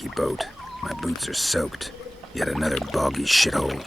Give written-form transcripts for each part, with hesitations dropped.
leaky boat. My boots are soaked. Yet another boggy shithole.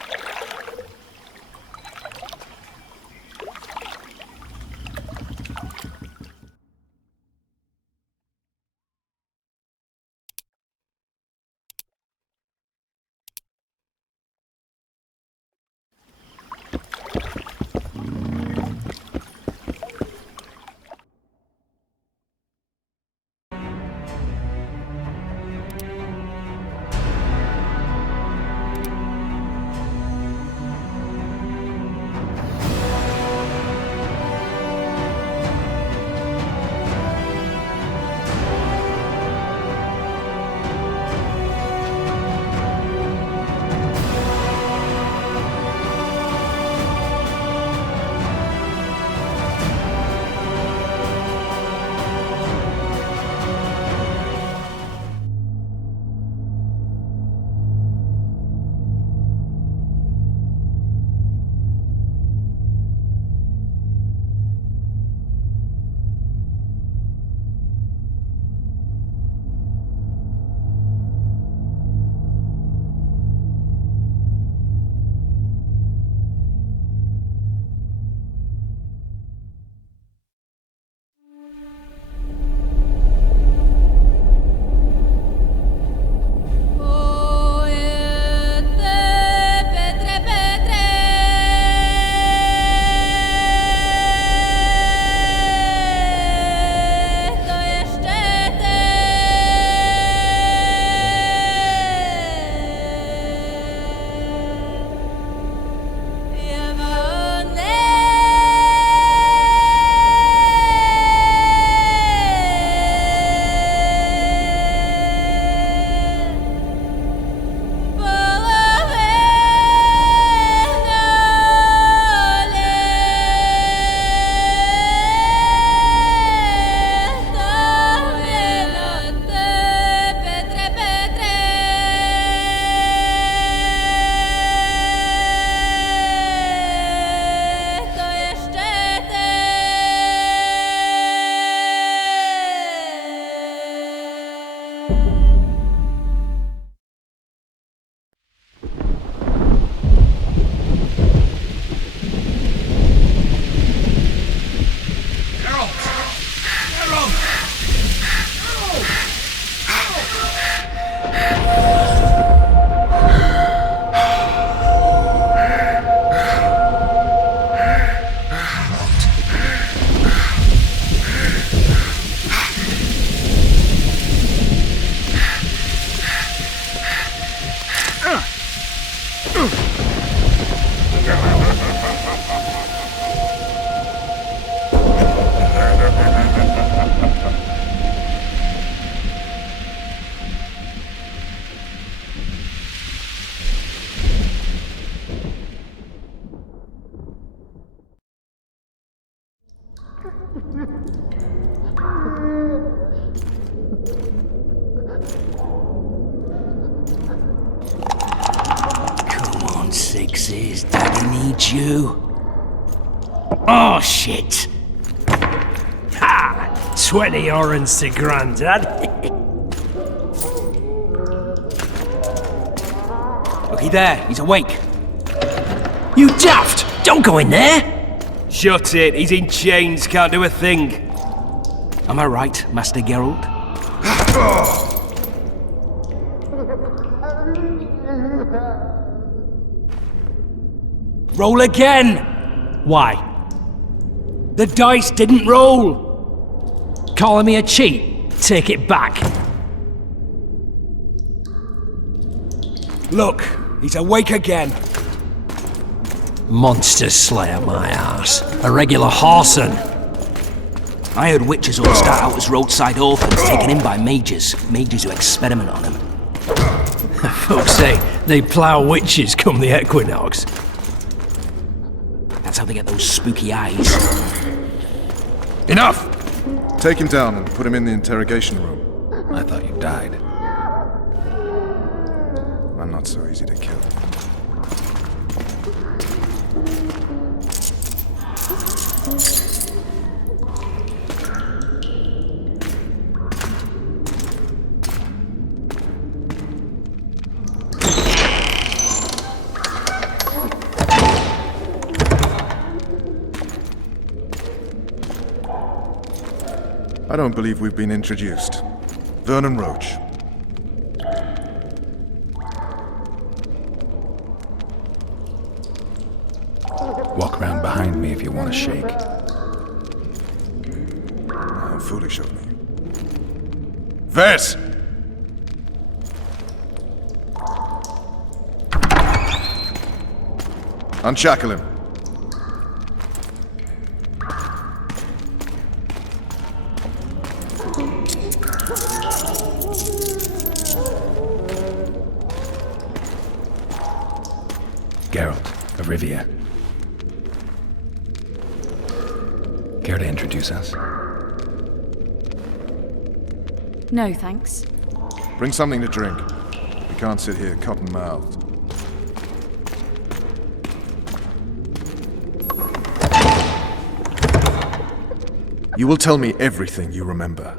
Sixes, Daddy needs you. Oh, shit. Ha! 20 orange to Grandad. Looky there, he's awake. You daft! Don't go in there! Shut it, he's in chains, can't do a thing. Am I right, Master Geralt? Roll again! Why? The dice didn't roll! Calling me a cheat? Take it back. Look, he's awake again. Monster Slayer, my ass. A regular horson. I heard witches all start out as roadside orphans taken in by mages. Mages who experiment on them. Folks say they plough witches come the equinox. That's how they get those spooky eyes. Enough! Take him down and put him in the interrogation room. I thought you died. I'm not so easy to kill. I don't believe we've been introduced. Vernon Roche. Walk around behind me if you want to shake. How foolish of me. Ves! Unshackle him. Geralt of Rivia. Care to introduce us? No, thanks. Bring something to drink. We can't sit here cotton-mouthed. You will tell me everything you remember.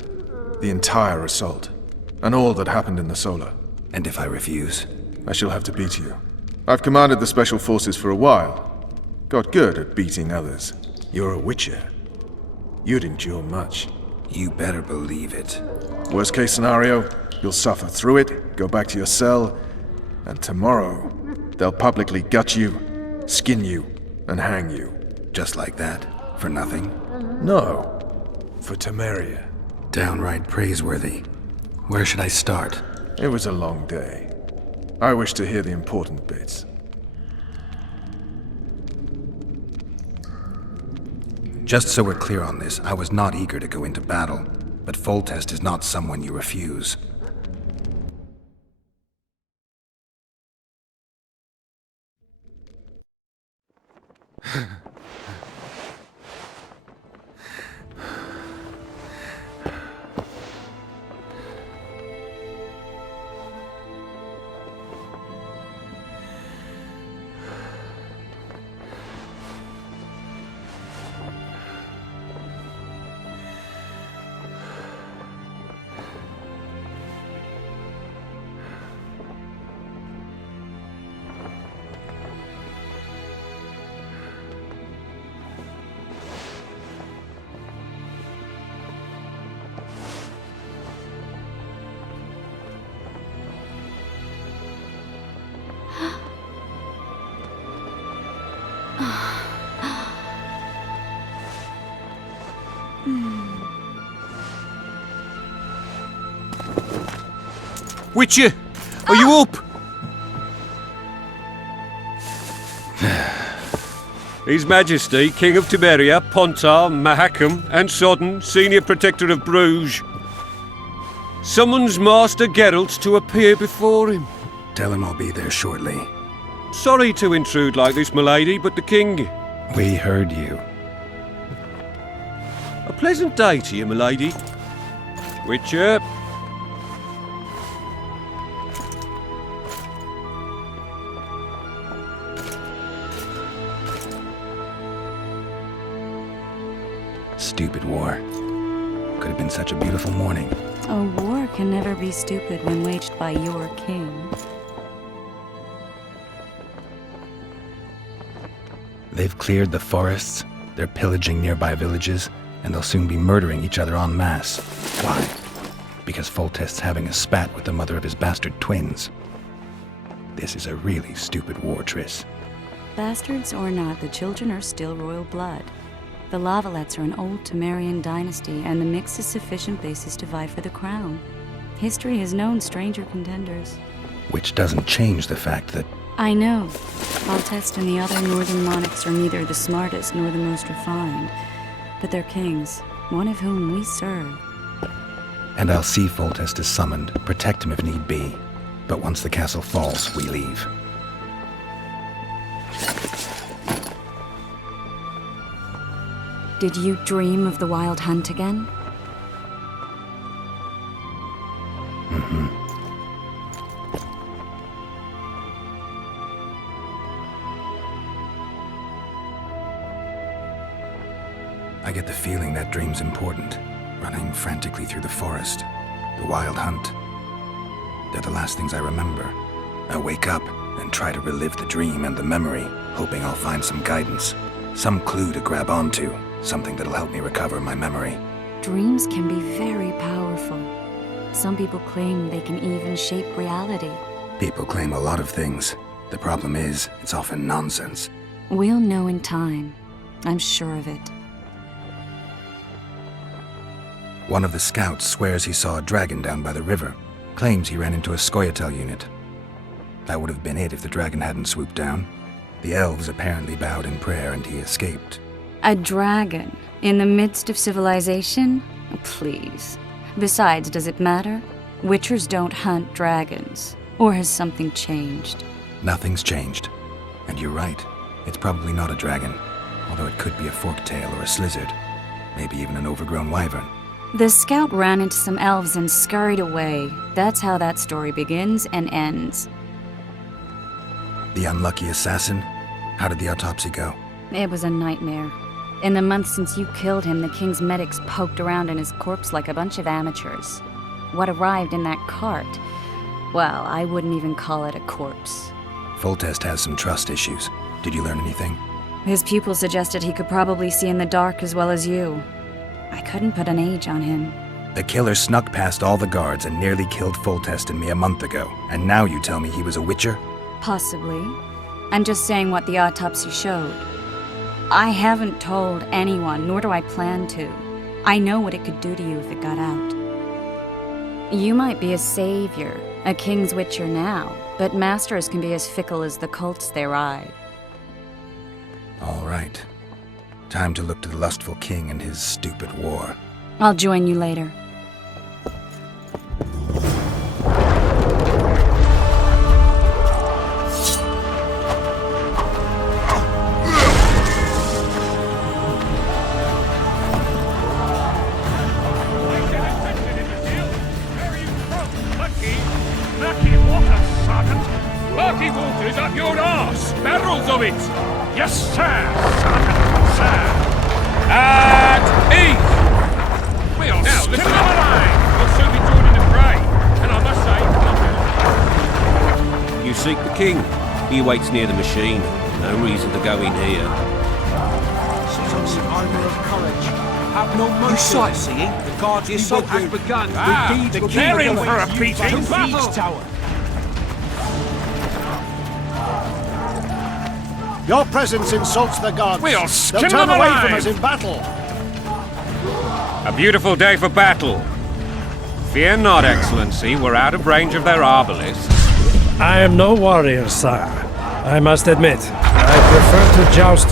The entire assault. And all that happened in the Solar. And if I refuse? I shall have to beat you. I've commanded the Special Forces for a while. Got good at beating others. You're a Witcher. You'd endure much. You better believe it. Worst case scenario, you'll suffer through it, go back to your cell, and tomorrow, they'll publicly gut you, skin you, and hang you. Just like that? For nothing? No. For Temeria. Downright praiseworthy. Where should I start? It was a long day. I wish to hear the important bits. Just so we're clear on this, I was not eager to go into battle, but Foltest is not someone you refuse. Witcher, are you up? His Majesty, King of Temeria, Pontar, Mahakam, and Sodden, Senior Protector of Bruges, summons Master Geralt to appear before him. Tell him I'll be there shortly. Sorry to intrude like this, milady, but the King... We heard you. A pleasant day to you, milady. Witcher. Stupid war. Could have been such a beautiful morning. A war can never be stupid when waged by your king. They've cleared the forests, they're pillaging nearby villages, and they'll soon be murdering each other en masse. Why? Because Foltest's having a spat with the mother of his bastard twins. This is a really stupid war, Triss. Bastards or not, the children are still royal blood. The Lavalettes are an old Temerian dynasty, and the mix is sufficient basis to vie for the crown. History has known stranger contenders. Which doesn't change the fact that... I know. Foltest and the other northern monarchs are neither the smartest nor the most refined, but they're kings, one of whom we serve. And I'll see Foltest is summoned, protect him if need be. But once the castle falls, we leave. Did you dream of the Wild Hunt again? Mm-hmm. I get the feeling that dream's important. Running frantically through the forest. The Wild Hunt. They're the last things I remember. I wake up and try to relive the dream and the memory, hoping I'll find some guidance. Some clue to grab onto. Something that'll help me recover my memory. Dreams can be very powerful. Some people claim they can even shape reality. People claim a lot of things. The problem is, it's often nonsense. We'll know in time. I'm sure of it. One of the scouts swears he saw a dragon down by the river. Claims he ran into a Scoia'tael unit. That would have been it if the dragon hadn't swooped down. The elves apparently bowed in prayer and he escaped. A dragon? In the midst of civilization? Please. Besides, does it matter? Witchers don't hunt dragons. Or has something changed? Nothing's changed. And you're right. It's probably not a dragon. Although it could be a forktail or a slizzard. Maybe even an overgrown wyvern. The scout ran into some elves and scurried away. That's how that story begins and ends. The unlucky assassin? How did the autopsy go? It was a nightmare. In the month since you killed him, the king's medics poked around in his corpse like a bunch of amateurs. What arrived in that cart? Well, I wouldn't even call it a corpse. Foltest has some trust issues. Did you learn anything? His pupil suggested he could probably see in the dark as well as you. I couldn't put an age on him. The killer snuck past all the guards and nearly killed Foltest and me a month ago. And now you tell me he was a witcher? Possibly. I'm just saying what the autopsy showed. I haven't told anyone, nor do I plan to. I know what it could do to you if it got out. You might be a savior, a king's witcher now, but masters can be as fickle as the cults they ride. All right. Time to look to the lustful king and his stupid war. I'll join you later. Lucky water's up your arse! Barrels of it! Yes, sir! Sergeant, sir! At ease! We'll now listen to the line! We'll soon be joining the fray, and I must say, you seek the king. He waits near the machine. No reason to go in here. You sightseeing? The guard's assault has begun. The caring for a beating battle! Tower. Your presence insults the gods. We'll They'll skin turn them away alive. from us in battle. A beautiful day for battle. Fear not, Excellency. We're out of range of their arbalists. I am no warrior, sire. I must admit, I prefer to joust.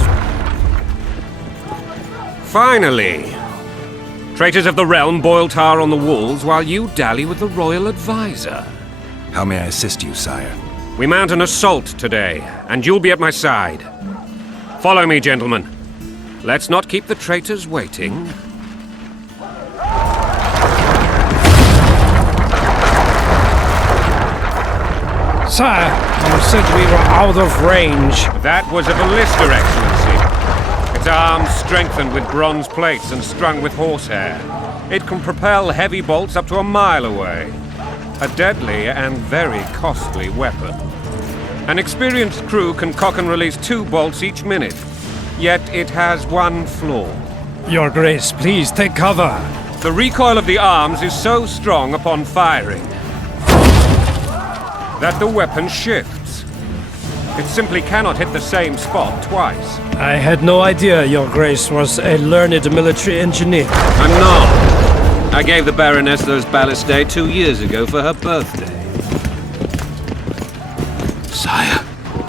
Finally! Traitors of the realm boil tar on the walls while you dally with the royal advisor. How may I assist you, sire? We mount an assault today, and you'll be at my side. Follow me, gentlemen. Let's not keep the traitors waiting. Sire, you said we were out of range. That was a ballista, Excellency. Its arms strengthened with bronze plates and strung with horsehair. It can propel heavy bolts up to a mile away. A deadly and very costly weapon. An experienced crew can cock and release 2 bolts each minute. Yet it has one flaw. Your Grace, please take cover. The recoil of the arms is so strong upon firing that the weapon shifts. It simply cannot hit the same spot twice. I had no idea Your Grace was a learned military engineer. I'm not. I gave the Baroness those ballistae 2 years ago for her birthday. Sire.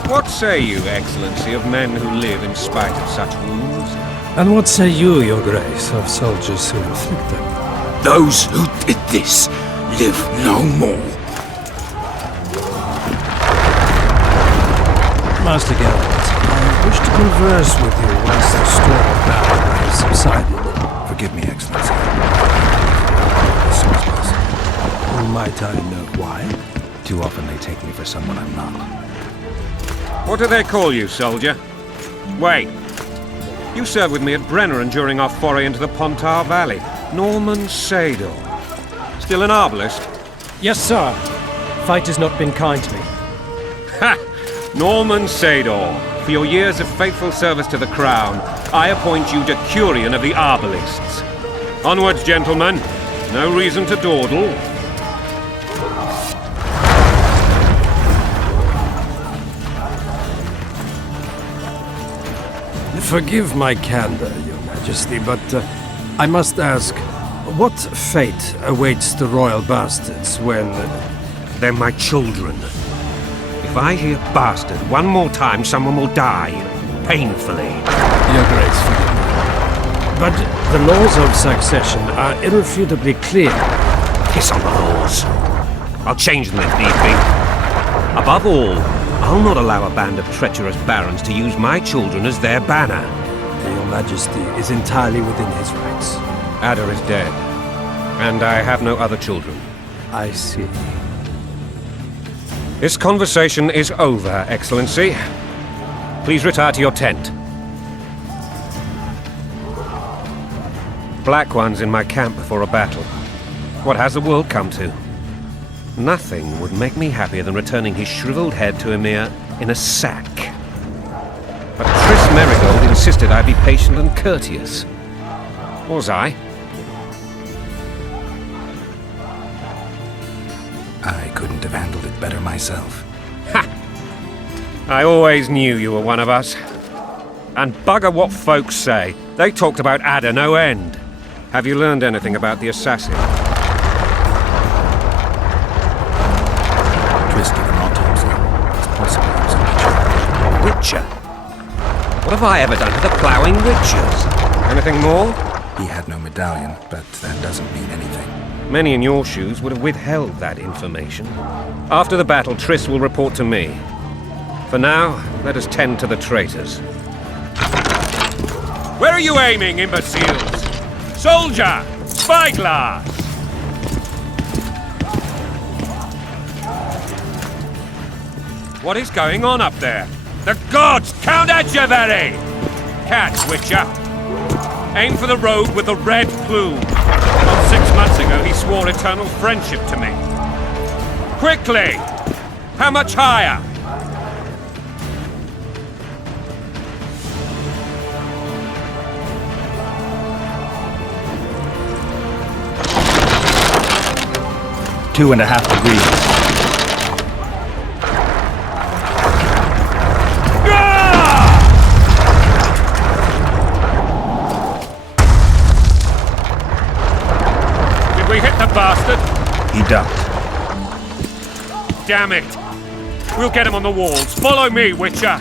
What say you, Excellency, of men who live in spite of such wounds? And what say you, Your Grace, of soldiers who inflict them? Those who did this live no more. Master Geralt, I wish to converse with you once the storm of battle has subsided. Forgive me, Excellency. As soon as possible. Might I know why? Too often they take me for someone I'm not. What do they call you, soldier? Wait. You served with me at Brenner during our foray into the Pontar Valley. Norman Sador. Still an arbalist? Yes, sir. Fight has not been kind to me. Ha! Norman Sador. For your years of faithful service to the crown, I appoint you Decurion of the Arbalists. Onwards, gentlemen. No reason to dawdle. Forgive my candor, Your Majesty, but I must ask, what fate awaits the royal bastards when... They're my children. If I hear bastard one more time, someone will die. Painfully. Your Grace, forgive me. But the laws of succession are irrefutably clear. Piss on the laws. I'll change them if need be. Above all, I'll not allow a band of treacherous barons to use my children as their banner. Your Majesty is entirely within his rights. Ada is dead, and I have no other children. I see. This conversation is over, Excellency. Please retire to your tent. Black One's in my camp before a battle. What has the world come to? Nothing would make me happier than returning his shriveled head to Emir in a sack. But Triss Merigold insisted I be patient and courteous. Was I? I couldn't have handled it better myself. Ha! I always knew you were one of us. And bugger what folks say. They talked about Ada no end. Have you learned anything about the assassin? Triss gave an autopsy. It's possible he was a witcher. Witcher? What have I ever done to the ploughing witchers? Anything more? He had no medallion, but that doesn't mean anything. Many in your shoes would have withheld that information. After the battle, Triss will report to me. For now, let us tend to the traitors. Where are you aiming, imbeciles? Soldier! Spyglass! What is going on up there? The gods! Count Etcheverry! Catch, Witcher! Aim for the road with the red plume. About 6 months ago, he swore eternal friendship to me. Quickly! How much higher? Two and a half degrees. Did we hit the bastard? He ducked. Damn it! We'll get him on the walls. Follow me, Witcher!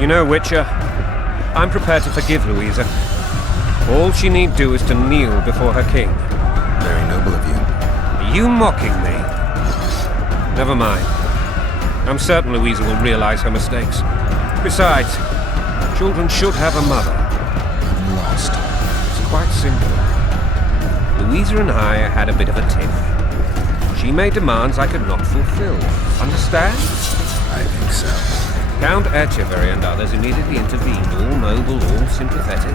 You know, Witcher, I'm prepared to forgive Louisa. All she need do is to kneel before her king. Very noble of you. Are you mocking me? Never mind. I'm certain Louisa will realize her mistakes. Besides, children should have a mother. I'm lost. It's quite simple. Louisa and I had a bit of a tiff. She made demands I could not fulfill. Understand? I think so. Count Etcheverry and others immediately intervened, all noble, all sympathetic.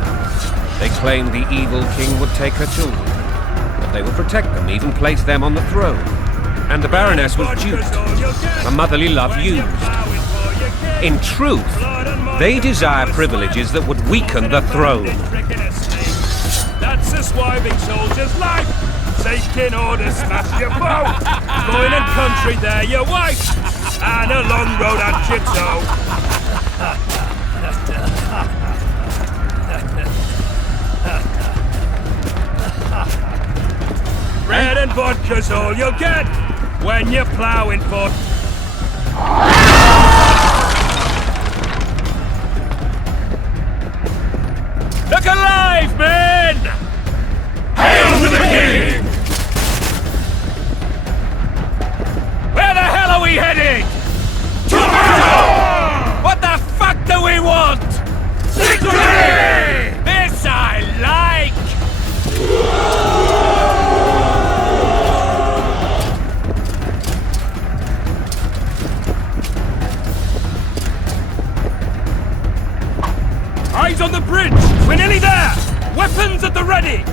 They claimed the evil king would take her children, but they would protect them, even place them on the throne. And the Baroness was duped, her motherly love used. In truth, they desire privileges that would weaken the throne. That's a swiving soldier's life! Taking orders, smash your bow! Going and country, there your wife! And a long road at your toe! Bread and vodka's all you'll get when you're ploughing for... Look alive, men! Hail to the king! Where the hell are we heading? To what the fuck do we want? Victory! This I like! Eyes on the bridge! We're nearly there! Weapons at the ready!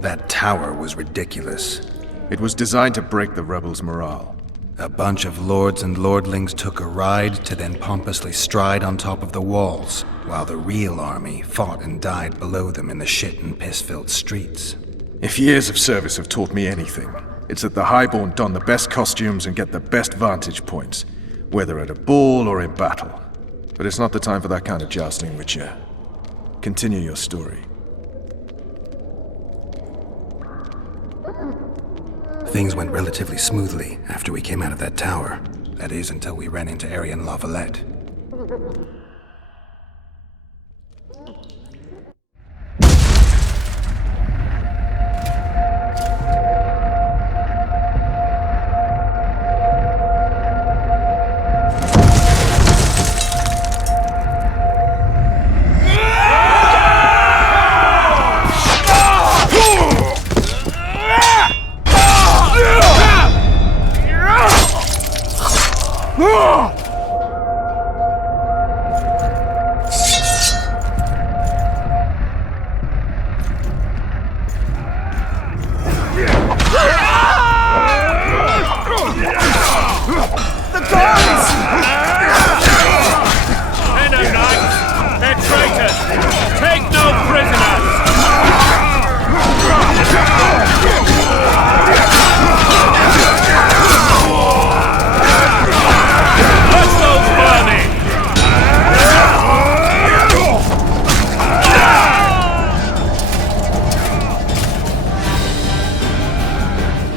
That tower was ridiculous. It was designed to break the rebels' morale. A bunch of lords and lordlings took a ride to then pompously stride on top of the walls, while the real army fought and died below them in the shit and piss-filled streets. If years of service have taught me anything, it's that the Highborn don the best costumes and get the best vantage points, whether at a ball or in battle. But it's not the time for that kind of jousting, Witcher. Continue your story. Things went relatively smoothly after we came out of that tower. That is, until we ran into Arian Lavalette.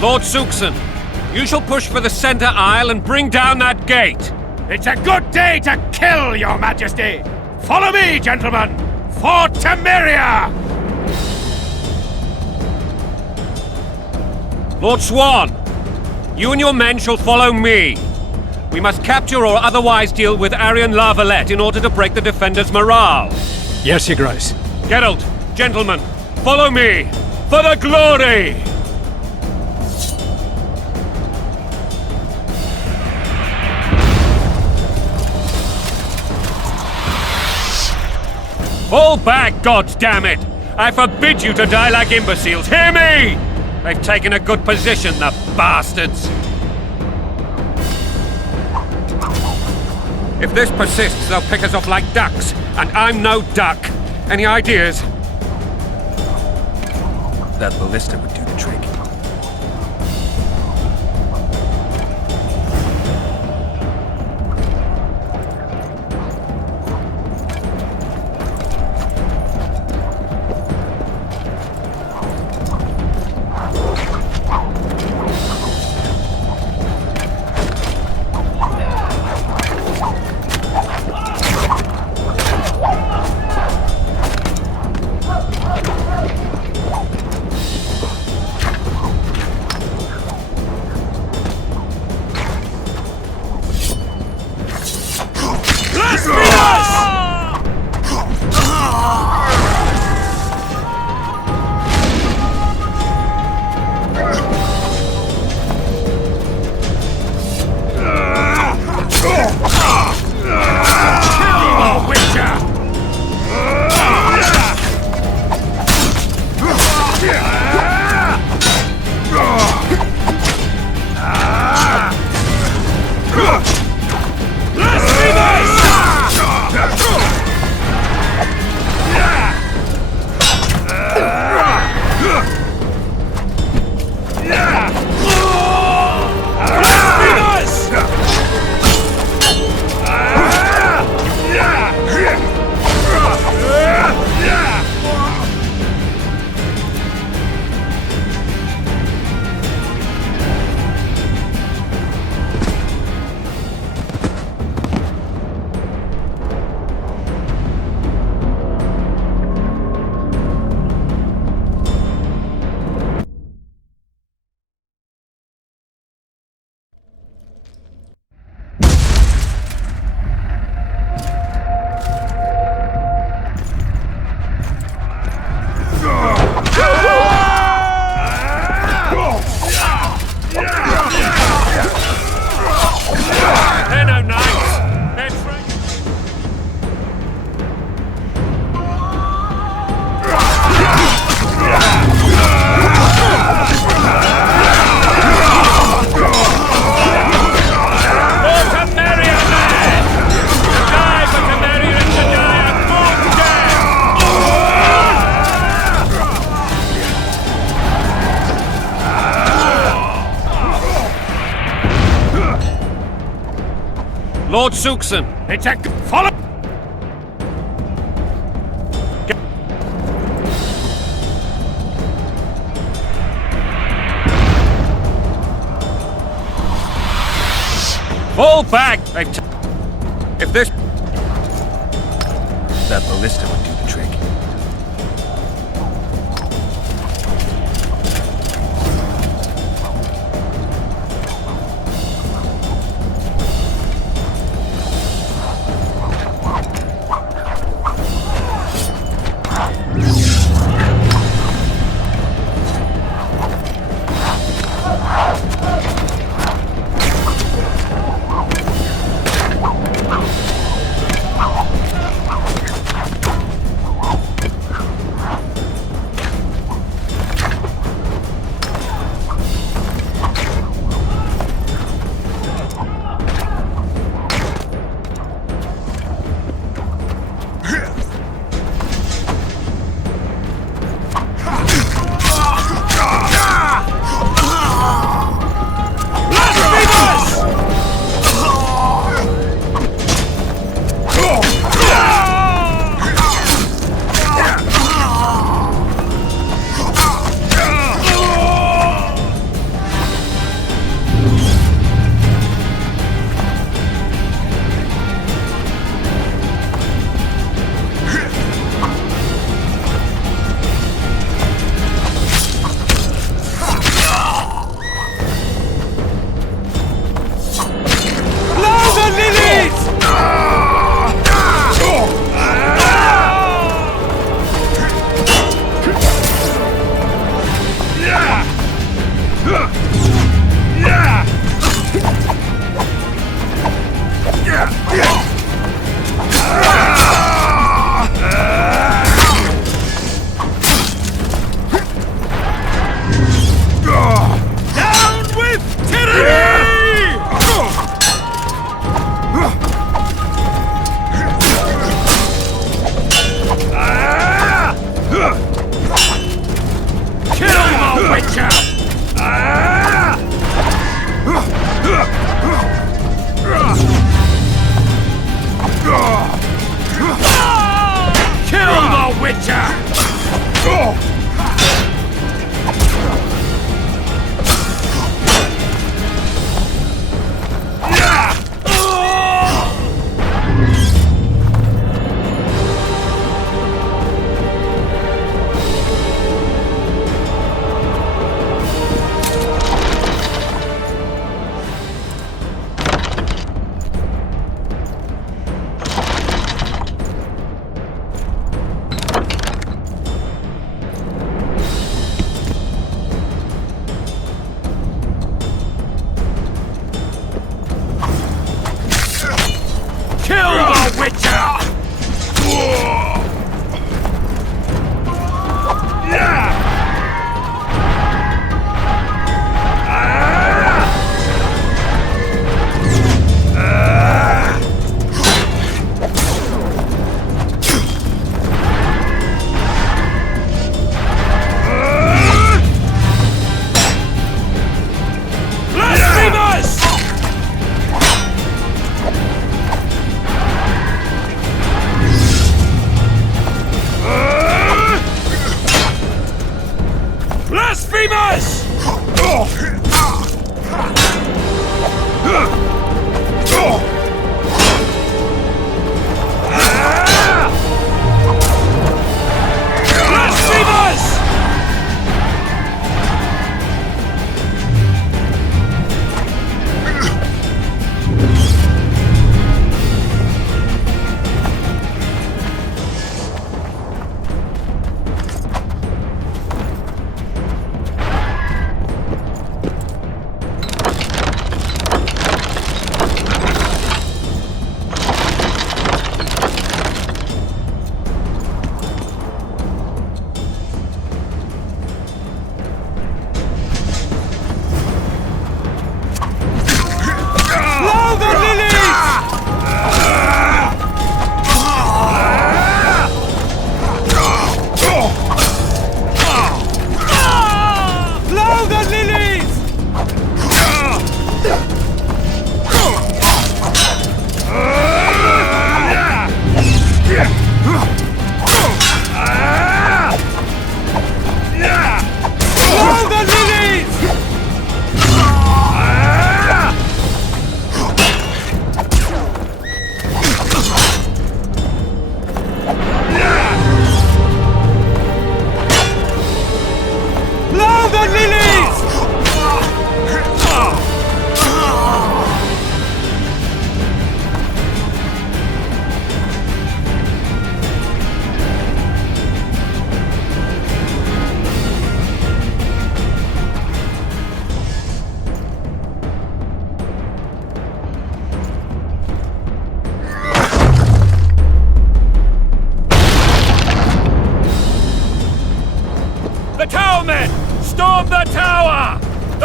Lord Suxon, you shall push for the center aisle and bring down that gate. It's a good day to kill, Your Majesty! Follow me, gentlemen! For Temeria! Lord Swan, you and your men shall follow me. We must capture or otherwise deal with Arian Lavalette in order to break the defenders' morale. Yes, Your Grace. Geralt, gentlemen, follow me! For the glory! Fall back, goddammit! I forbid you to die like imbeciles, hear me! They've taken a good position, the bastards! If this persists, they'll pick us off like ducks, and I'm no duck. Any ideas? That ballista would do the trick. Lord Suxon! Follow! Fall back! If this... That ballista would do the trick.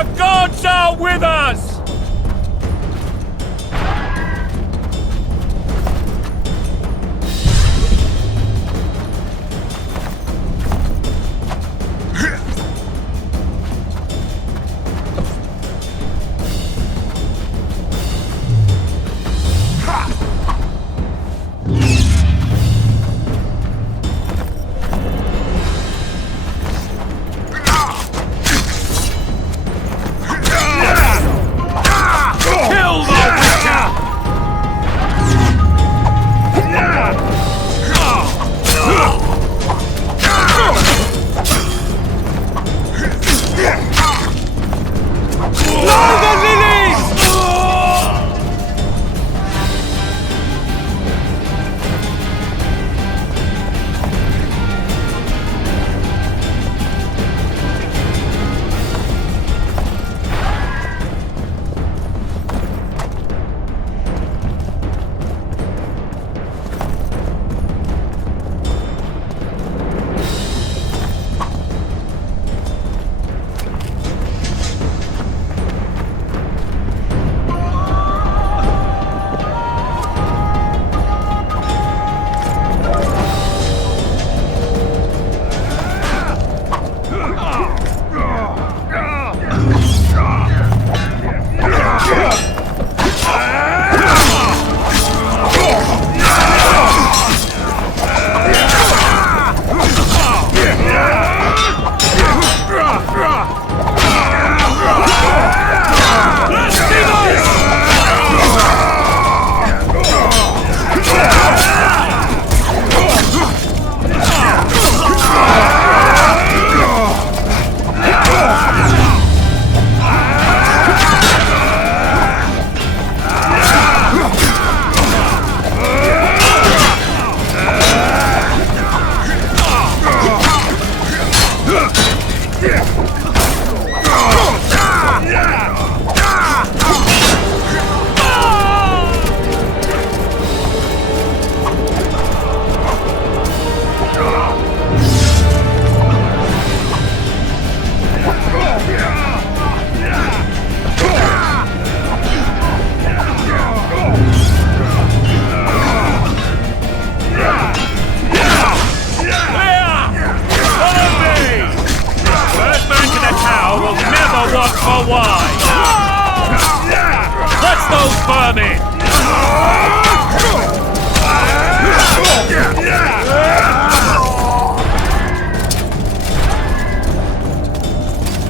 The gods are with us!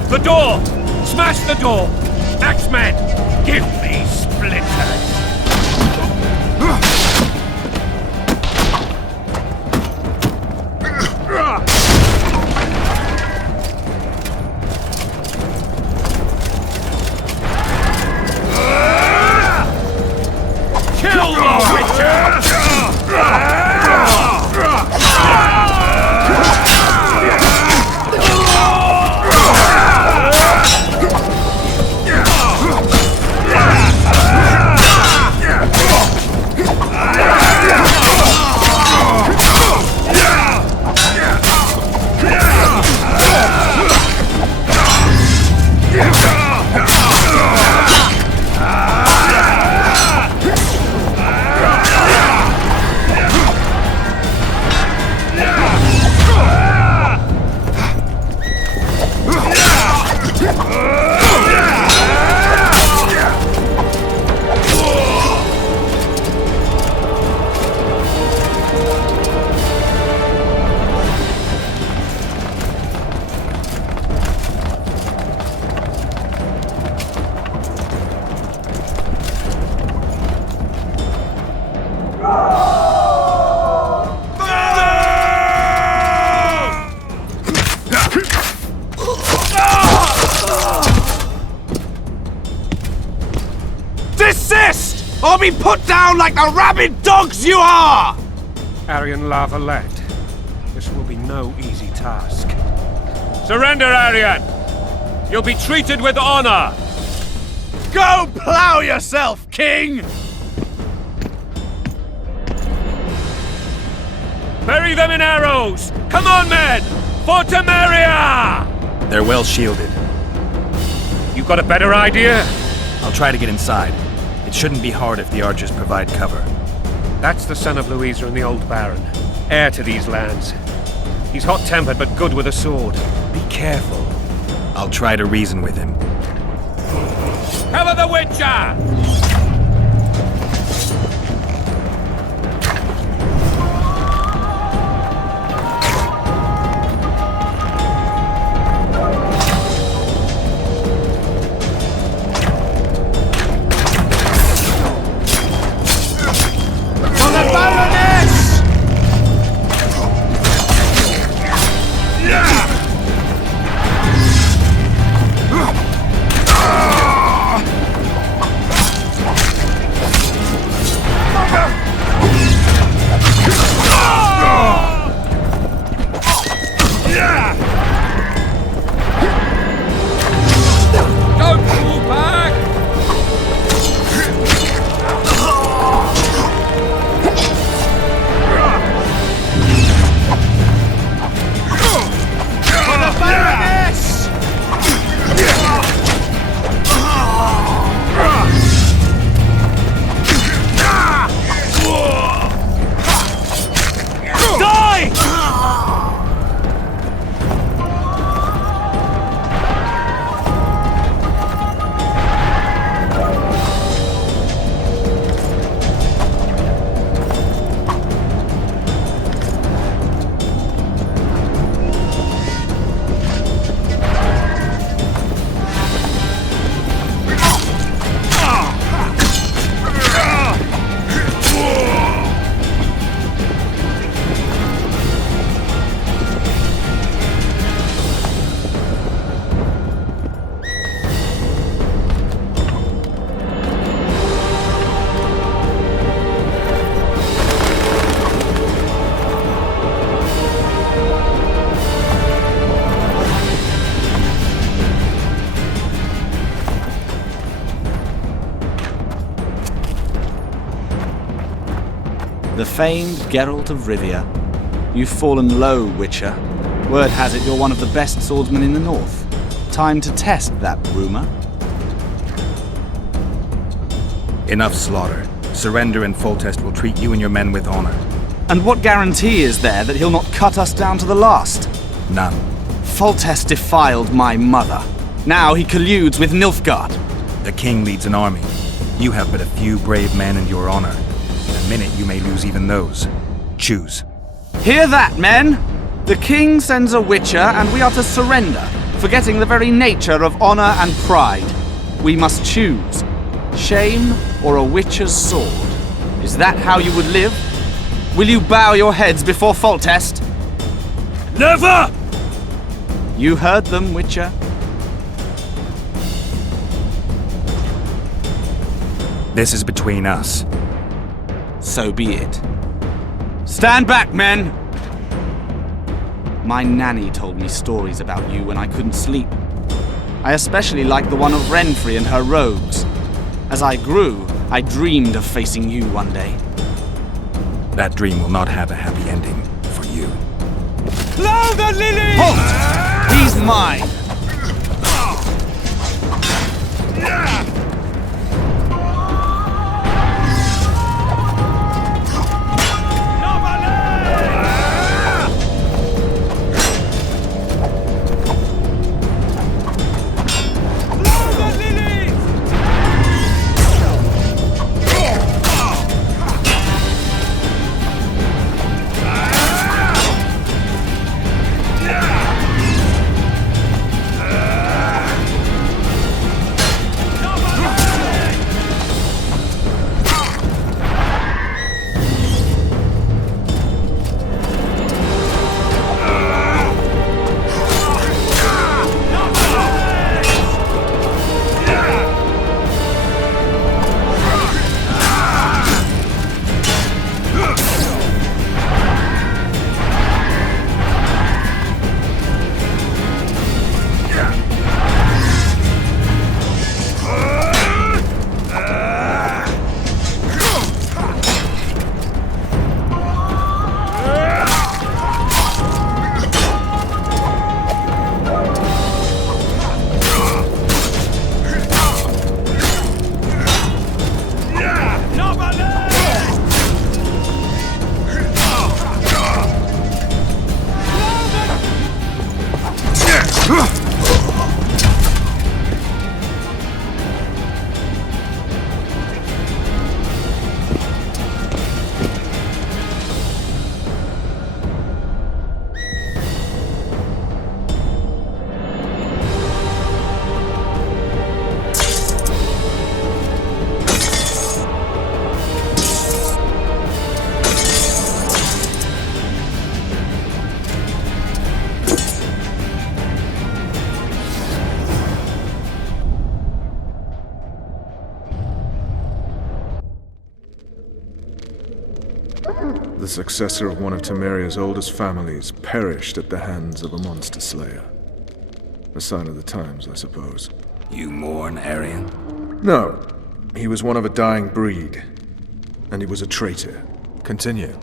The door! Smash the door! Axemen, give me splinters! Kill the witcher! Desist! Or be put down like the rabid dogs you are! Aryan Lavalette, this will be no easy task. Surrender, Aryan! You'll be treated with honor! Go plow yourself, King! Bury them in arrows! Come on, men! For Temeria! They're well shielded. You got a better idea? I'll try to get inside. It shouldn't be hard if the archers provide cover. That's the son of Louisa and the old Baron, heir to these lands. He's hot-tempered but good with a sword. Be careful. I'll try to reason with him. Cover the Witcher! The famed Geralt of Rivia. You've fallen low, Witcher. Word has it you're one of the best swordsmen in the north. Time to test that rumor. Enough slaughter. Surrender and Foltest will treat you and your men with honor. And what guarantee is there that he'll not cut us down to the last? None. Foltest defiled my mother. Now he colludes with Nilfgaard. The king leads an army. You have but a few brave men and your honor. In a minute you may lose even those. Choose. Hear that, men? The king sends a Witcher and we are to surrender, forgetting the very nature of honor and pride. We must choose. Shame or a Witcher's sword? Is that how you would live? Will you bow your heads before Foltest? Never! You heard them, Witcher. This is between us. So be it. Stand back, men! My nanny told me stories about you when I couldn't sleep. I especially liked the one of Renfrey and her rogues. As I grew, I dreamed of facing you one day. That dream will not have a happy ending for you. Blow the lily! Halt! He's mine! the successor of one of Temeria's oldest families perished at the hands of a monster slayer. A sign of the times, I suppose. You mourn, Arian? No. He was one of a dying breed. And he was a traitor. Continue.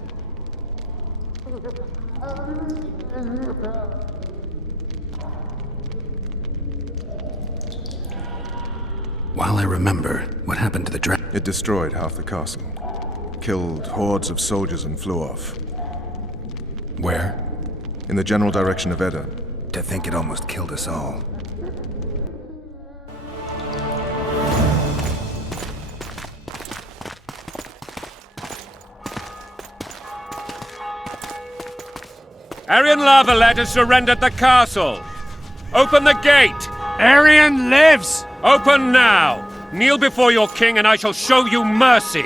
While I remember, what happened to the dragon? It destroyed half the castle. Killed hordes of soldiers and flew off. Where? In the general direction of Edda. To think it almost killed us all. Arian Lavalet has surrendered the castle. Open the gate. Arian lives! Open now. Kneel before your king and I shall show you mercy.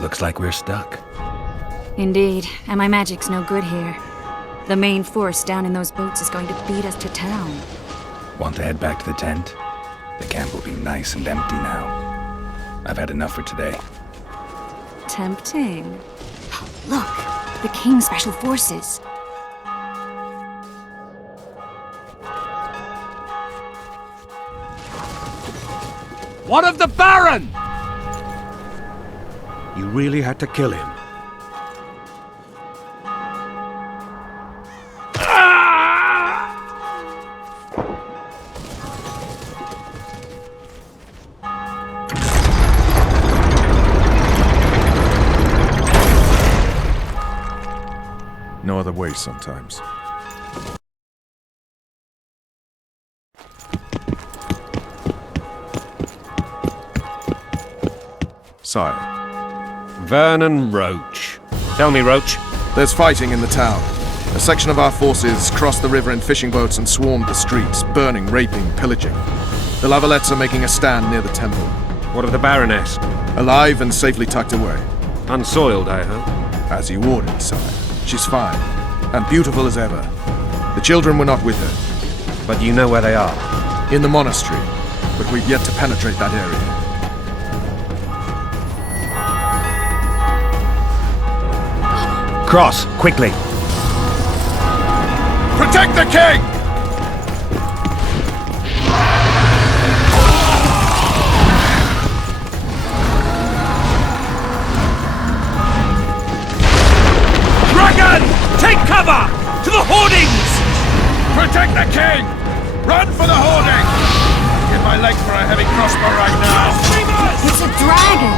Looks like we're stuck. Indeed, and my magic's no good here. The main force down in those boats is going to beat us to town. Want to head back to the tent? The camp will be nice and empty now. I've had enough for today. Tempting. Look, the King's Special Forces. What of the Baron? You really had to kill him. No other way sometimes. Sire. Vernon Roche. Tell me, Roche. There's fighting in the town. A section of our forces crossed the river in fishing boats and swarmed the streets, burning, raping, pillaging. The Lavalets are making a stand near the temple. What of the Baroness? Alive and safely tucked away. Unsoiled, I hope. As you ordered, sire. She's fine, and beautiful as ever. The children were not with her. But you know where they are. In the monastery, but we've yet to penetrate that area. Cross, quickly! Protect the king! Dragon! Take cover! To the hoardings! Protect the king! Run for the hoarding! Get my leg for a heavy crossbow right now! It's a dragon!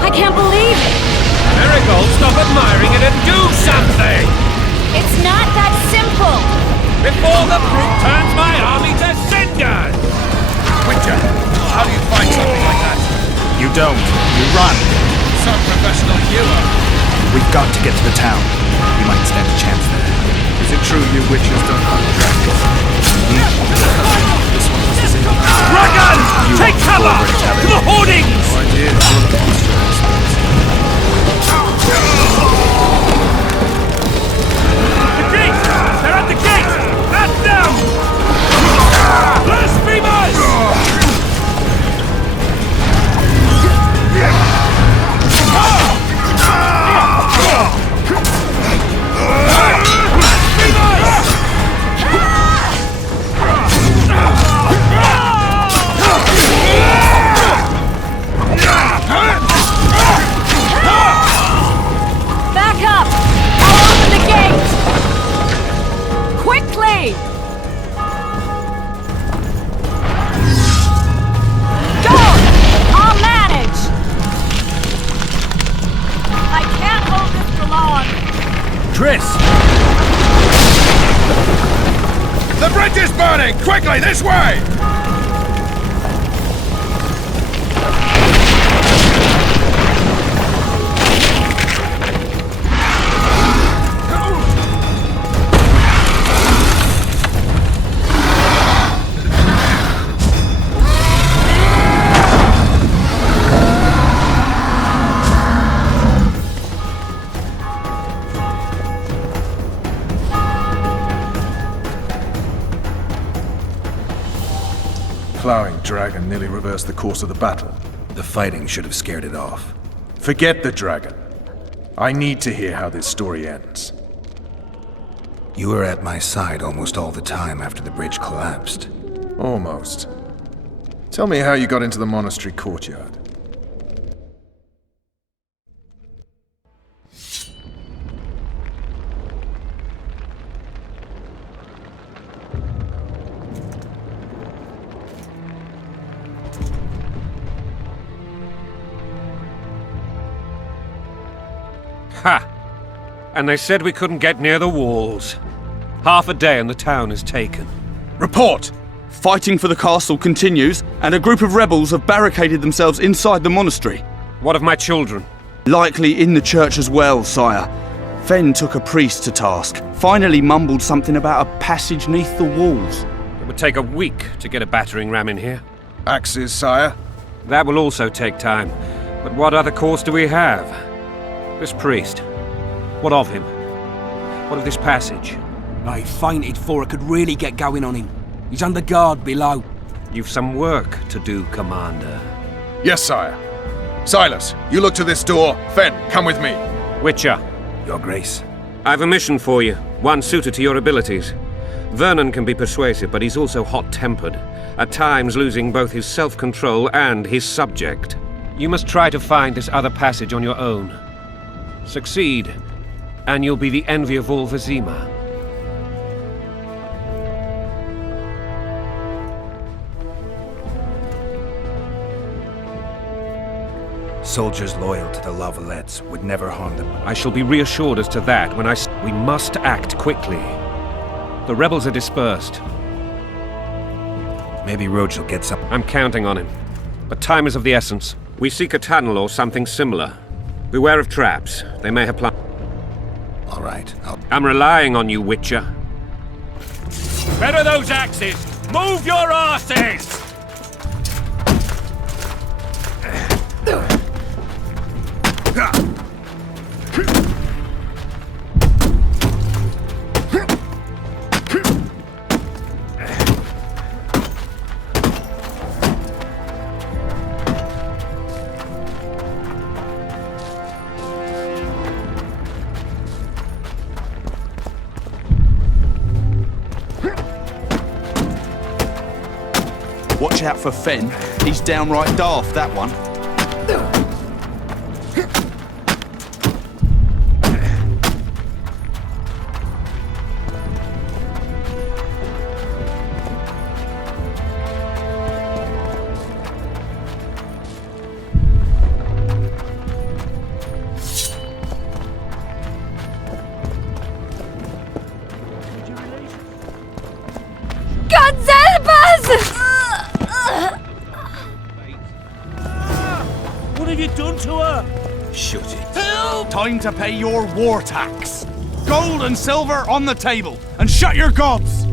I can't believe it! Marigold, stop admiring it and do something! It's not that simple! Before the brute turns my army to cinders! Witcher, how do you fight something like that? You don't. You run. Some professional you are. We've got to get to the town. We might stand a chance there. Is it true you witches don't hunt dragons? This one was the same. Dragon! Take cover! To the hoardings! My dear, look at this The gate! They're at the gate! At them! Blasphemers! Back up! I'll open the gate! Quickly! Go! I'll manage! I can't hold this for long! Triss! The bridge is burning! Quickly, this way! Plowing dragon nearly reversed the course of the battle. The fighting should have scared it off. Forget the dragon. I need to hear how this story ends. You were at my side almost all the time after the bridge collapsed. Almost. Tell me how you got into the monastery courtyard. Ha! And they said we couldn't get near the walls. Half a day and the town is taken. Report! Fighting for the castle continues, and a group of rebels have barricaded themselves inside the monastery. What of my children? Likely in the church as well, sire. Fen took a priest to task, finally mumbled something about a passage neath the walls. It would take a week to get a battering ram in here. Axes, sire? That will also take time. But what other course do we have? This priest. What of him? What of this passage? I fainted before I could really get going on him. He's under guard below. You've some work to do, Commander. Yes, sire. Silas, you look to this door. Fen, come with me. Witcher. Your Grace. I've a mission for you, one suited to your abilities. Vernon can be persuasive, but he's also hot-tempered, at times losing both his self-control and his subject. You must try to find this other passage on your own. Succeed, and you'll be the envy of all Vizima. Soldiers loyal to the Lavalettes would never harm them. I shall be reassured as to that when we must act quickly. The rebels are dispersed. Maybe Roche will get some. I'm counting on him. But time is of the essence. We seek a tunnel or something similar. Beware of traps. They may have All right, I'm relying on you, Witcher. Better those axes! Move your asses! Watch out for Fen. He's downright daft, that one. What have you done to her? Shut it. Time to pay your war tax. Gold and silver on the table, and shut your gobs!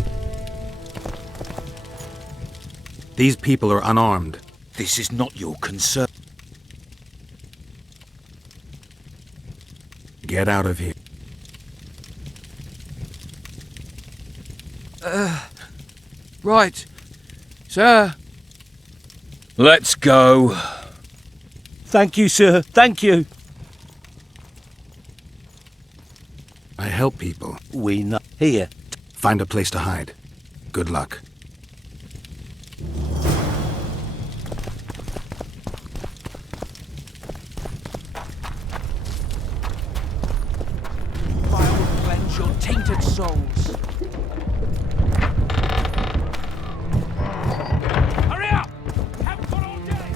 These people are unarmed. This is not your concern. Get out of here. Right. Sir. Let's go. Thank you, sir. Thank you. I help people. We know. Here. Find a place to hide. Good luck. Fire will cleanse your tainted souls. Hurry up! Haven't got all day!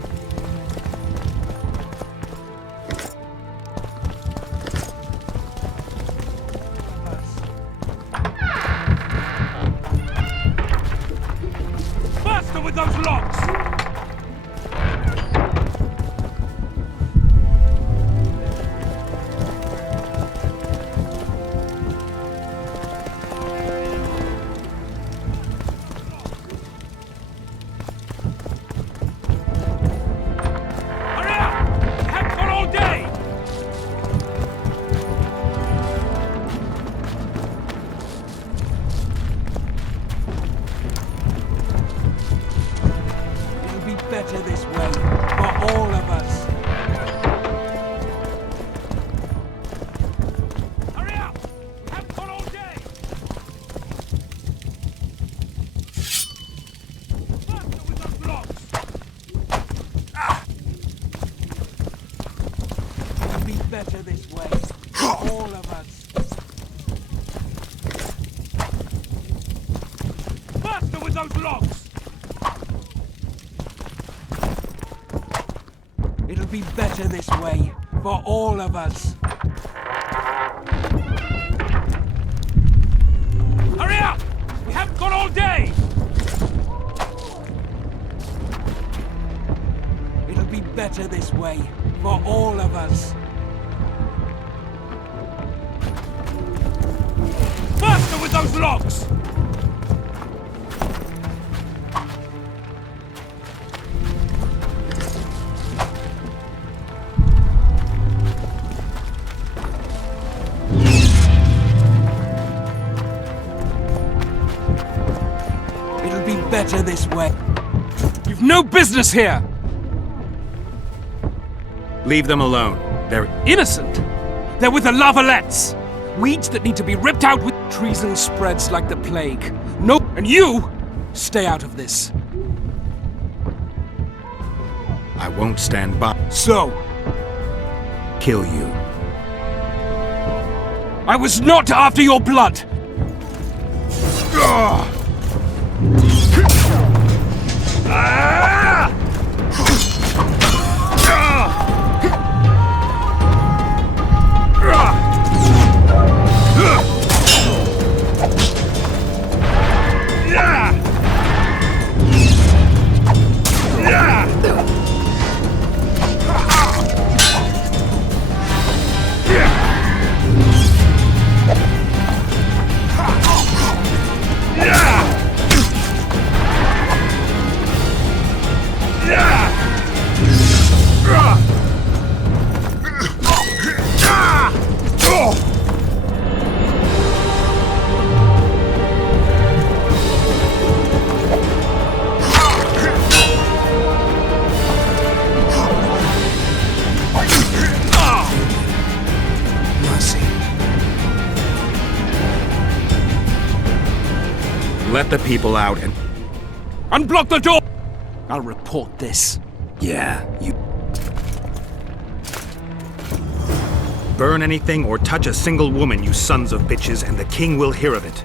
Faster with those locks! Hurry up! Haven't got all day! It'll be better this way, for all of us. better this way. For all of us. Faster with those logs! It'll be better this way. For all of us. Hurry up! We haven't got all day! It'll be better this way. For all of us. Faster with those logs! It'll be better this way. You've no business here! Leave them alone. They're Innocent! They're with the Lavalettes! Weeds that need to be ripped out with... Treason spreads like the plague. No, And you! Stay out of this. I won't stand by. So, Kill you. I was not after your blood! Let the people out and... Unblock the door! I'll report this. Yeah, you... Burn anything or touch a single woman, you sons of bitches, and the king will hear of it.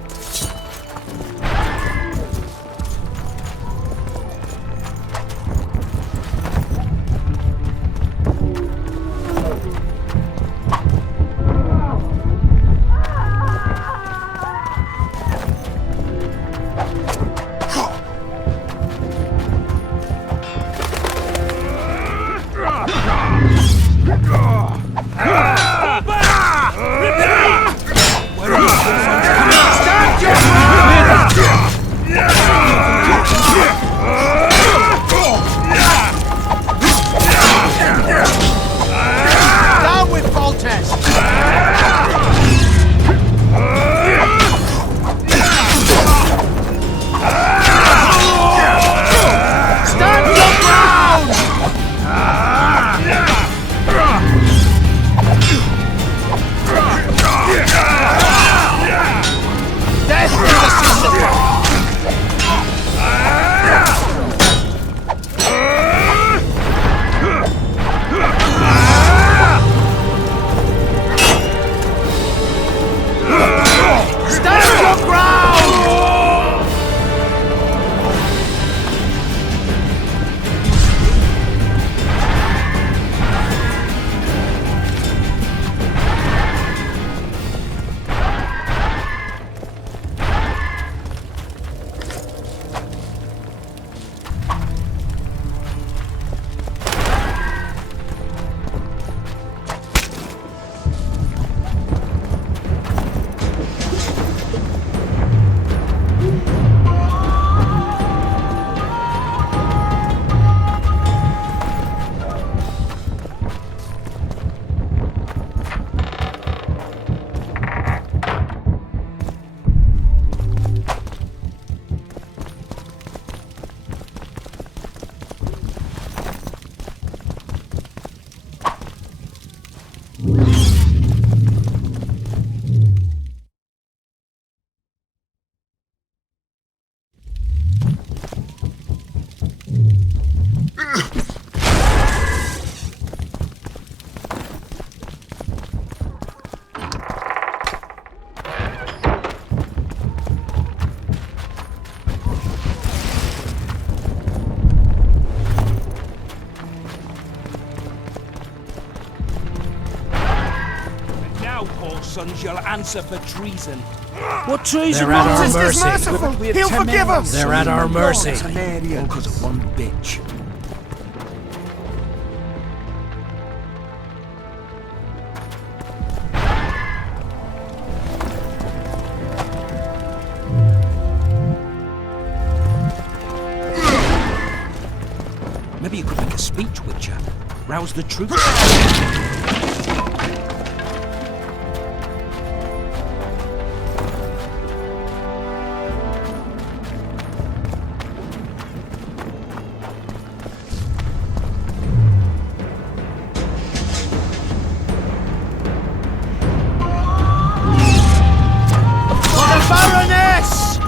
sons, you'll answer for treason. What treason? They're at our Is mercy. merciful! He'll forgive us! They're at our mercy. All because of one bitch. Maybe you could make a speech, Witcher. Rouse the troops. Baroness!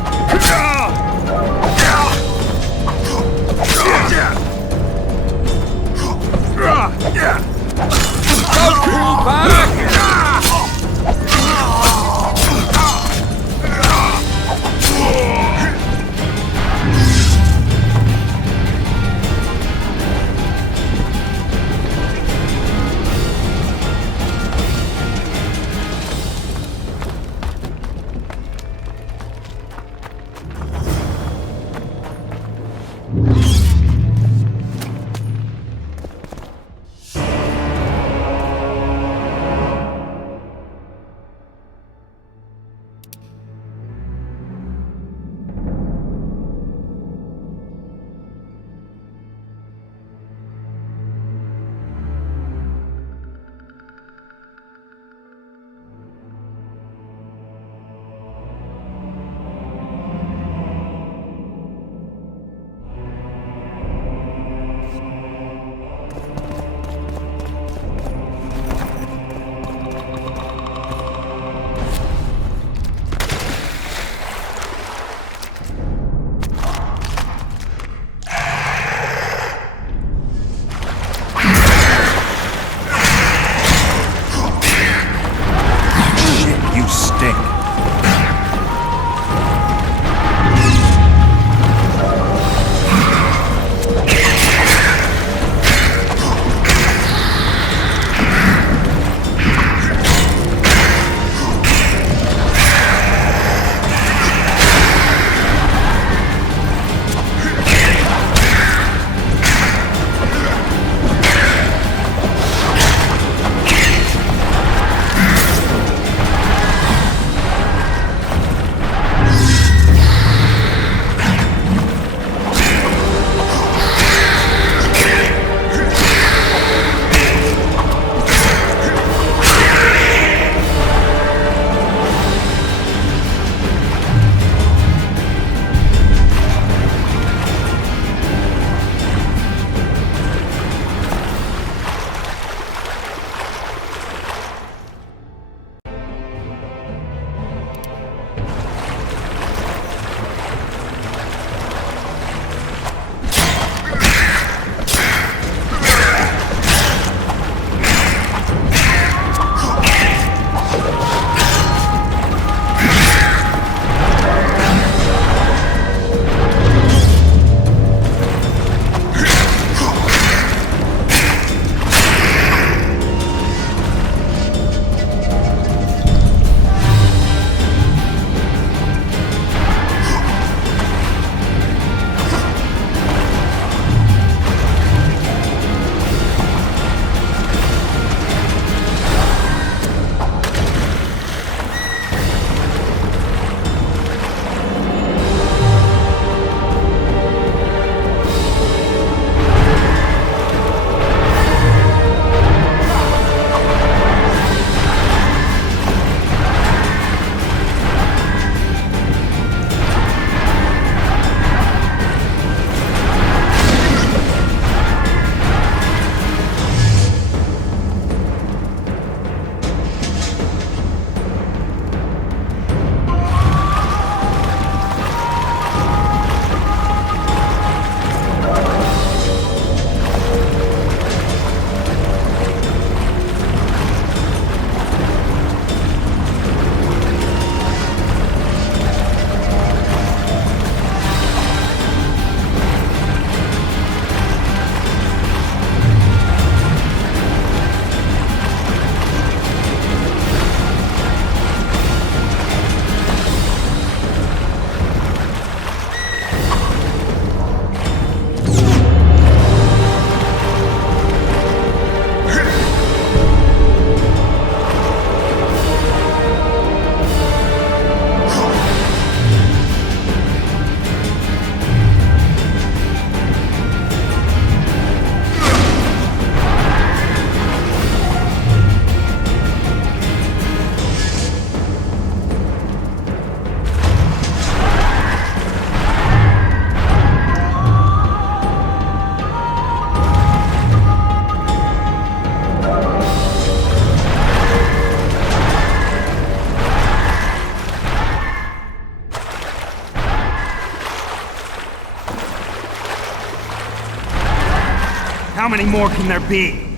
How many more can there be?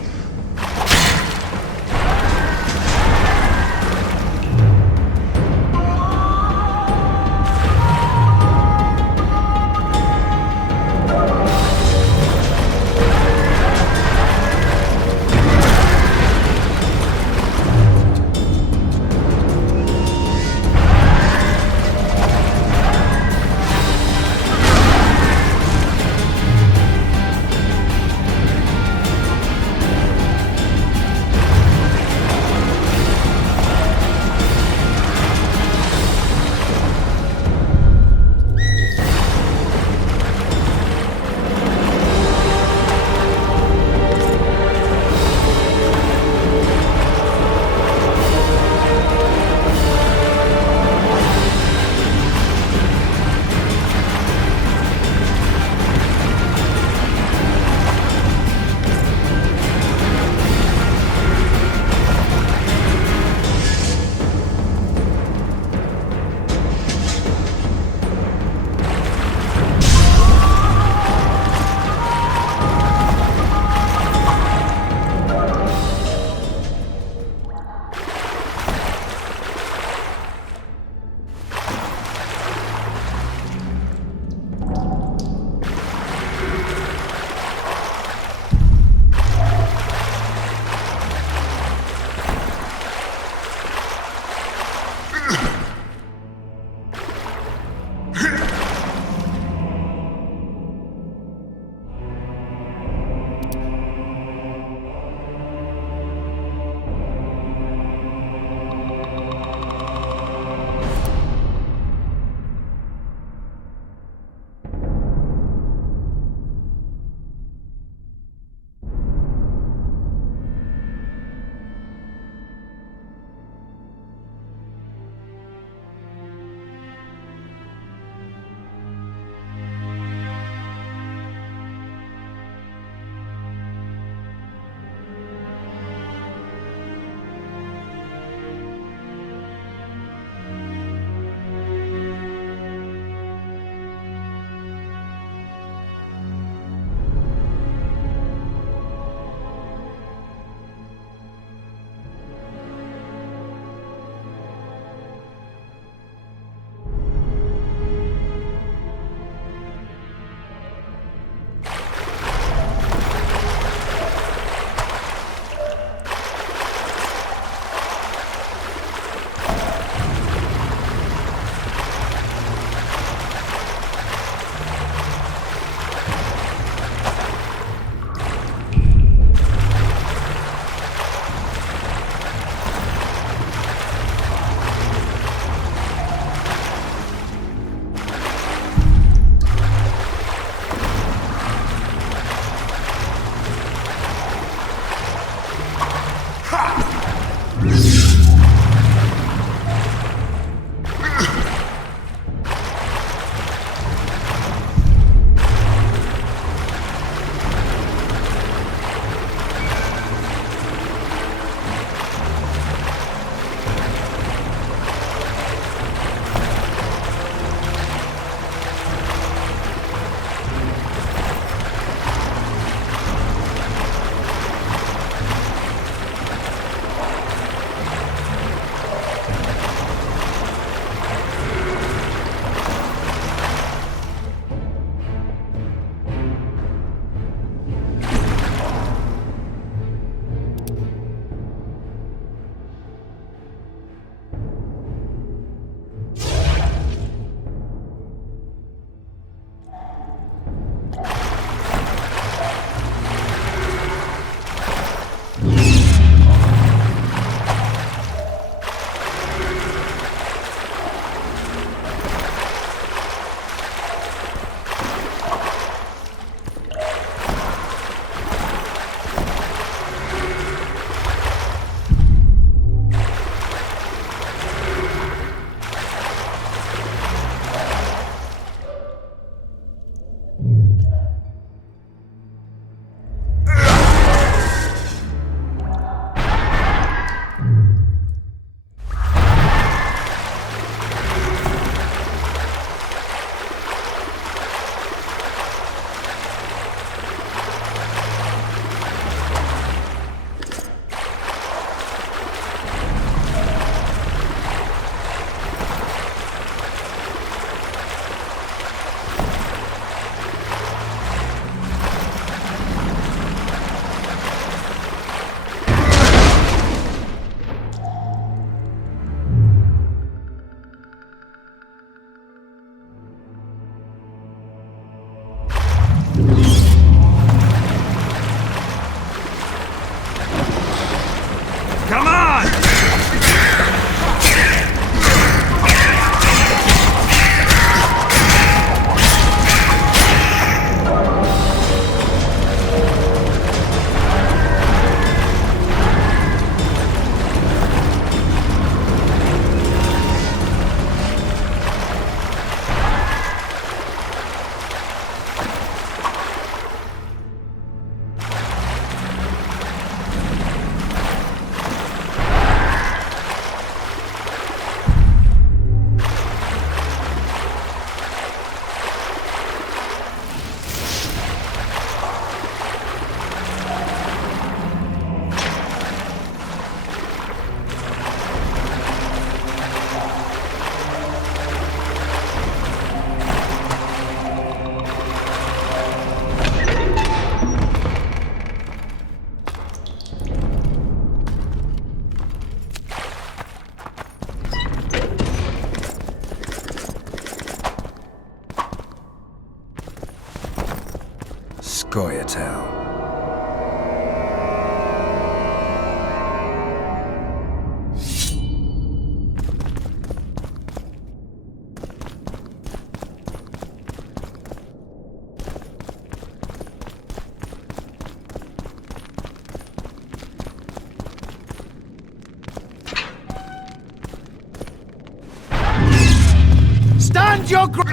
Stand your ground!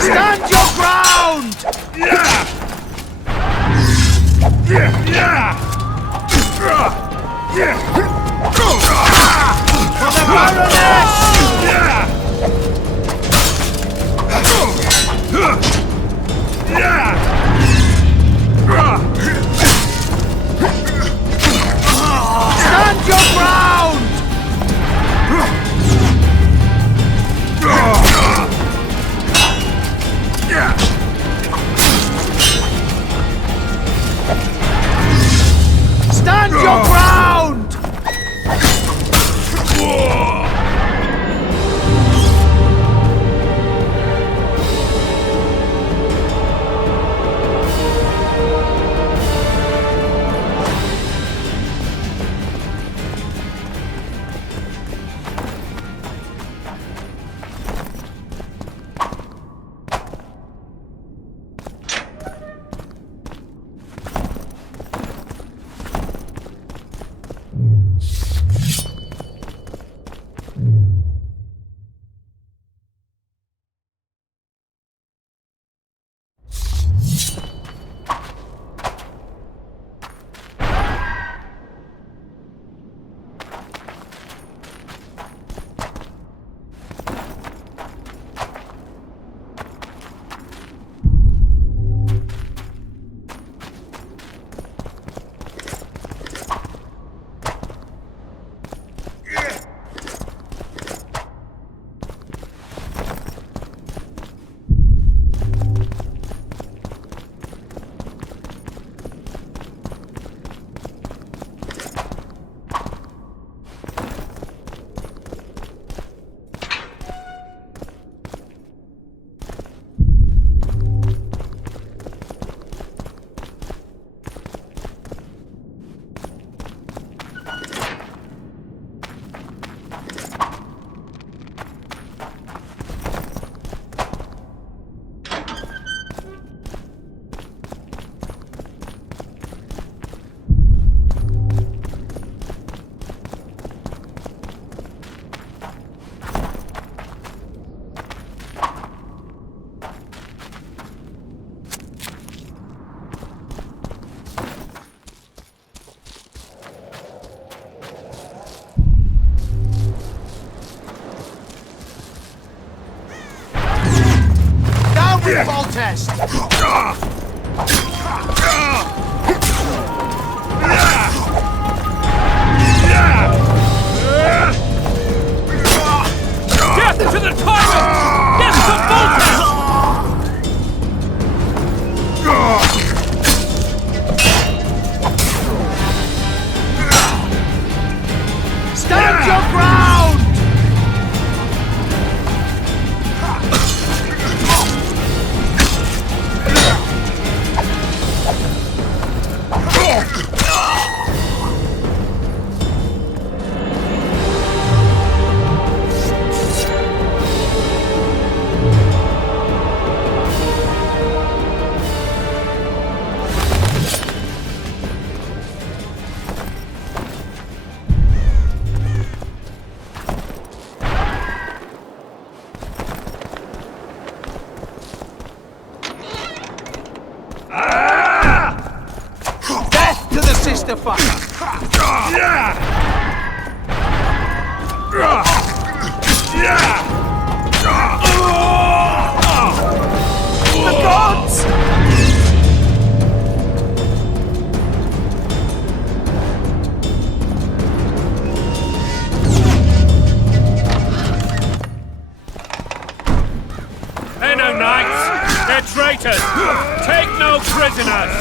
Stand your ground! For the Baroness! Stand your ground! Stand your ground! Ball test! Death to the tyrant! Death to Voltes! Stand your ground! Sister fucker! The gods! They're no knights! They're traitors! Take no prisoners!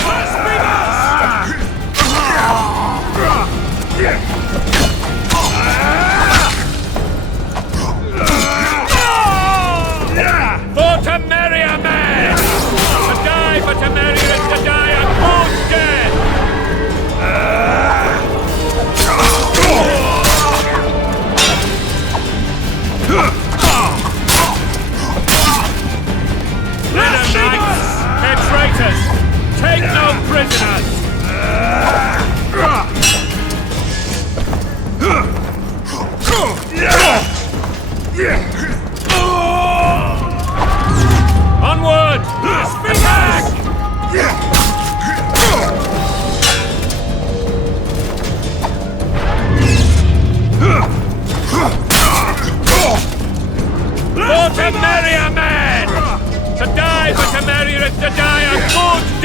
For Temeria, man! To die for Temeria is to die a good death! They're no knights! They're traitors! Take no prisoners!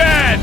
dead!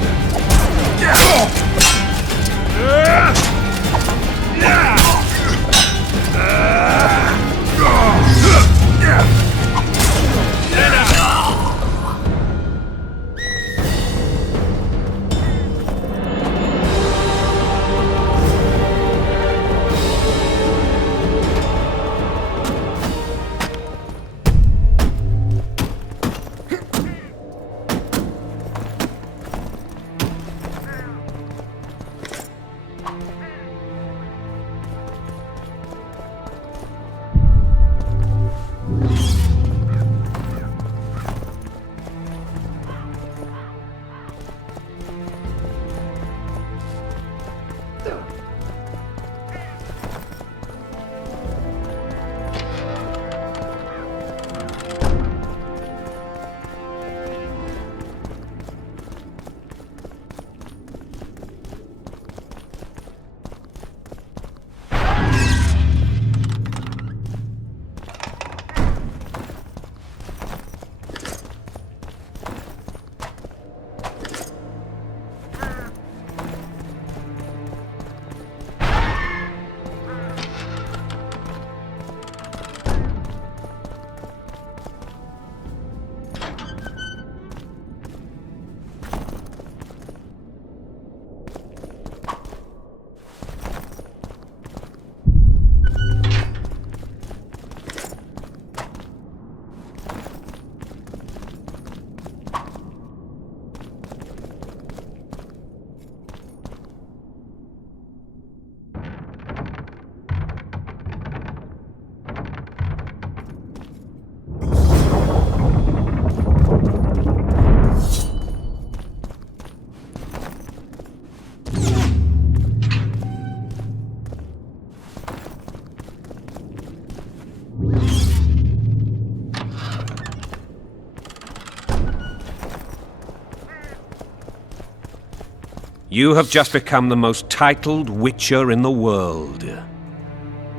You have just become the most titled witcher in the world.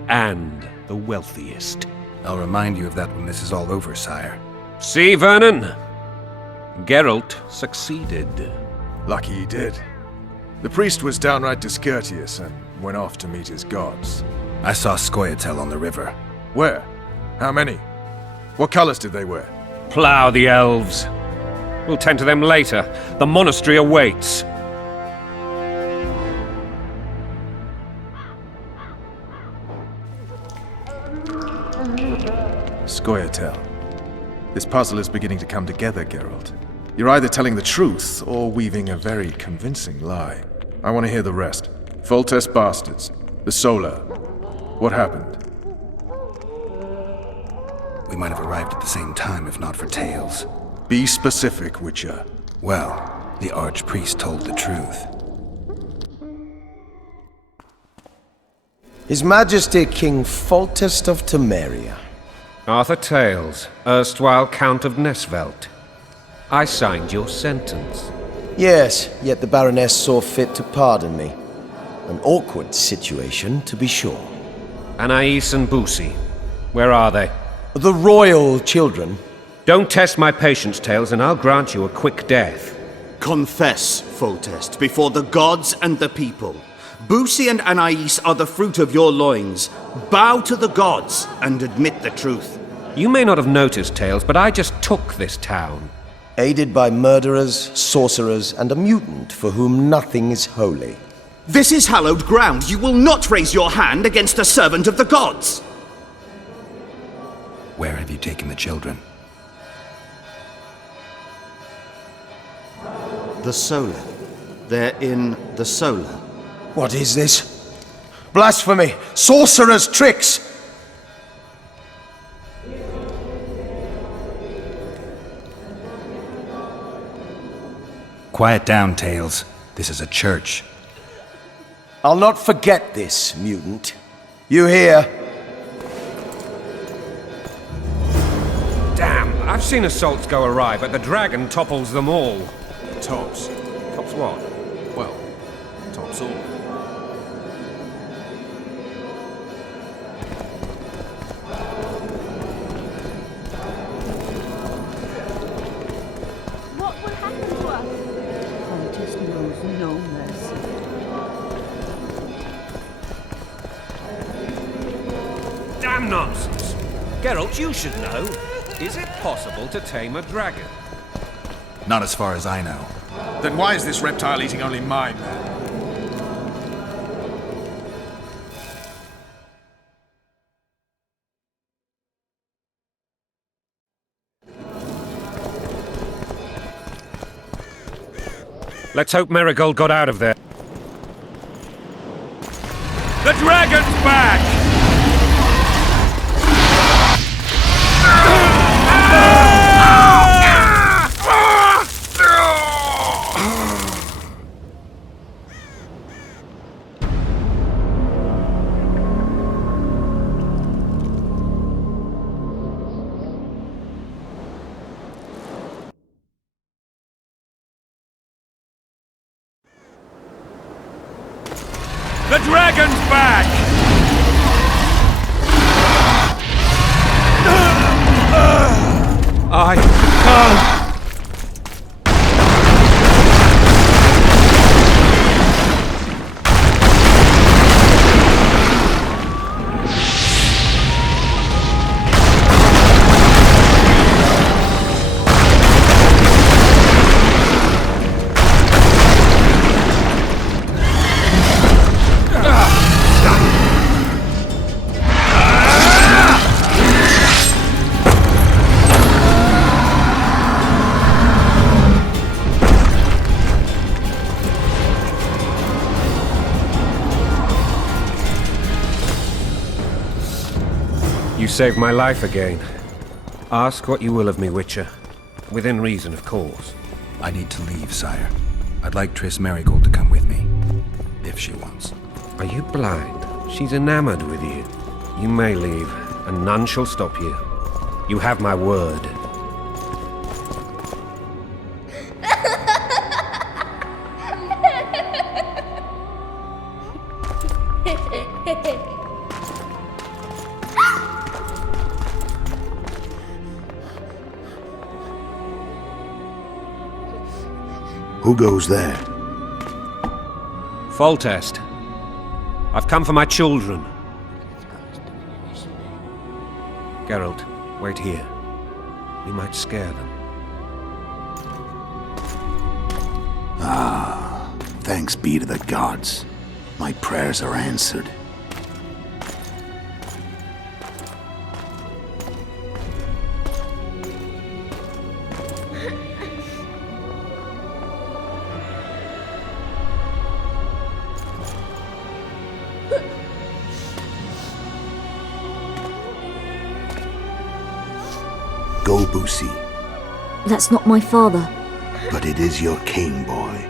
And the wealthiest. I'll remind you of that when this is all over, sire. See, Vernon? Geralt succeeded. Lucky he did. The priest was downright discourteous and went off to meet his gods. I saw Scoia'tael on the river. Where? How many? What colors did they wear? Plough the elves. We'll tend to them later. The monastery awaits. Scoia'tael. This puzzle is beginning to come together, Geralt. You're either telling the truth or weaving a very convincing lie. I want to hear the rest. Foltest bastards. The Solar. What happened? We might have arrived at the same time if not for Tales. Be specific, Witcher. Well, the Archpriest told the truth. His Majesty King Foltest of Temeria. Arthur Tales, erstwhile Count of Nesvelt. I signed your sentence. Yes, yet the Baroness saw fit to pardon me. An awkward situation, to be sure. Anais and Boussy, where are they? The royal children. Don't test my patience, Tales, and I'll grant you a quick death. Confess, Foltest, before the gods and the people. Boussy and Anais are the fruit of your loins. Bow to the gods and admit the truth. You may not have noticed, Tales, but I just took this town. Aided by murderers, sorcerers, and a mutant for whom nothing is holy. This is hallowed ground. You will not raise your hand against a servant of the gods. Where have you taken the children? The Solar. They're in the Solar. What is this? Blasphemy! Sorcerer's tricks! Quiet down, Tales. This is a church. I'll not forget this, mutant. You hear? Damn, I've seen assaults go awry, but the dragon topples them all. Tops. Tops what? Well, tops all. What will happen to us? Damn nonsense! Geralt, you should know. Is it possible to tame a dragon? Not as far as I know. Then why is this reptile eating only my men? Let's hope Marigold got out of there. The dragon's back! The dragon's back! I can't! You saved my life again. Ask what you will of me, Witcher. Within reason, of course. I need to leave, sire. I'd like Triss Marigold to come with me. If she wants. Are you blind? She's enamored with you. You may leave, and none shall stop you. You have my word. Who goes there? Foltest. I've come for my children. Geralt, wait here. We might scare them. Ah, thanks be to the gods. My prayers are answered. Go, Boosie. That's not my father. But it is your king, boy.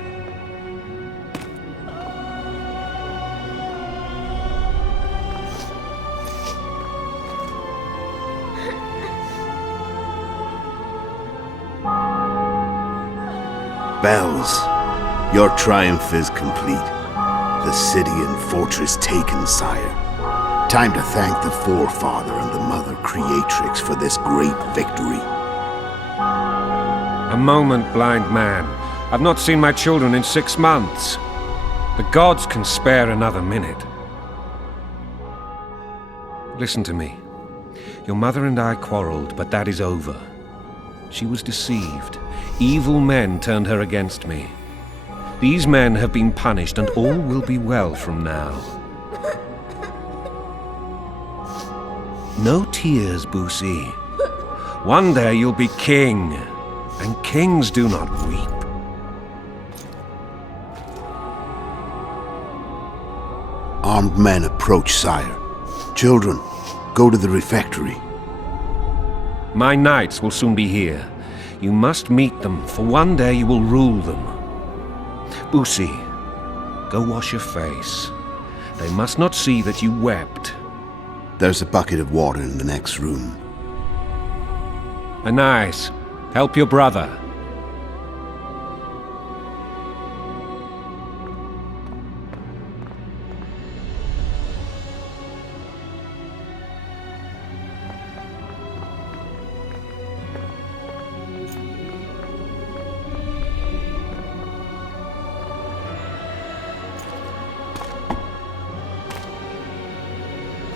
Bells, your triumph is complete. The city and fortress taken, sire. Time to thank the forefather and the mother creatrix for this great victory. A moment, blind man. I've not seen my children in 6 months. The gods can spare another minute. Listen to me. Your mother and I quarreled, but that is over. She was deceived. Evil men turned her against me. These men have been punished, and all will be well from now. No tears, Boosie. One day you'll be king, and kings do not weep. Armed men approach, sire. Children, go to the refectory. My knights will soon be here. You must meet them, for one day you will rule them. Boosie, go wash your face. They must not see that you wept. There's a bucket of water in the next room. Anais, help your brother.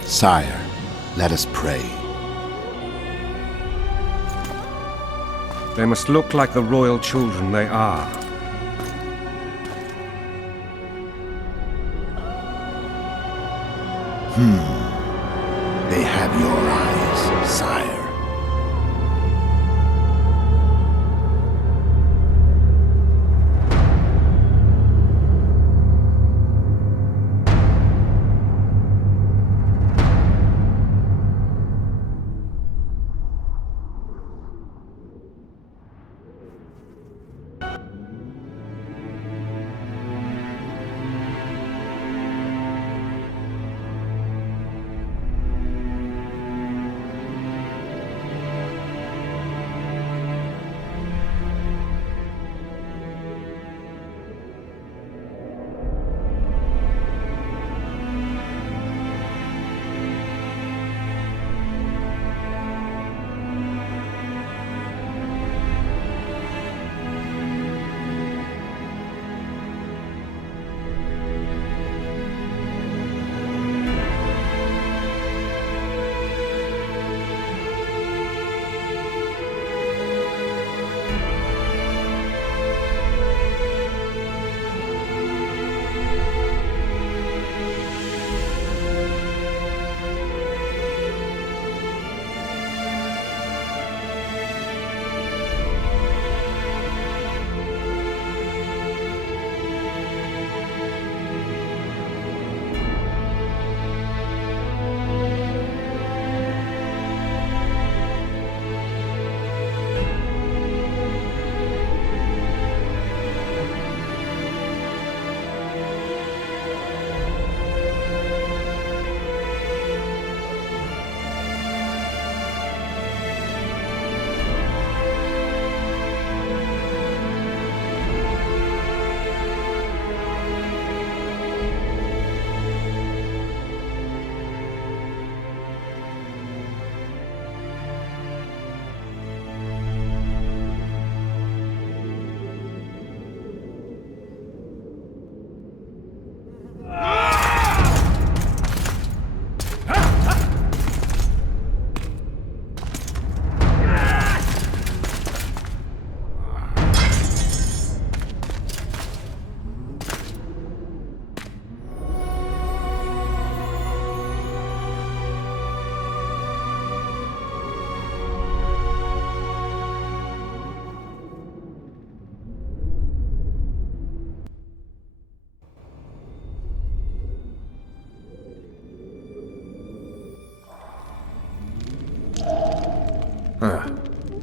Sire, Let us pray. They must look like the royal children they are. They have your eyes, sire.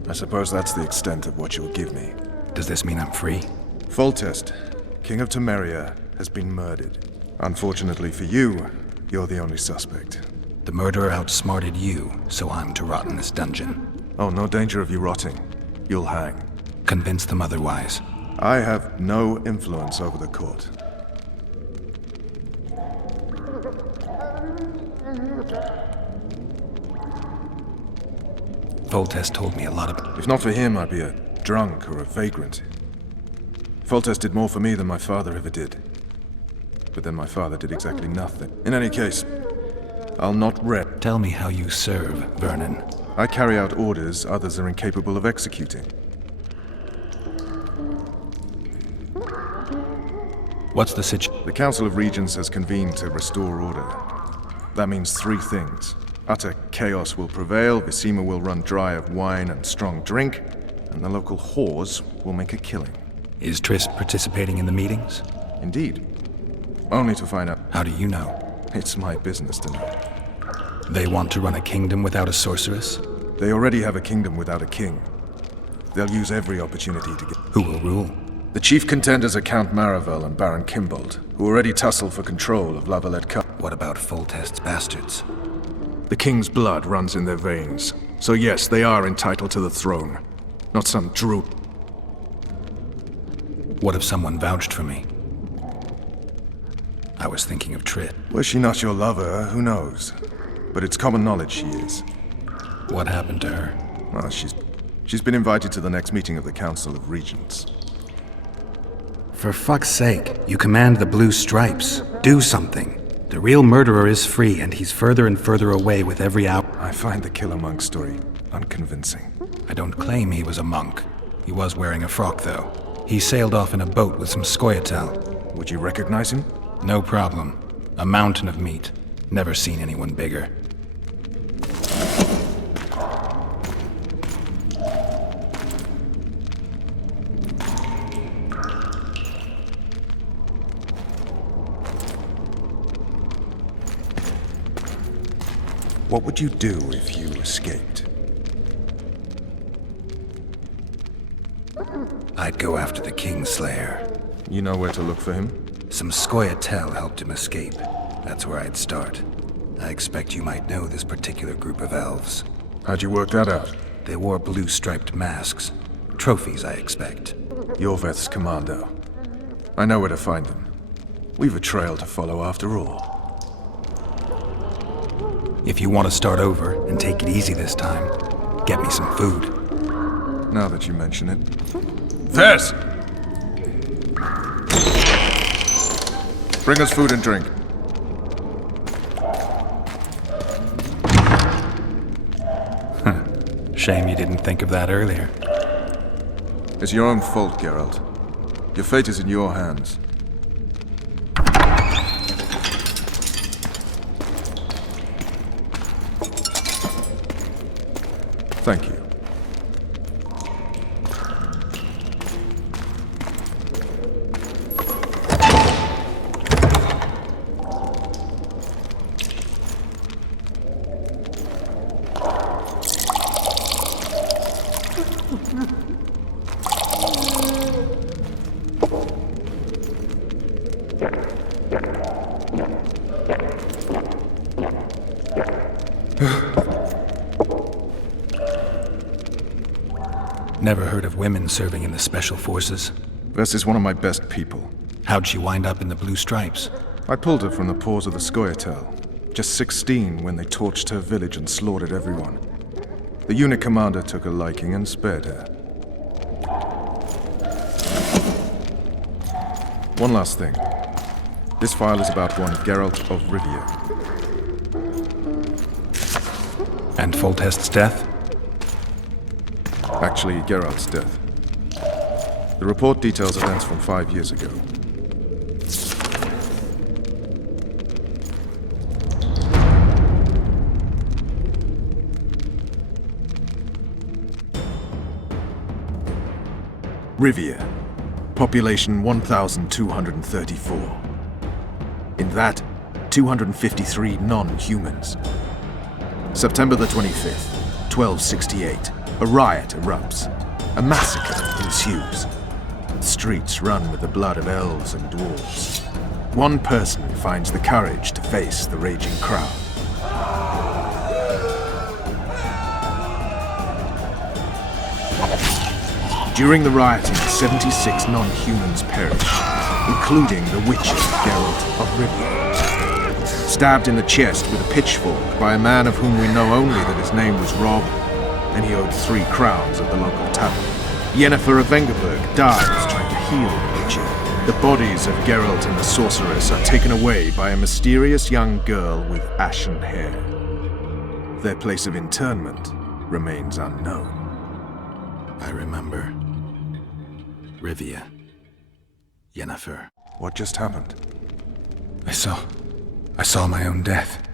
I suppose that's the extent of what you'll give me. Does this mean I'm free? Foltest, King of Temeria, has been murdered. Unfortunately for you, you're the only suspect. The murderer outsmarted you, so I'm to rot in this dungeon. Oh, no danger of you rotting. You'll hang. Convince them otherwise. I have no influence over the court. Foltest told me a lot of... If not for him, I'd be a drunk or a vagrant. Foltest did more for me than my father ever did. But then my father did exactly nothing. In any case, I'll not rest. Tell me how you serve, Vernon. I carry out orders others are incapable of executing. What's the situation? The Council of Regents has convened to restore order. That means three things. Utter chaos will prevail, Visima will run dry of wine and strong drink, and the local whores will make a killing. Is Trist participating in the meetings? Indeed. Only to find out. How do you know? It's my business to know. They want to run a kingdom without a sorceress? They already have a kingdom without a king. They'll use every opportunity to get... Who will rule? The chief contenders are Count Maravel and Baron Kimbold, who already tussle for control of Lavalette Cup. What about Foltest's bastards? The king's blood runs in their veins. So yes, they are entitled to the throne. Not some droop. What if someone vouched for me? I was thinking of Trit. Was she not your lover? Who knows? But it's common knowledge she is. What happened to her? Well, she's been invited to the next meeting of the Council of Regents. For fuck's sake, you command the Blue Stripes. Do something. The real murderer is free, and he's further and further away with every hour. I find the Killer Monk story unconvincing. I don't claim he was a monk. He was wearing a frock, though. He sailed off in a boat with some Scoia'tael. Would you recognize him? No problem. A mountain of meat. Never seen anyone bigger. What would you do if you escaped? I'd go after the Kingslayer. You know where to look for him? Some Scoia'tael helped him escape. That's where I'd start. I expect you might know this particular group of elves. How'd you work that out? They wore blue striped masks. Trophies, I expect. You're Veth's commando. I know where to find them. We've a trail to follow after all. If you want to start over and take it easy this time, get me some food. Now that you mention it. Vess! Bring us food and drink. Shame you didn't think of that earlier. It's your own fault, Geralt. Your fate is in your hands. Thank you. Never heard of women serving in the Special Forces. Vess is one of my best people. How'd she wind up in the Blue Stripes? I pulled her from the paws of the Scoia'tael. Just 16 when they torched her village and slaughtered everyone. The unit commander took a liking and spared her. One last thing. This file is about one Geralt of Rivia. And Foltest's death? Actually, Geralt's death. The report details events from 5 years ago. Rivia. Population 1,234. In that, 253 non-humans. September the 25th, 1268. A riot erupts. A massacre ensues. The streets run with the blood of elves and dwarves. One person finds the courage to face the raging crowd. During the rioting, 76 non-humans perished, including the Witcher Geralt of Rivia. Stabbed in the chest with a pitchfork by a man of whom we know only that his name was Rob, and he owed 3 crowns at the local tavern. Yennefer of Vengerberg dies trying to heal the Witcher. The bodies of Geralt and the sorceress are taken away by a mysterious young girl with ashen hair. Their place of interment remains unknown. I remember. Rivia. Yennefer. What just happened? I saw my own death.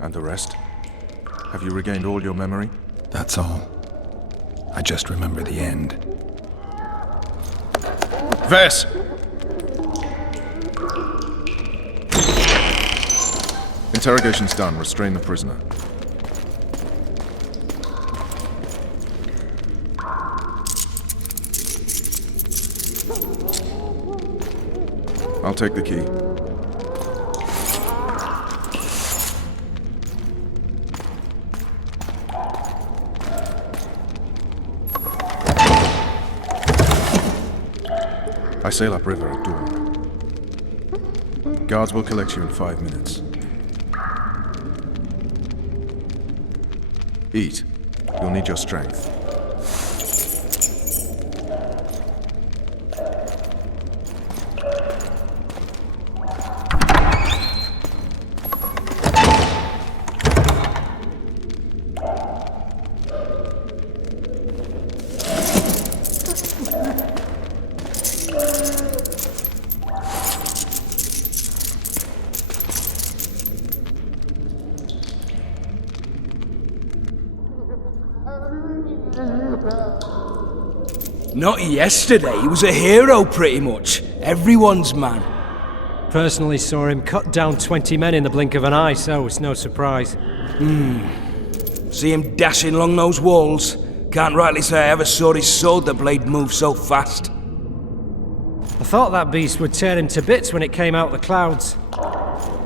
And the rest? Have you regained all your memory? That's all. I just remember the end. Vess! Interrogation's done. Restrain the prisoner. I'll take the key. I sail upriver at dawn. Guards will collect you in 5 minutes. Eat. You'll need your strength. Not yesterday, he was a hero pretty much. Everyone's man. Personally saw him cut down 20 men in the blink of an eye, so it's no surprise. See him dashing along those walls. Can't rightly say I ever saw his sword the blade move so fast. I thought that beast would tear him to bits when it came out the clouds.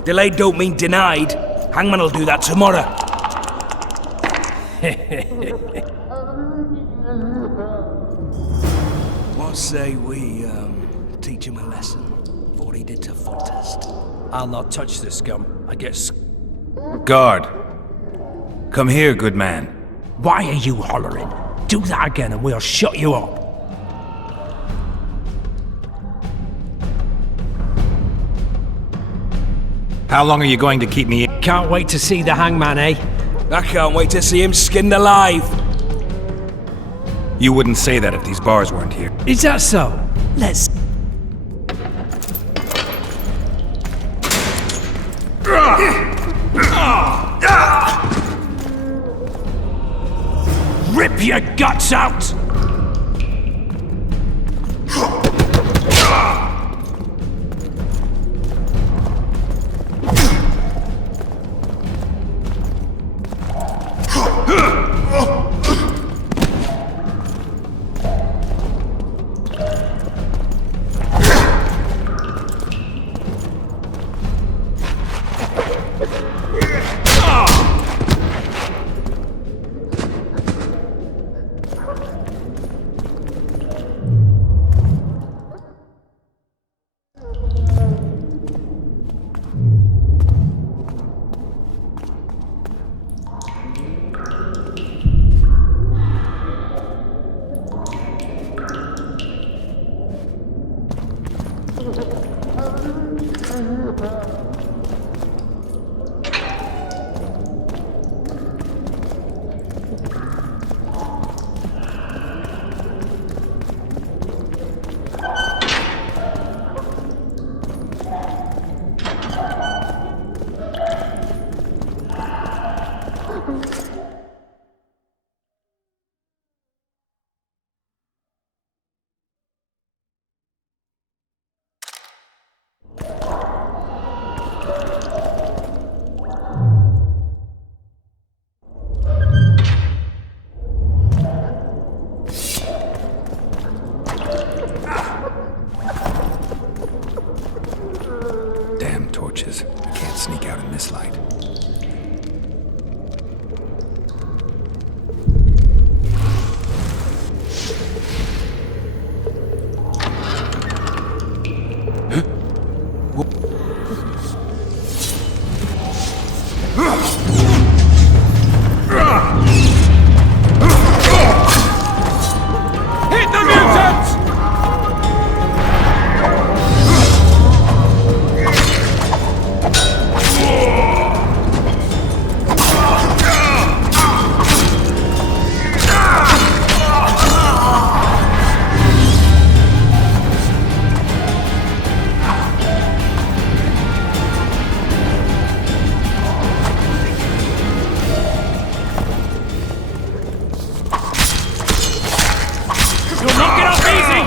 Delayed don't mean denied. Hangman'll do that tomorrow. What say we, teach him a lesson? What he did to Foltest. I'll not touch the scum. I guess. Guard! Come here, good man. Why are you hollering? Do that again and we'll shut you up. How long are you going to keep me in? Can't wait to see the hangman, eh? I can't wait to see him skinned alive. You wouldn't say that if these bars weren't here. Is that so? Let's. Rip your guts out! Damn torches. I can't sneak out in this light. Hit the mutants! You'll not get off easy!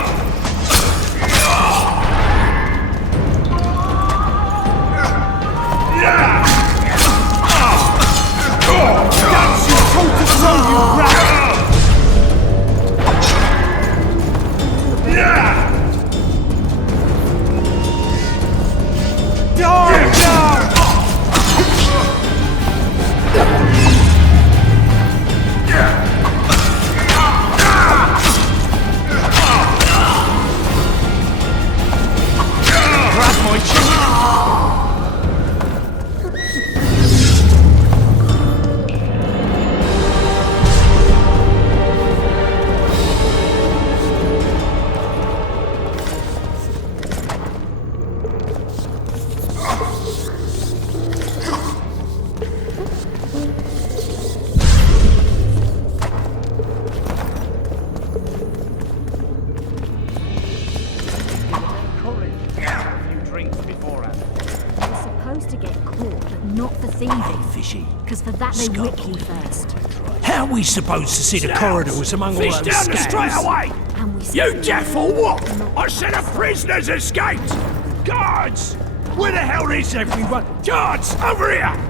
That's your toe-to-toe, you rat! Die now! Grab my chin! supposed to get caught, but not for thieving. Fishy. Because for that they whip you first. How are we supposed to see the corridors among all those scabs? Fish down the straight away! And we You deaf or what? I said a prisoner's escaped! Guards! Where the hell is everyone? Guards, over here!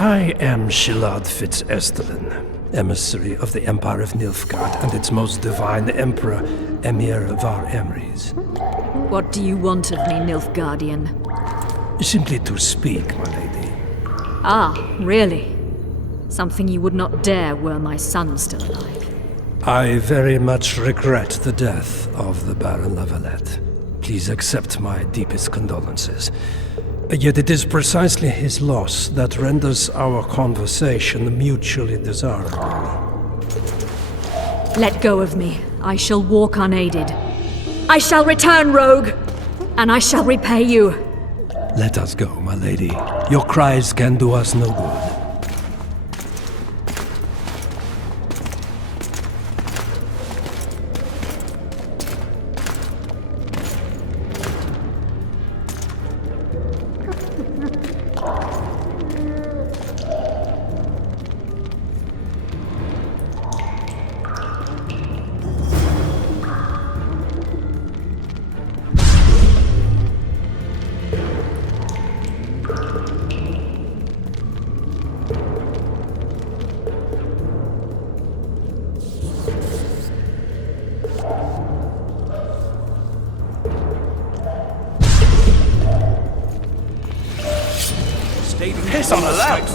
I am Shilad Fitz-Estelin, emissary of the Empire of Nilfgaard and its most divine Emperor, Emir Var Emrys. What do you want of me, Nilfgaardian? Simply to speak, my lady. Ah, really? Something you would not dare were my son still alive. I very much regret the death of the Baron Lavalette. Please accept my deepest condolences. Yet it is precisely his loss that renders our conversation mutually desirable. Let go of me. I shall walk unaided. I shall return, rogue! And I shall repay you. Let us go, my lady. Your cries can do us no good. Piss on a lamp!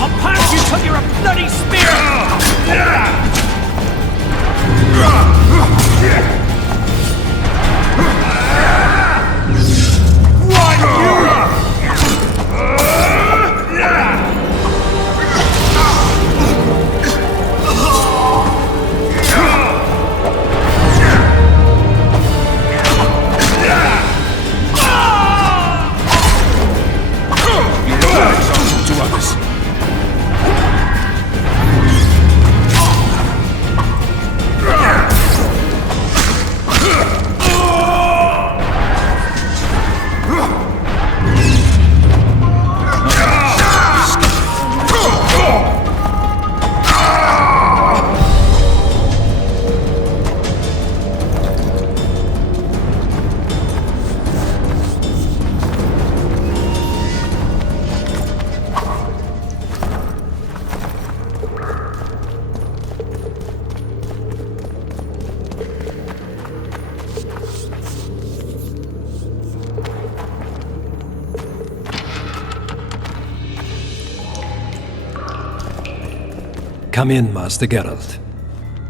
I'll punch you till you're a bloody spear! come in, Master Geralt.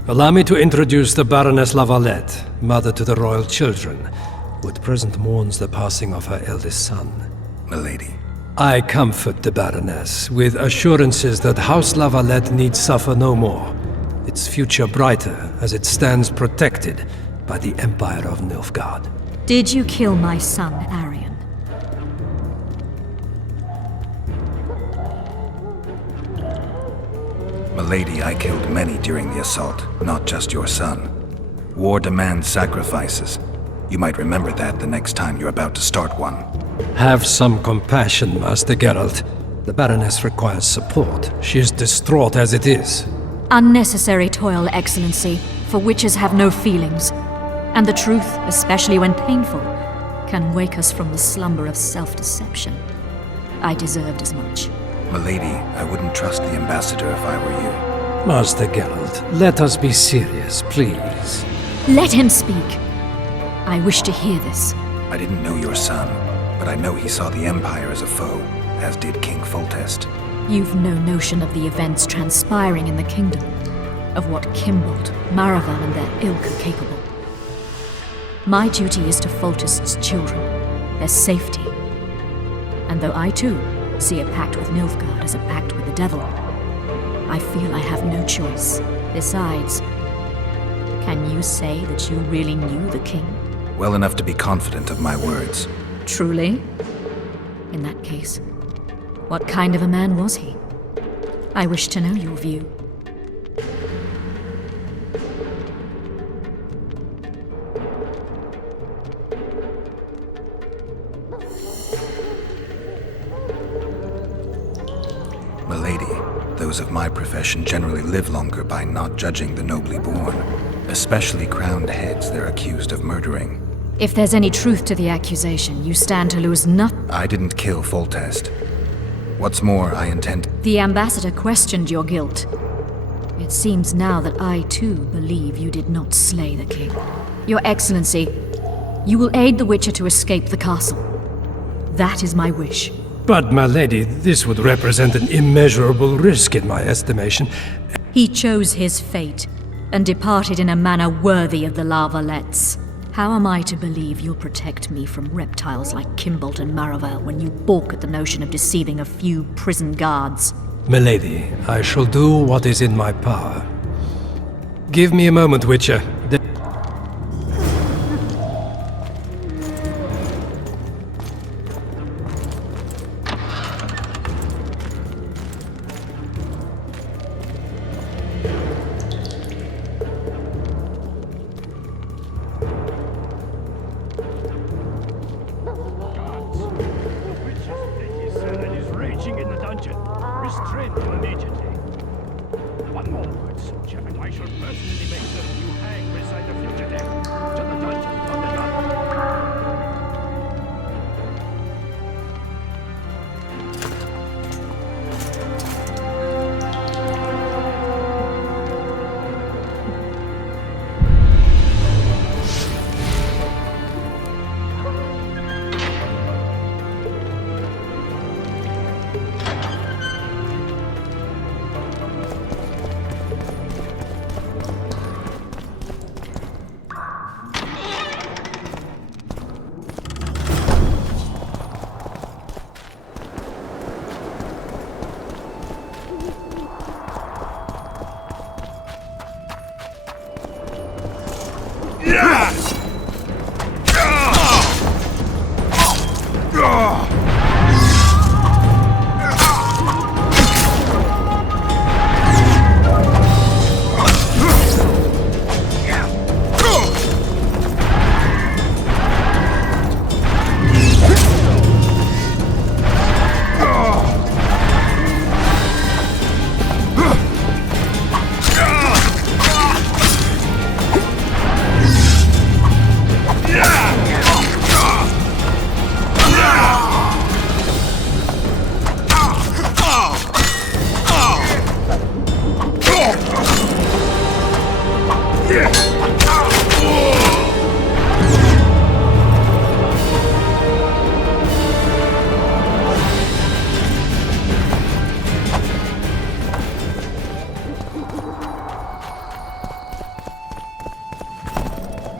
Allow me to introduce the Baroness Lavalette, mother to the royal children, who at present mourns the passing of her eldest son. Milady. I comfort the Baroness with assurances that House Lavalette need suffer no more, its future brighter as it stands protected by the Empire of Nilfgaard. Did you kill my son, Arion? Milady, I killed many during the assault, not just your son. War demands sacrifices. You might remember that the next time you're about to start one. Have some compassion, Master Geralt. The Baroness requires support. She is distraught as it is. Unnecessary toil, Excellency, for witches have no feelings. And the truth, especially when painful, can wake us from the slumber of self-deception. I deserved as much. Milady, I wouldn't trust the ambassador if I were you. Master Geralt, let us be serious, please. Let him speak. I wish to hear this. I didn't know your son, but I know he saw the Empire as a foe, as did King Foltest. You've no notion of the events transpiring in the kingdom, of what Kimbold, Maravel, and their ilk are capable. My duty is to Foltest's children, their safety. And though I too see a pact with Nilfgaard as a pact with the devil, I feel I have no choice. Besides, can you say that you really knew the king? Well enough to be confident of my words. Truly? In that case, what kind of a man was he? I wish to know your view. Milady, those of my profession generally live longer by not judging the nobly born. Especially crowned heads they're accused of murdering. If there's any truth to the accusation, you stand to lose nothing. I didn't kill Foltest. What's more, I intend... The ambassador questioned your guilt. It seems now that I too believe you did not slay the king. Your Excellency, you will aid the Witcher to escape the castle. That is my wish. But, my lady, this would represent an immeasurable risk in my estimation. He chose his fate, and departed in a manner worthy of the Lavalettes. How am I to believe you'll protect me from reptiles like Kimbold and Maravel when you balk at the notion of deceiving a few prison guards? Milady, I shall do what is in my power. Give me a moment, Witcher.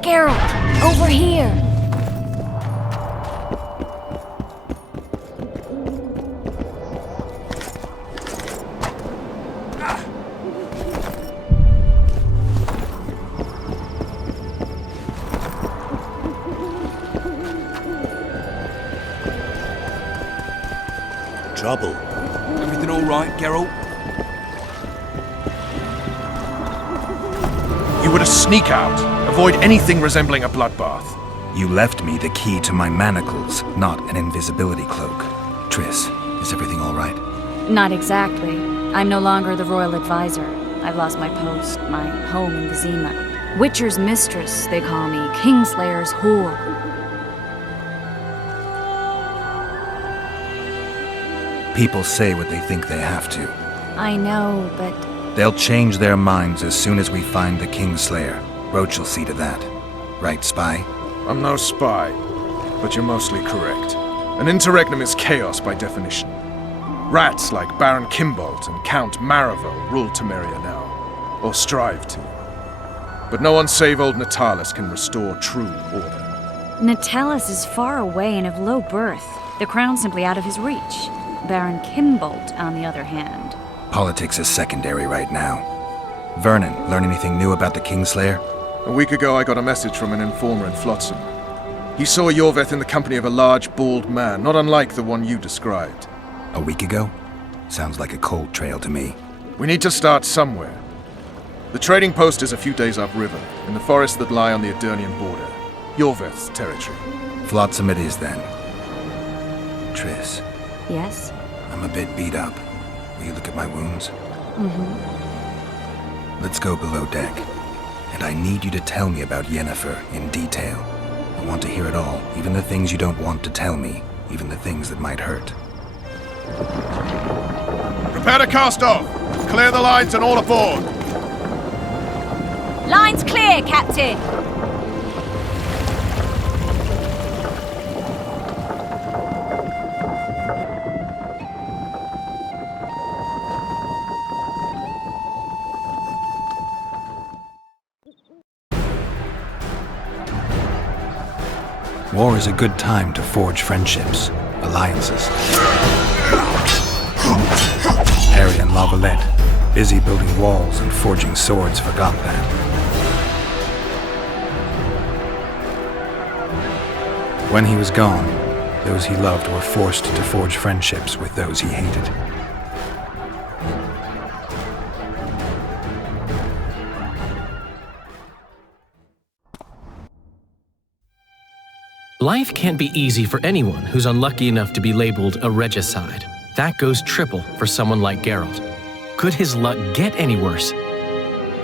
Geralt, over here! Trouble. Everything all right, Geralt? You were to sneak out. Avoid anything resembling a bloodbath. You left me the key to my manacles, not an invisibility cloak. Triss, is everything all right? Not exactly. I'm no longer the royal advisor. I've lost my post, my home in Vizima. Witcher's mistress, they call me. Kingslayer's whore. People say what they think they have to. I know, but... They'll change their minds as soon as we find the Kingslayer. Roche will see to that. Right, spy? I'm no spy, but you're mostly correct. An interregnum is chaos by definition. Rats like Baron Kimbolt and Count Maravel rule Temeria now, or strive to. But no one save old Natalis can restore true order. Natalis is far away and of low birth. The crown's simply out of his reach. Baron Kimbolt, on the other hand. Politics is secondary right now. Vernon, learn anything new about the Kingslayer? A week ago I got a message from an informer in Flotsam. He saw Yorveth in the company of a large, bald man, not unlike the one you described. A week ago? Sounds like a cold trail to me. We need to start somewhere. The trading post is a few days upriver, in the forests that lie on the Edirnian border. Yorveth's territory. Flotsam it is then. Triss. Yes? I'm a bit beat up. Will you look at my wounds? Mm-hmm. Let's go below deck. And I need you to tell me about Yennefer in detail. I want to hear it all, even the things you don't want to tell me, even the things that might hurt. Prepare to cast off! Clear the lines and all aboard! Line's clear, Captain! War is a good time to forge friendships, alliances. Harry and Lavalette, busy building walls and forging swords, forgot that. When he was gone, those he loved were forced to forge friendships with those he hated. Life can't be easy for anyone who's unlucky enough to be labeled a regicide. That goes triple for someone like Geralt. Could his luck get any worse?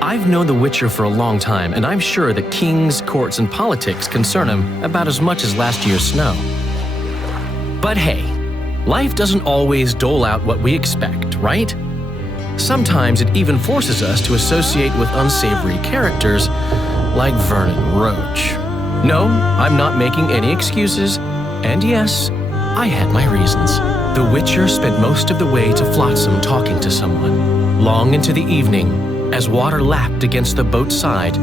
I've known the Witcher for a long time, and I'm sure that kings, courts, and politics concern him about as much as last year's snow. But hey, life doesn't always dole out what we expect, right? Sometimes it even forces us to associate with unsavory characters like Vernon Roche. No, I'm not making any excuses, and yes, I had my reasons. The Witcher spent most of the way to Flotsam talking to someone. Long into the evening, as water lapped against the boat's side,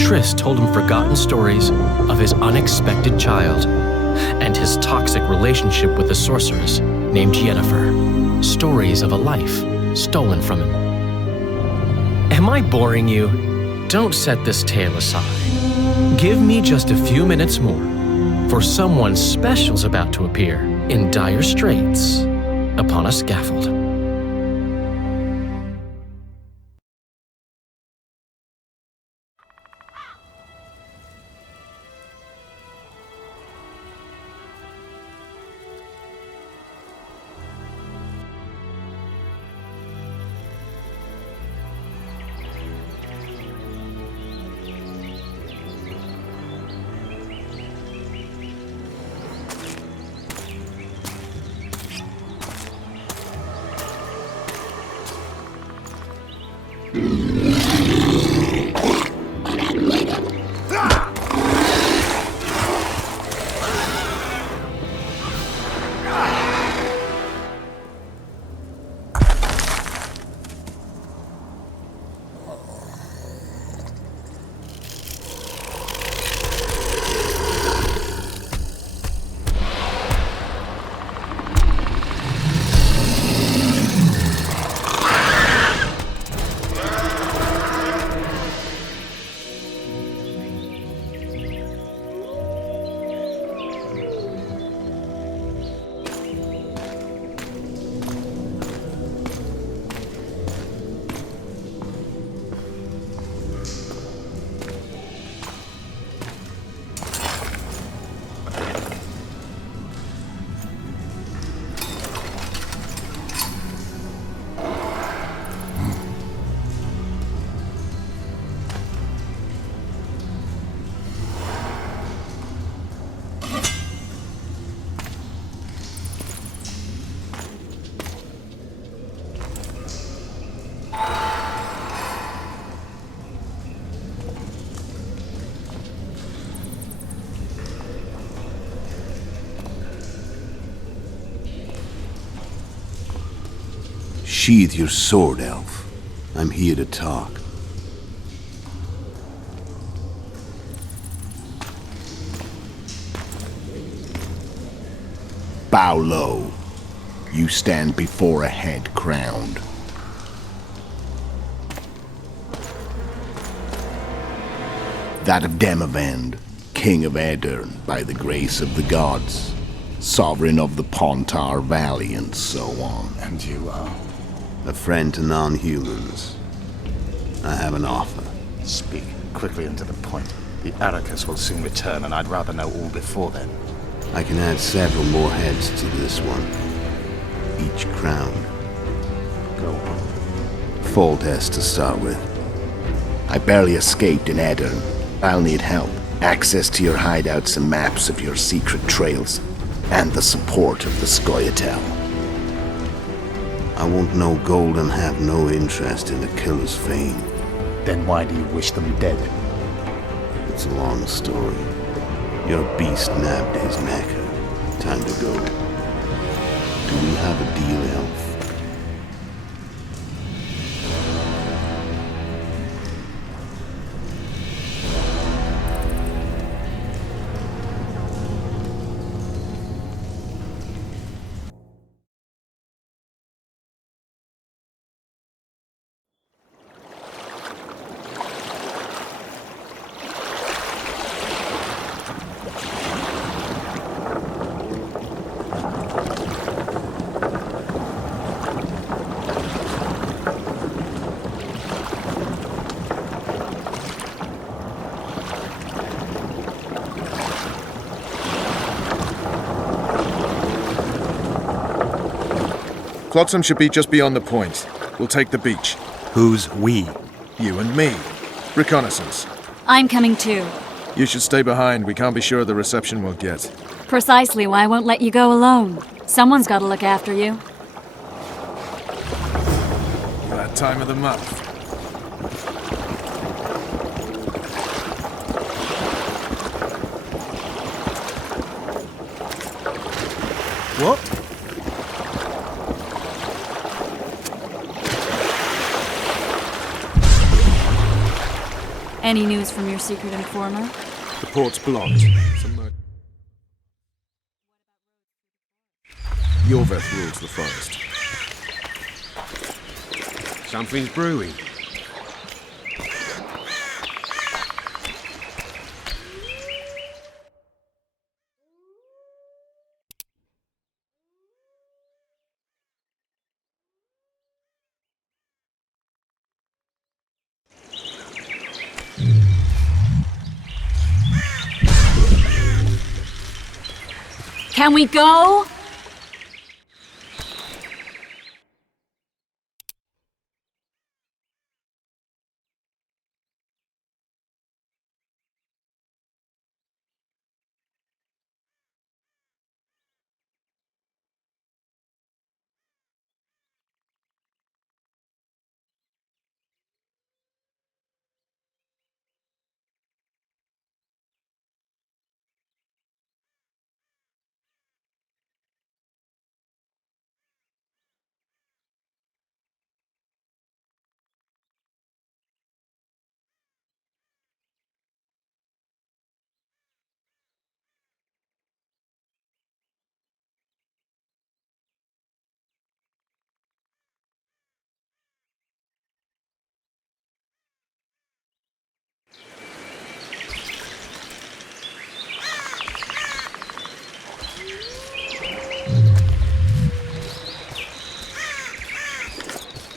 Triss told him forgotten stories of his unexpected child and his toxic relationship with a sorceress named Yennefer. Stories of a life stolen from him. Am I boring you? Don't set this tale aside. Give me just a few minutes more, for someone special's about to appear in dire straits upon a scaffold. Sheathe your sword, elf. I'm here to talk. Bow low. You stand before a head crowned. That of Demavend, king of Aedirn, by the grace of the gods, sovereign of the Pontar Valley, and so on. And you are? A friend to non-humans. I have an offer. Speak quickly and to the point. The Arrakis will soon return, and I'd rather know all before then. I can add several more heads to this one. Each crowned. Go on. Foltest to start with. I barely escaped in Aedirn. I'll need help. Access to your hideouts and maps of your secret trails. And the support of the Scoia'tael. I want no gold and have no interest in the killer's fame. Then why do you wish them dead? It's a long story. Your beast nabbed his neck. Time to go. Do we have a deal, elf? Flotsam should be just beyond the point. We'll take the beach. Who's we? You and me. Reconnaissance. I'm coming too. You should stay behind. We can't be sure of the reception we'll get. Precisely why I won't let you go alone. Someone's got to look after you. That time of the month. What? Any news from your secret informer? The port's blocked. Yorveth rules the forest. Something's brewing. Can we go?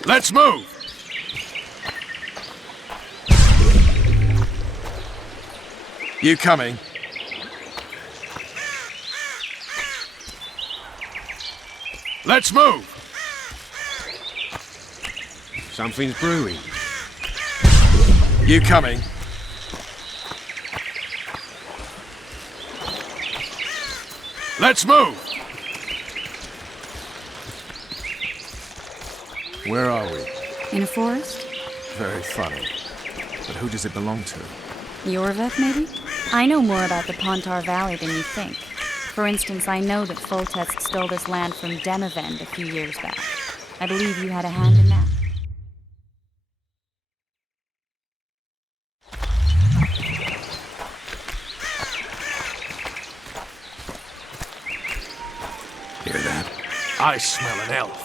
Let's move! You coming? Let's move! Something's brewing. You coming? Let's move! Where are we? In a forest? Very funny. But who does it belong to? Yorveth, maybe? I know more about the Pontar Valley than you think. For instance, I know that Foltest stole this land from Demavend a few years back. I believe you had a hand in that. Hear that? I smell an elf.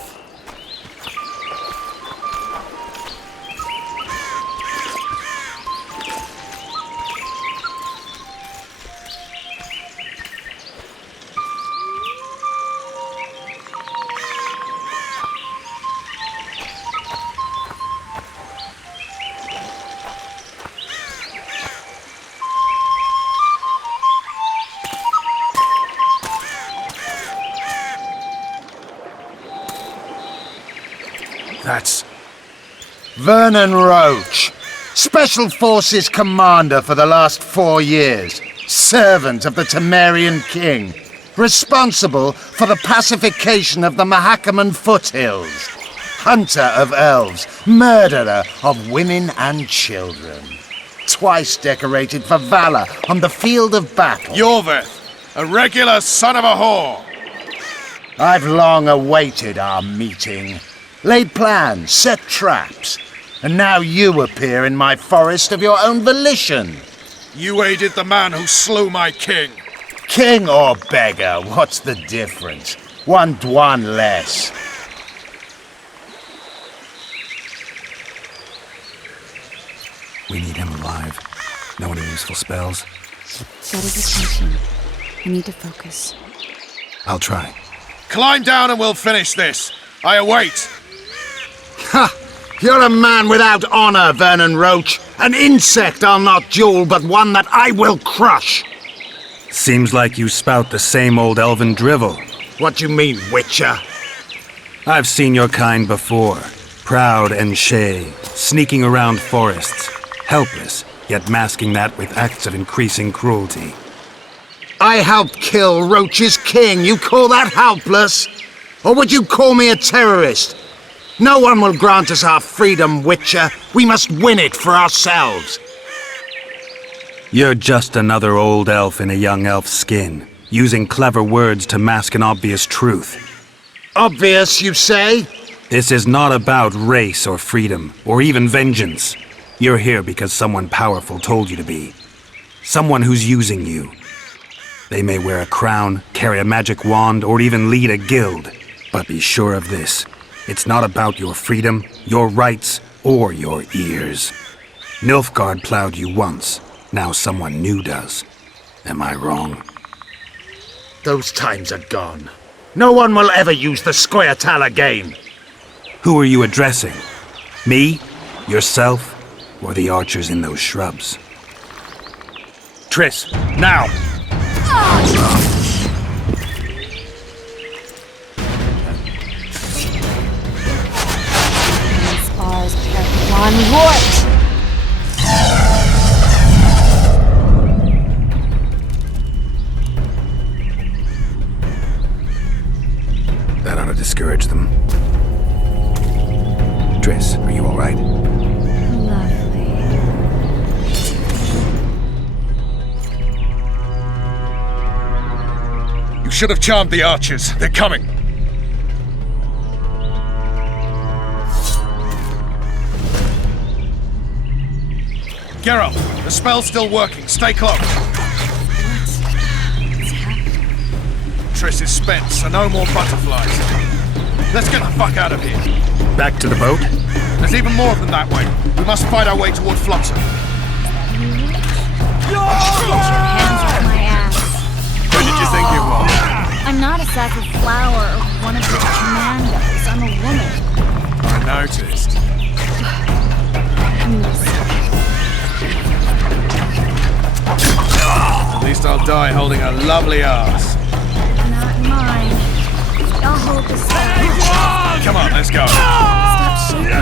That's Vernon Roche, Special Forces Commander for the last 4 years, servant of the Temerian King, responsible for the pacification of the Mahakaman foothills, hunter of elves, murderer of women and children, twice decorated for valor on the field of battle. Yorveth, a regular son of a whore. I've long awaited our meeting. Laid plans, set traps, and now you appear in my forest of your own volition. You aided the man who slew my king. King or beggar, what's the difference? One dwan less. We need him alive. No any useful spells? Get his attention. I need to focus. I'll try. Climb down and we'll finish this. I await. Ha! You're a man without honor, Vernon Roche. An insect I'll not duel, but one that I will crush. Seems like you spout the same old elven drivel. What do you mean, Witcher? I've seen your kind before. Proud and shay, sneaking around forests. Helpless, yet masking that with acts of increasing cruelty. I helped kill Roche's king. You call that helpless? Or would you call me a terrorist? No one will grant us our freedom, Witcher. We must win it for ourselves. You're just another old elf in a young elf's skin, using clever words to mask an obvious truth. Obvious, you say? This is not about race or freedom, or even vengeance. You're here because someone powerful told you to be. Someone who's using you. They may wear a crown, carry a magic wand, or even lead a guild. But be sure of this. It's not about your freedom, your rights, or your ears. Nilfgaard plowed you once. Now someone new does. Am I wrong? Those times are gone. No one will ever use the Scoia'tael again. Who are you addressing? Me? Yourself? Or the archers in those shrubs? Triss, now! Spars kept one right! That ought to discourage them. Triss, are you all right? Lovely. You should have charmed the archers. They're coming. Geralt, the spell's still working. Stay close. Triss is spent, so no more butterflies. Let's get the fuck out of here. Back to the boat? There's even more of them that way. We must fight our way toward Flotsam. Get your hands off my ass. Who did you think you were? I'm not a sack of flour or one of your commandos. I'm a woman. I noticed. At least I'll die holding a lovely ass. Not mine. I'll hold the spell. Come on, let's go. Stop shaking.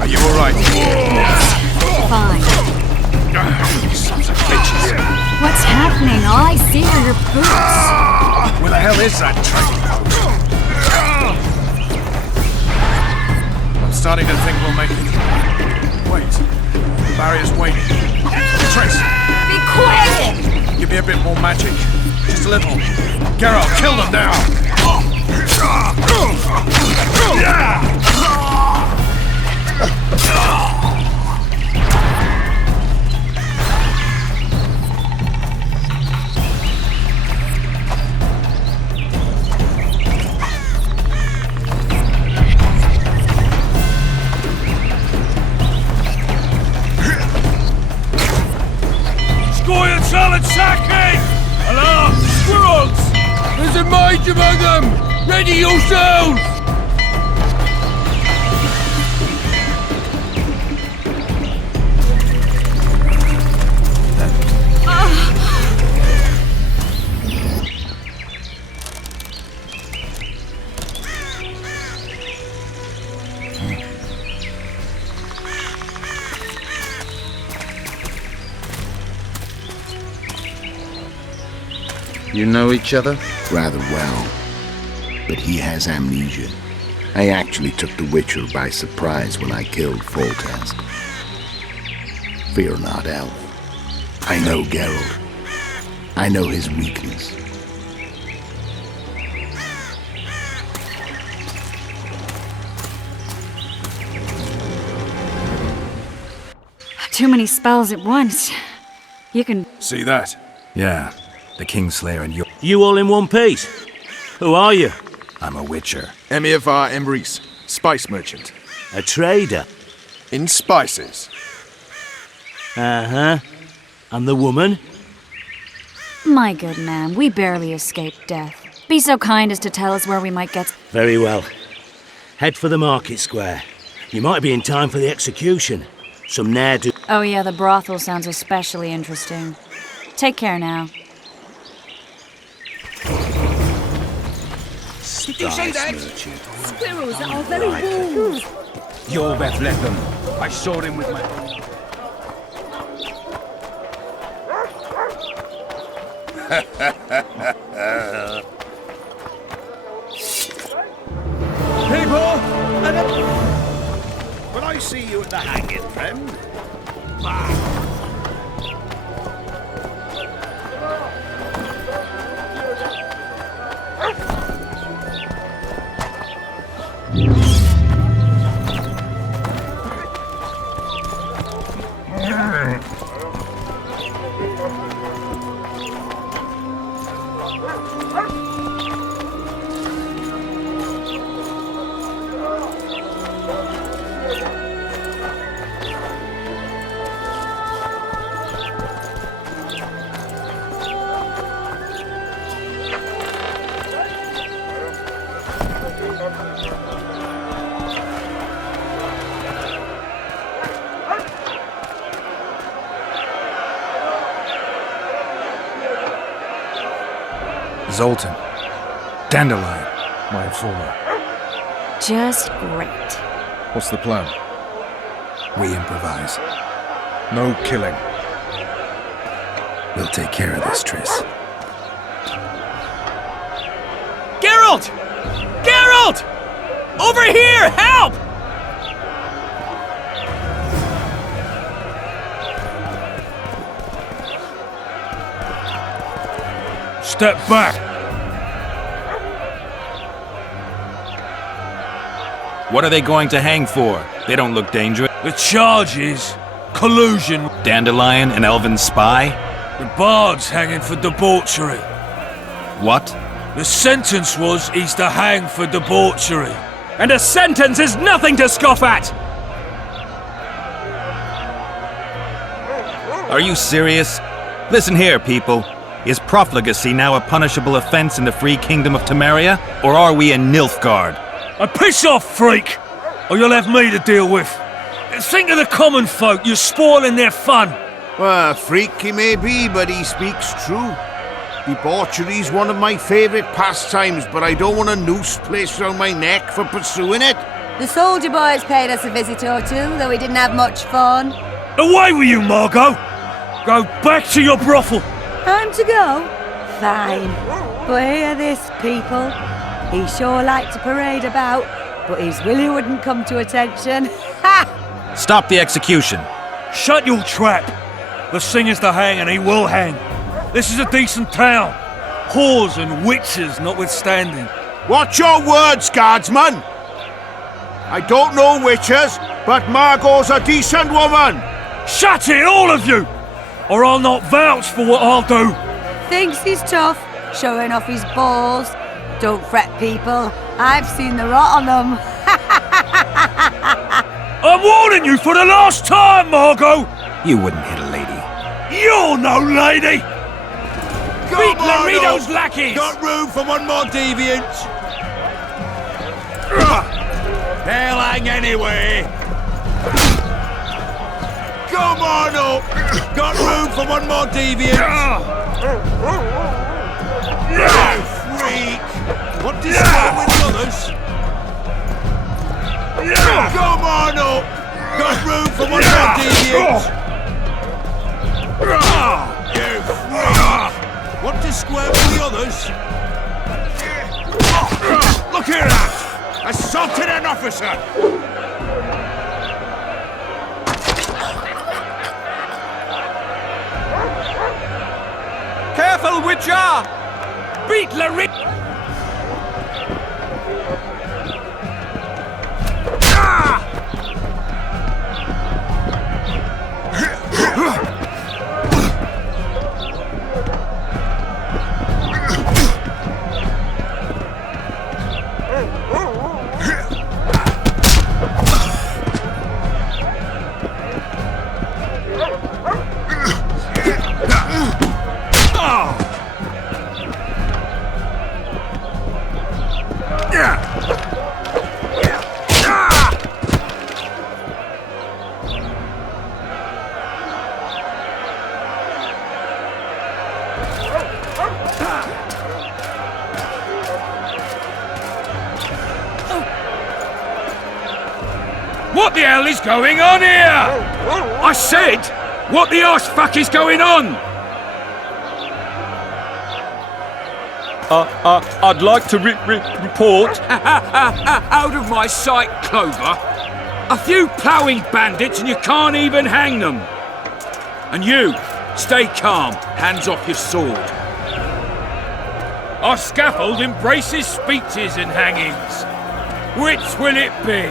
Are you alright? Fine. You sons of bitches. What's happening? All I see are your boots. Where the hell is that trading post? I'm starting to think we'll make it. Wait. The barrier's waiting. Triss! Be quiet! Give me a bit more magic. Just Just a little. Geralt, kill them now! Squired solid sacking! Alarm! Squirrels! There's a mage among them! Ready yourselves! You know each other? Rather well. But he has amnesia. I actually took the Witcher by surprise when I killed Foltest. Fear not, Elf. I know Geralt. I know his weakness. Too many spells at once. You can... See that? Yeah, the Kingslayer and you. You all in one piece? Who are you? I'm a Witcher. Emir var Emrys, spice merchant. A trader? In spices. Uh-huh. And the woman? My good man, we barely escaped death. Be so kind as to tell us where we might get... Very well. Head for the market square. You might be in time for the execution. Some ne'er-do... Oh yeah, the brothel sounds especially interesting. Take care now. Did you say that? Squirrels are very warm. Your Beth left them. I saw him with my... People! Will I see you at the hanging, friend? Zoltan. Dandelion. My informer. Just great. What's the plan? We improvise. No killing. We'll take care of this, Triss. Geralt! Geralt! Over here! Help! Step back! What are they going to hang for? They don't look dangerous. The charge is collusion. Dandelion, an elven spy? The bard's hanging for debauchery. What? The sentence was he's to hang for debauchery. And a sentence is nothing to scoff at! Are you serious? Listen here, people. Is profligacy now a punishable offense in the free kingdom of Temeria? Or are we in Nilfgaard? Piss off, freak! Or you'll have me to deal with. Think of the common folk, you're spoiling their fun. Well, a freak he may be, but he speaks true. Debauchery's one of my favourite pastimes, but I don't want a noose placed around my neck for pursuing it. The soldier boys paid us a visit or two, though we didn't have much fun. Away with you, Margot! Go back to your brothel! Time to go? Fine. But hear this, people. He sure liked to parade about, but his willy wouldn't come to attention. Ha! Stop the execution. Shut your trap! The singer's to hang and he will hang. This is a decent town. whores and witches notwithstanding. Watch your words, guardsman! I don't know witches, but Margot's a decent woman! Shut it, all of you! Or I'll not vouch for what I'll do! Thinks he's tough, showing off his balls. Don't fret, people. I've seen the rot on them. I'm warning you for the last time, Margot! You wouldn't hit a lady. You're no lady! Beat Laredo's up. lackeys! Got room for one more deviant? They'll hang anyway! Come on up! Got room for one more deviant? You freak! What does you want with the others? Come on up! Got room for one more deviant? You freak! Want to square with the others? Look here, lad! Assaulted an officer! Careful, Witcher! Beat Laredo! What the hell is going on here? I said, what the arse fuck is going on? I'd like to report. Out of my sight, Clover. A few ploughing bandits and you can't even hang them. And you, stay calm, hands off your sword. Our scaffold embraces speeches and hangings. Which will it be?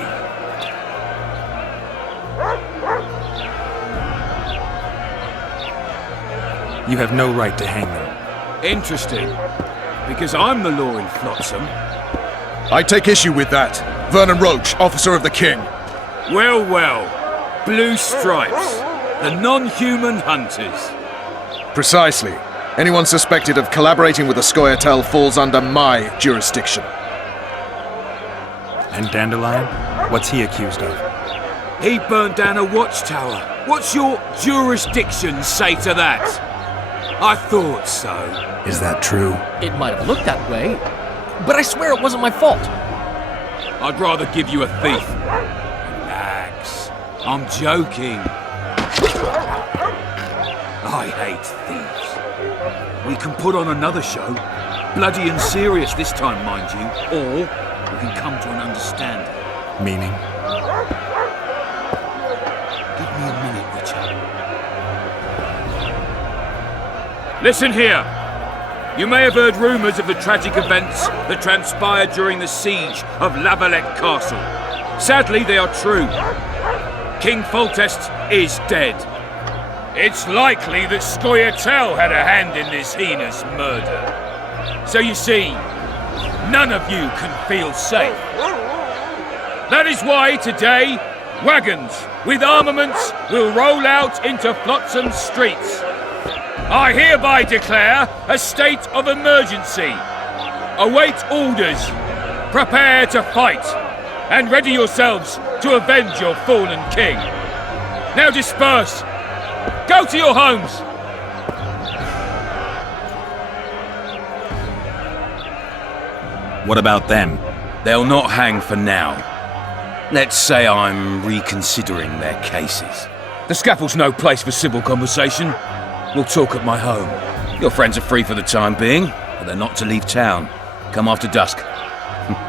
You have no right to hang them. Interesting. Because I'm the law in Flotsam. I take issue with that. Vernon Roche, officer of the king. Well, well. Blue stripes. The non-human hunters. Precisely. Anyone suspected of collaborating with the Scoia'tael falls under my jurisdiction. And Dandelion? What's he accused of? He burned down a watchtower. What's your jurisdiction say to that? I thought so. Is that true? It might have looked that way, but I swear it wasn't my fault. I'd rather give you a thief. Relax. I'm joking. I hate thieves. We can put on another show. Bloody and serious this time, mind you. Or we can come to an understanding. Meaning? Give me a minute, Witcher. Listen here. You may have heard rumours of the tragic events that transpired during the siege of La Valette Castle. Sadly, they are true. King Foltest is dead. It's likely that Scoia'tael had a hand in this heinous murder. So you see, none of you can feel safe. That is why today, wagons with armaments will roll out into Flotsam's streets. I hereby declare a state of emergency. Await orders. Prepare to fight. And ready yourselves to avenge your fallen king. Now disperse. Go to your homes. What about them? They'll not hang for now. Let's say I'm reconsidering their cases. The scaffold's no place for civil conversation. We'll talk at my home. Your friends are free for the time being, but they're not to leave town. Come after dusk.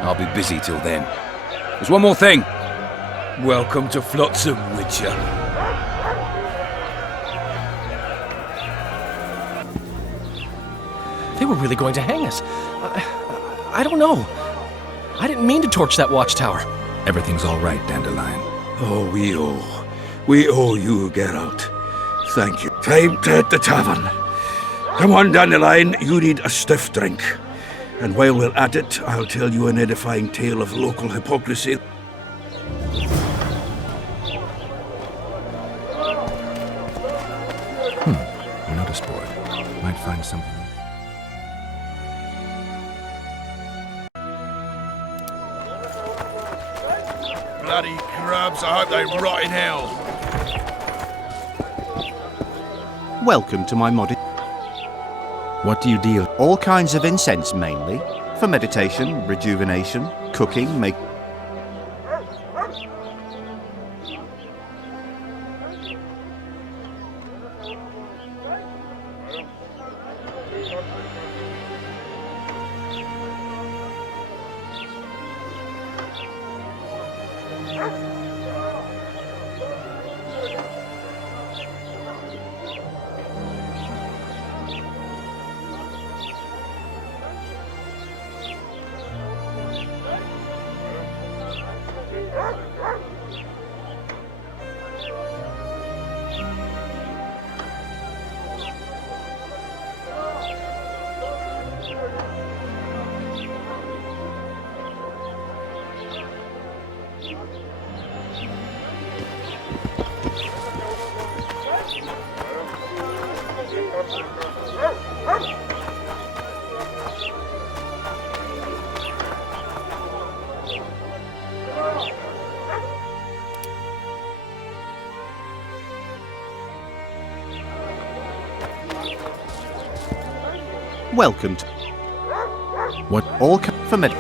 I'll be busy till then. There's one more thing. Welcome to Flotsam, Witcher. They were really going to hang us. I don't know. I didn't mean to torch that watchtower. Everything's all right, Dandelion. Oh, we owe you, Geralt. Thank you. Time to hit the tavern. Come on, Dandelion, you need a stiff drink. And while we're at it, I'll tell you an edifying tale of local hypocrisy. A notice board. Might find something. Bloody grubs, I hope they rot in hell. Welcome to my modest... What do you deal? All kinds of incense, mainly. For meditation, rejuvenation, cooking, make... Welcome to... What? All for med...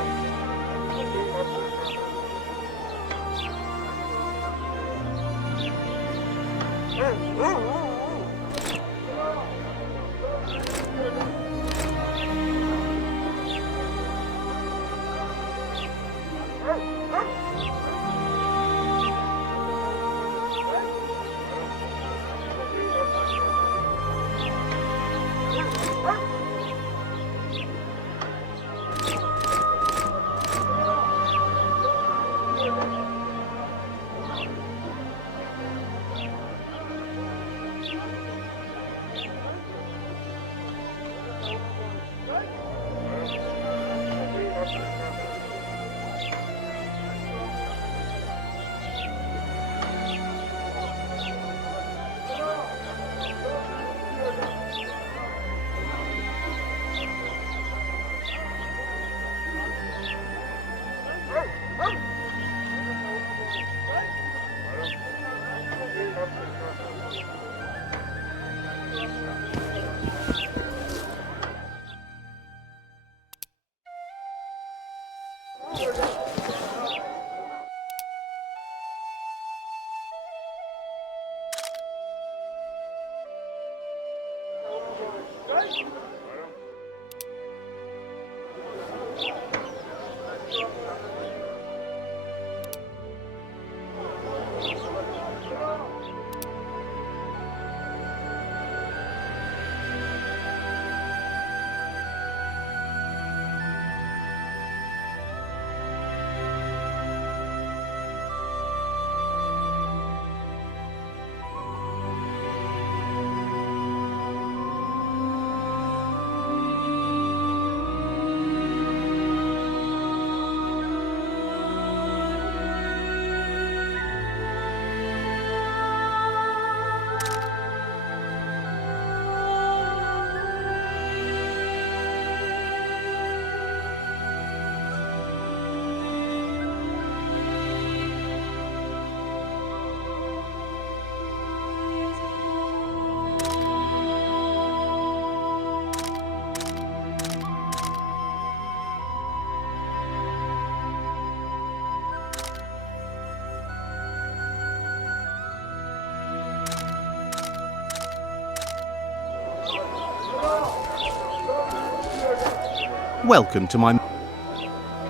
Welcome to my...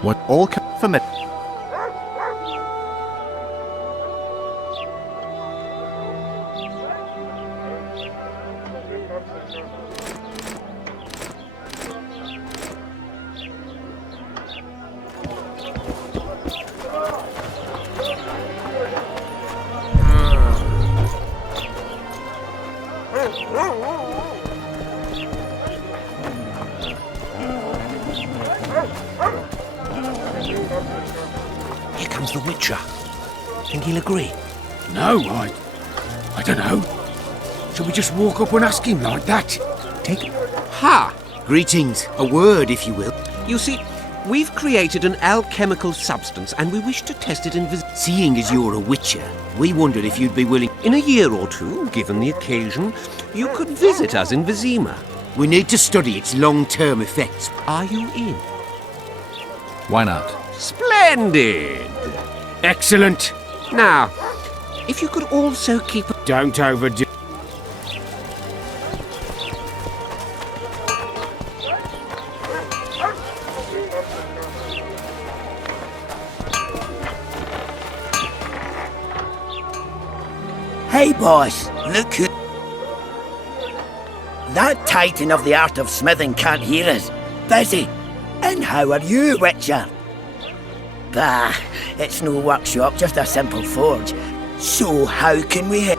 What? All for med... Here comes the Witcher. Think he'll agree? No, I don't know. Shall we just walk up and ask him like that? Ha! Greetings. A word, if you will. You see, we've created an alchemical substance and we wish to test it in Seeing as you're a witcher, we wondered if you'd be willing... In a year or two, given the occasion, you could visit us in Vizima. We need to study its long-term effects. Are you in? Why not? Splendid! Excellent. Now, if you could also keep... Don't overdo... Hey, boss, look who... That titan of the art of smithing can't hear us. Busy. And how are you, Witcher? Bah, it's no workshop, just a simple forge. So how can we help?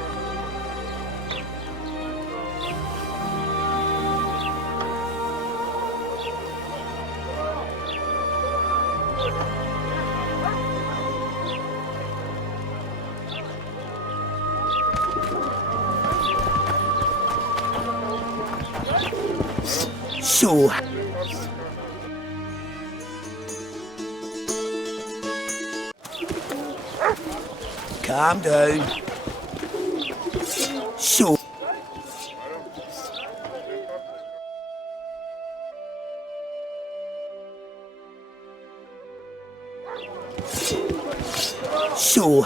So... Calm down. So... So...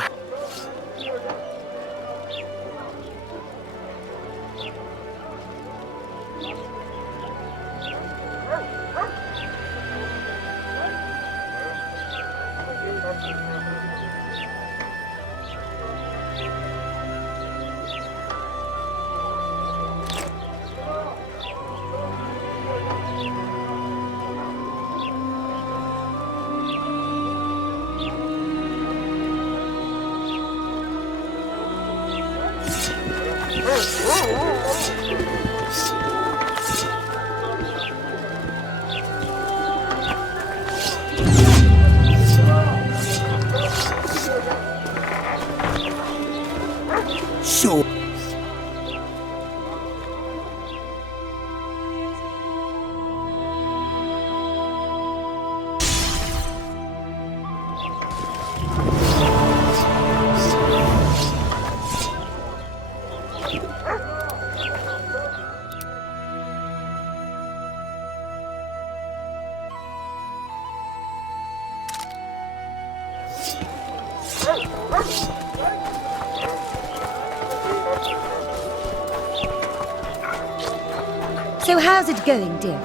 So how's it going, dear?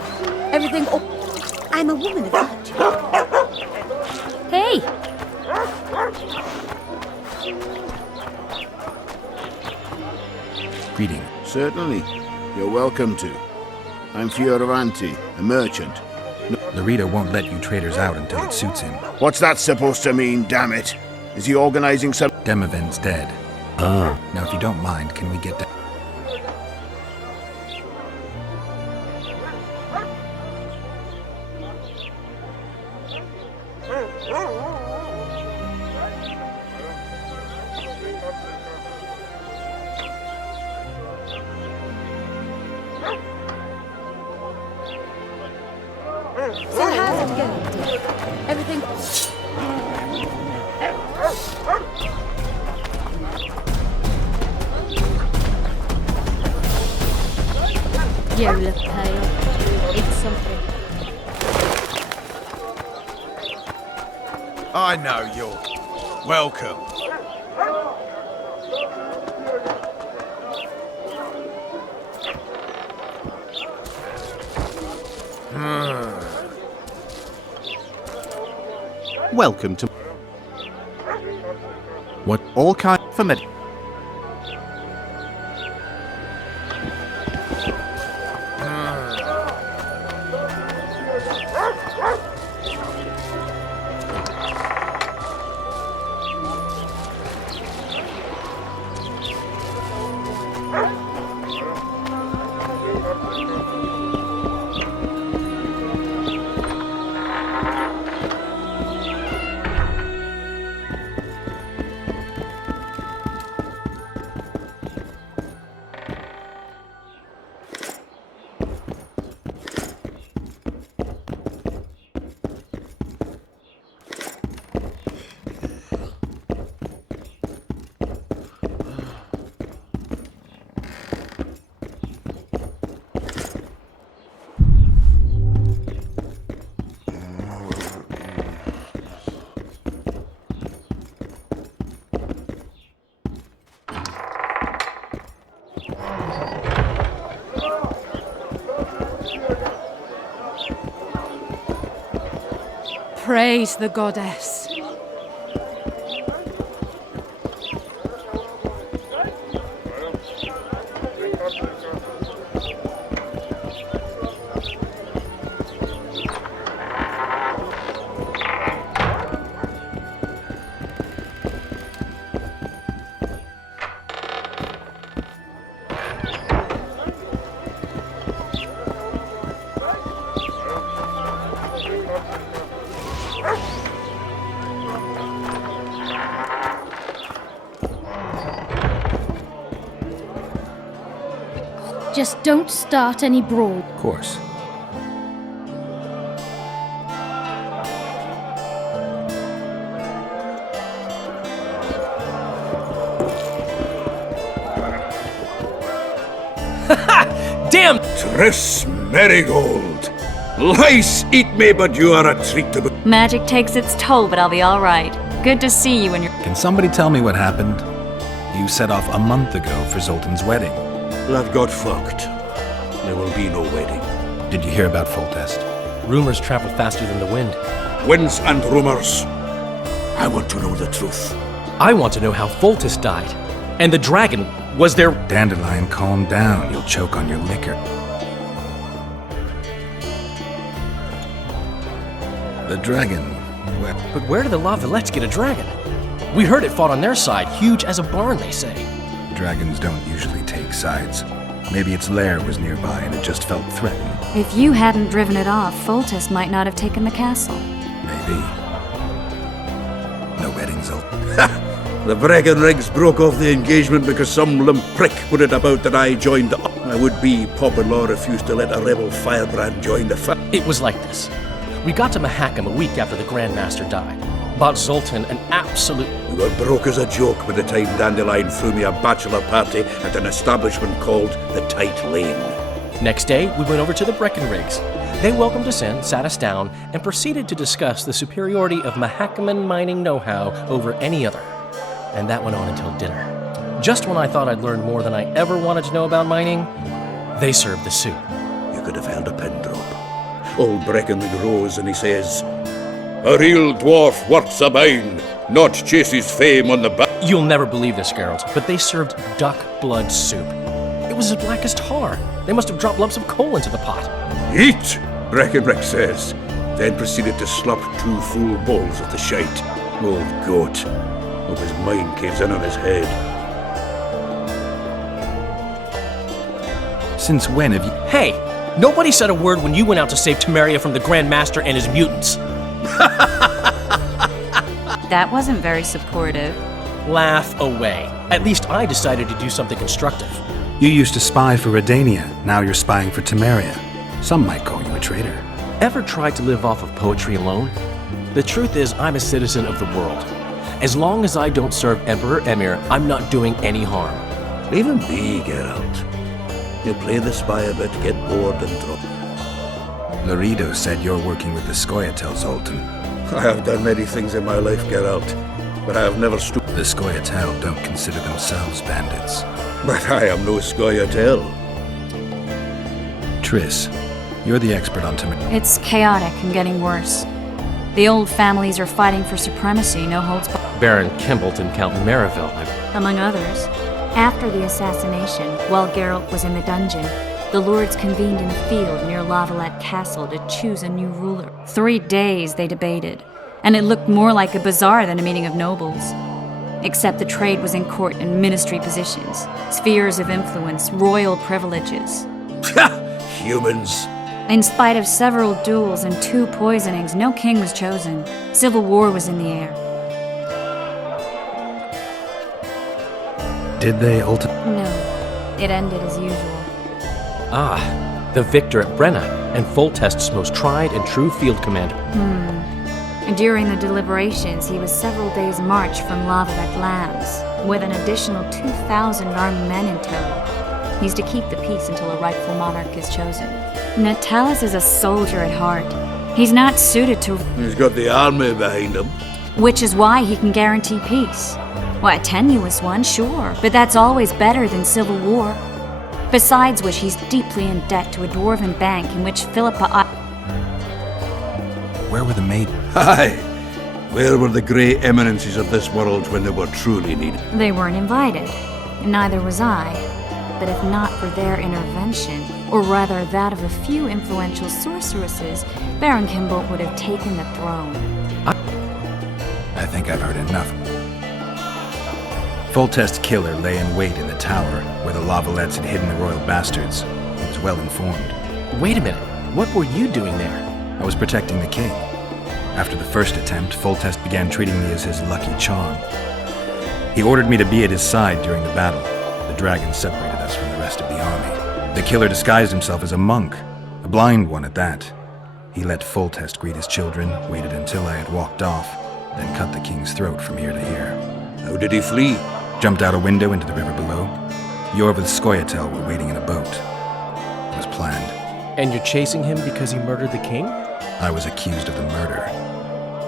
Everything all... I'm a woman of culture. Hey! Greeting. Certainly. You're welcome to. I'm Fioravanti, a merchant. Larita won't let you traders out until it suits him. What's that supposed to mean, damn it? Is he organizing some... Demovin's dead. Ah. Now, if you don't mind, can we get down? So how's it going, dear? Everything... You look pale. It's something. I know you're welcome. Welcome to... What? All kind for med... Praise the goddess. Just don't start any brawl. Of course. Damn! Triss Marigold! Lice eat me, but you are a treat to be. Magic takes its toll, but I'll be all right. Good to see you and your... Can somebody tell me what happened? You set off a month ago for Zoltan's wedding. That got fucked. There will be no wedding. Did you hear about Foltest? Rumors travel faster than the wind. Winds and rumors. I want to know the truth. I want to know how Foltest died. And the dragon, was there... Dandelion, calm down. You'll choke on your liquor. The dragon... Well... But where did the Lavalettes get a dragon? We heard it fought on their side, huge as a barn, they say. Dragons don't usually take sides. Maybe its lair was nearby and it just felt threatened. If you hadn't driven it off, Foltest might not have taken the castle. Maybe. No wedding, Zoltan. The Breckenrigs broke off the engagement because some limp prick put it about that I joined the... My would-be Popper-in-law refused to let a rebel firebrand join the It was like this. We got to Mahakam a week after the Grand Master died. Bought Zoltan an absolute... We were broke as a joke by the time Dandelion threw me a bachelor party at an establishment called the Tight Lane. Next day, we went over to the Breckenrigs. They welcomed us in, sat us down, and proceeded to discuss the superiority of Mahakaman mining know-how over any other. And that went on until dinner. Just when I thought I'd learned more than I ever wanted to know about mining, they served the soup. You could have held a pin drop. Old Breckenrig rose and he says, "A real dwarf works a mine, not chases fame on the back." You'll never believe this, Geralt, but they served duck blood soup. It was as black as tar. They must have dropped lumps of coal into the pot. Eat, Breckenrig says, then proceeded to slop 2 full bowls of the shite. Old goat. Hope his mind caves in on his head. Since when have you... Hey! Nobody said a word when you went out to save Temeria from the Grand Master and his mutants. That wasn't very supportive. Laugh away. At least I decided to do something constructive. You used to spy for Redania. Now you're spying for Temeria. Some might call you a traitor. Ever tried to live off of poetry alone? The truth is, I'm a citizen of the world. As long as I don't serve Emperor Emir, I'm not doing any harm. Leave him be, Geralt. You play the spy a bit, get bored and drop. Laredo said you're working with the Scoia'tael, Zoltan. I have done many things in my life, Geralt, but I have never stood. The Scoia'tael don't consider themselves bandits. But I am no Scoia'tael. Triss, you're the expert on Temeria. It's chaotic and getting worse. The old families are fighting for supremacy, no holds barred. Baron Kimbolt and Count Merivale, among others. After the assassination, while Geralt was in the dungeon, the lords convened in a field near Lavalette Castle to choose a new ruler. 3 days they debated, and it looked more like a bazaar than a meeting of nobles. Except the trade was in court and ministry positions, spheres of influence, royal privileges. Humans. In spite of several duels and 2 poisonings, no king was chosen. Civil war was in the air. Did they ultimately? No, it ended as usual. Ah, the victor at Brenna, and Foltest's most tried and true field commander. During the deliberations, he was several days' march from Lavalette lands, with an additional 2,000 armed men in tow. He's to keep the peace until a rightful monarch is chosen. Natalis is a soldier at heart. He's not suited to... He's got the army behind him. Which is why he can guarantee peace. Well, a tenuous one, sure, but that's always better than civil war. Besides which, he's deeply in debt to a dwarven bank in which Philippa... where were the maidens? Aye. Where were the grey eminences of this world when they were truly needed? They weren't invited. Neither was I. But if not for their intervention, or rather that of a few influential sorceresses, Baron Kimbolt would have taken the throne. I think I've heard enough. Foltest's killer lay in wait in the tower, where the Lavalettes had hidden the royal bastards. He was well informed. Wait a minute. What were you doing there? I was protecting the king. After the first attempt, Foltest began treating me as his lucky charm. He ordered me to be at his side during the battle. The dragon separated us from the rest of the army. The killer disguised himself as a monk, a blind one at that. He let Foltest greet his children, waited until I had walked off, then cut the king's throat from ear to ear. How did he flee? Jumped out a window into the river below. Yor with Skoyatel were waiting in a boat. It was planned. And you're chasing him because he murdered the king? I was accused of the murder.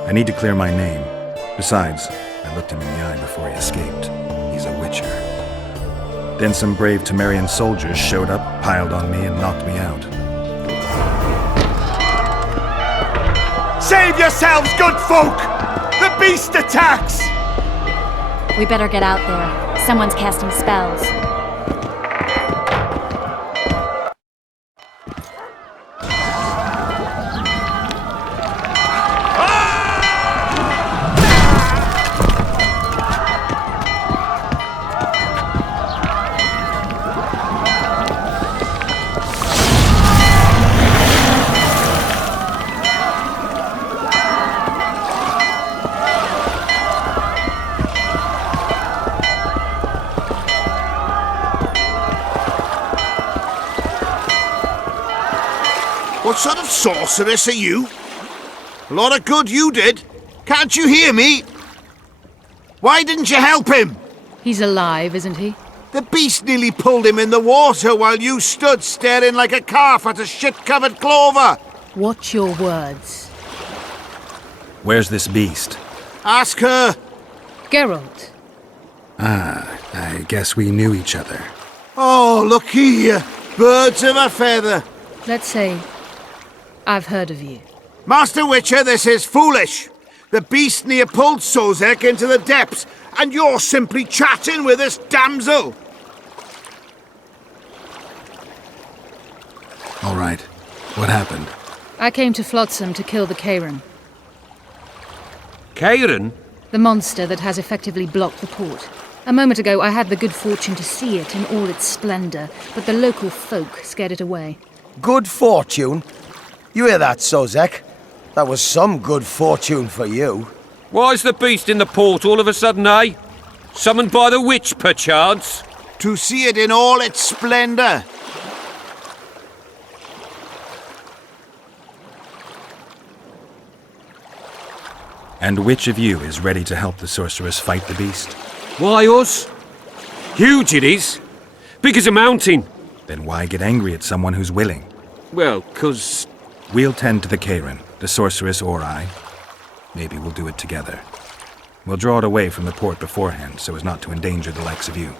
I need to clear my name. Besides, I looked him in the eye before he escaped. He's a witcher. Then some brave Temerian soldiers showed up, piled on me, and knocked me out. Save yourselves, good folk! The beast attacks! We better get out there. Someone's casting spells. What sort of sorceress are you? A lot of good you did. Can't you hear me? Why didn't you help him? He's alive, isn't he? The beast nearly pulled him in the water while you stood staring like a calf at a shit-covered clover. Watch your words. Where's this beast? Ask her. Geralt. Ah, I guess we knew each other. Oh, look here. Birds of a feather. Let's say I've heard of you. Master Witcher, this is foolish. The beast near pulled Sozek into the depths, and you're simply chatting with this damsel. All right. What happened? I came to Flotsam to kill the Kairan. Kairan? The monster that has effectively blocked the port. A moment ago, I had the good fortune to see it in all its splendor, but the local folk scared it away. Good fortune? You hear that, Sozek? That was some good fortune for you. Why's the beast in the port all of a sudden, eh? Summoned by the witch, perchance? To see it in all its splendor. And which of you is ready to help the sorceress fight the beast? Why us? Huge it is. Big as a mountain. Then why get angry at someone who's willing? Well, 'cause... We'll tend to the Kairan, the sorceress or I. Maybe we'll do it together. We'll draw it away from the port beforehand so as not to endanger the likes of you.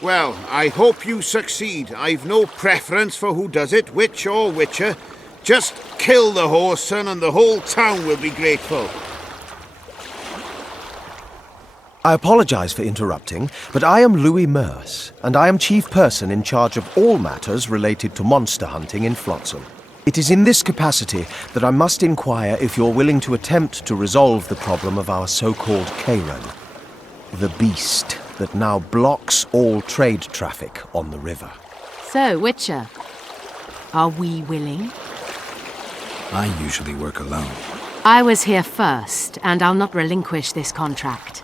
Well, I hope you succeed. I've no preference for who does it, witch or witcher. Just kill the whoreson and the whole town will be grateful. I apologize for interrupting, but I am Louis Merce, and I am chief person in charge of all matters related to monster hunting in Flotsam. It is in this capacity that I must inquire if you're willing to attempt to resolve the problem of our so-called Kairan, the beast that now blocks all trade traffic on the river. So, Witcher, are we willing? I usually work alone. I was here first, and I'll not relinquish this contract.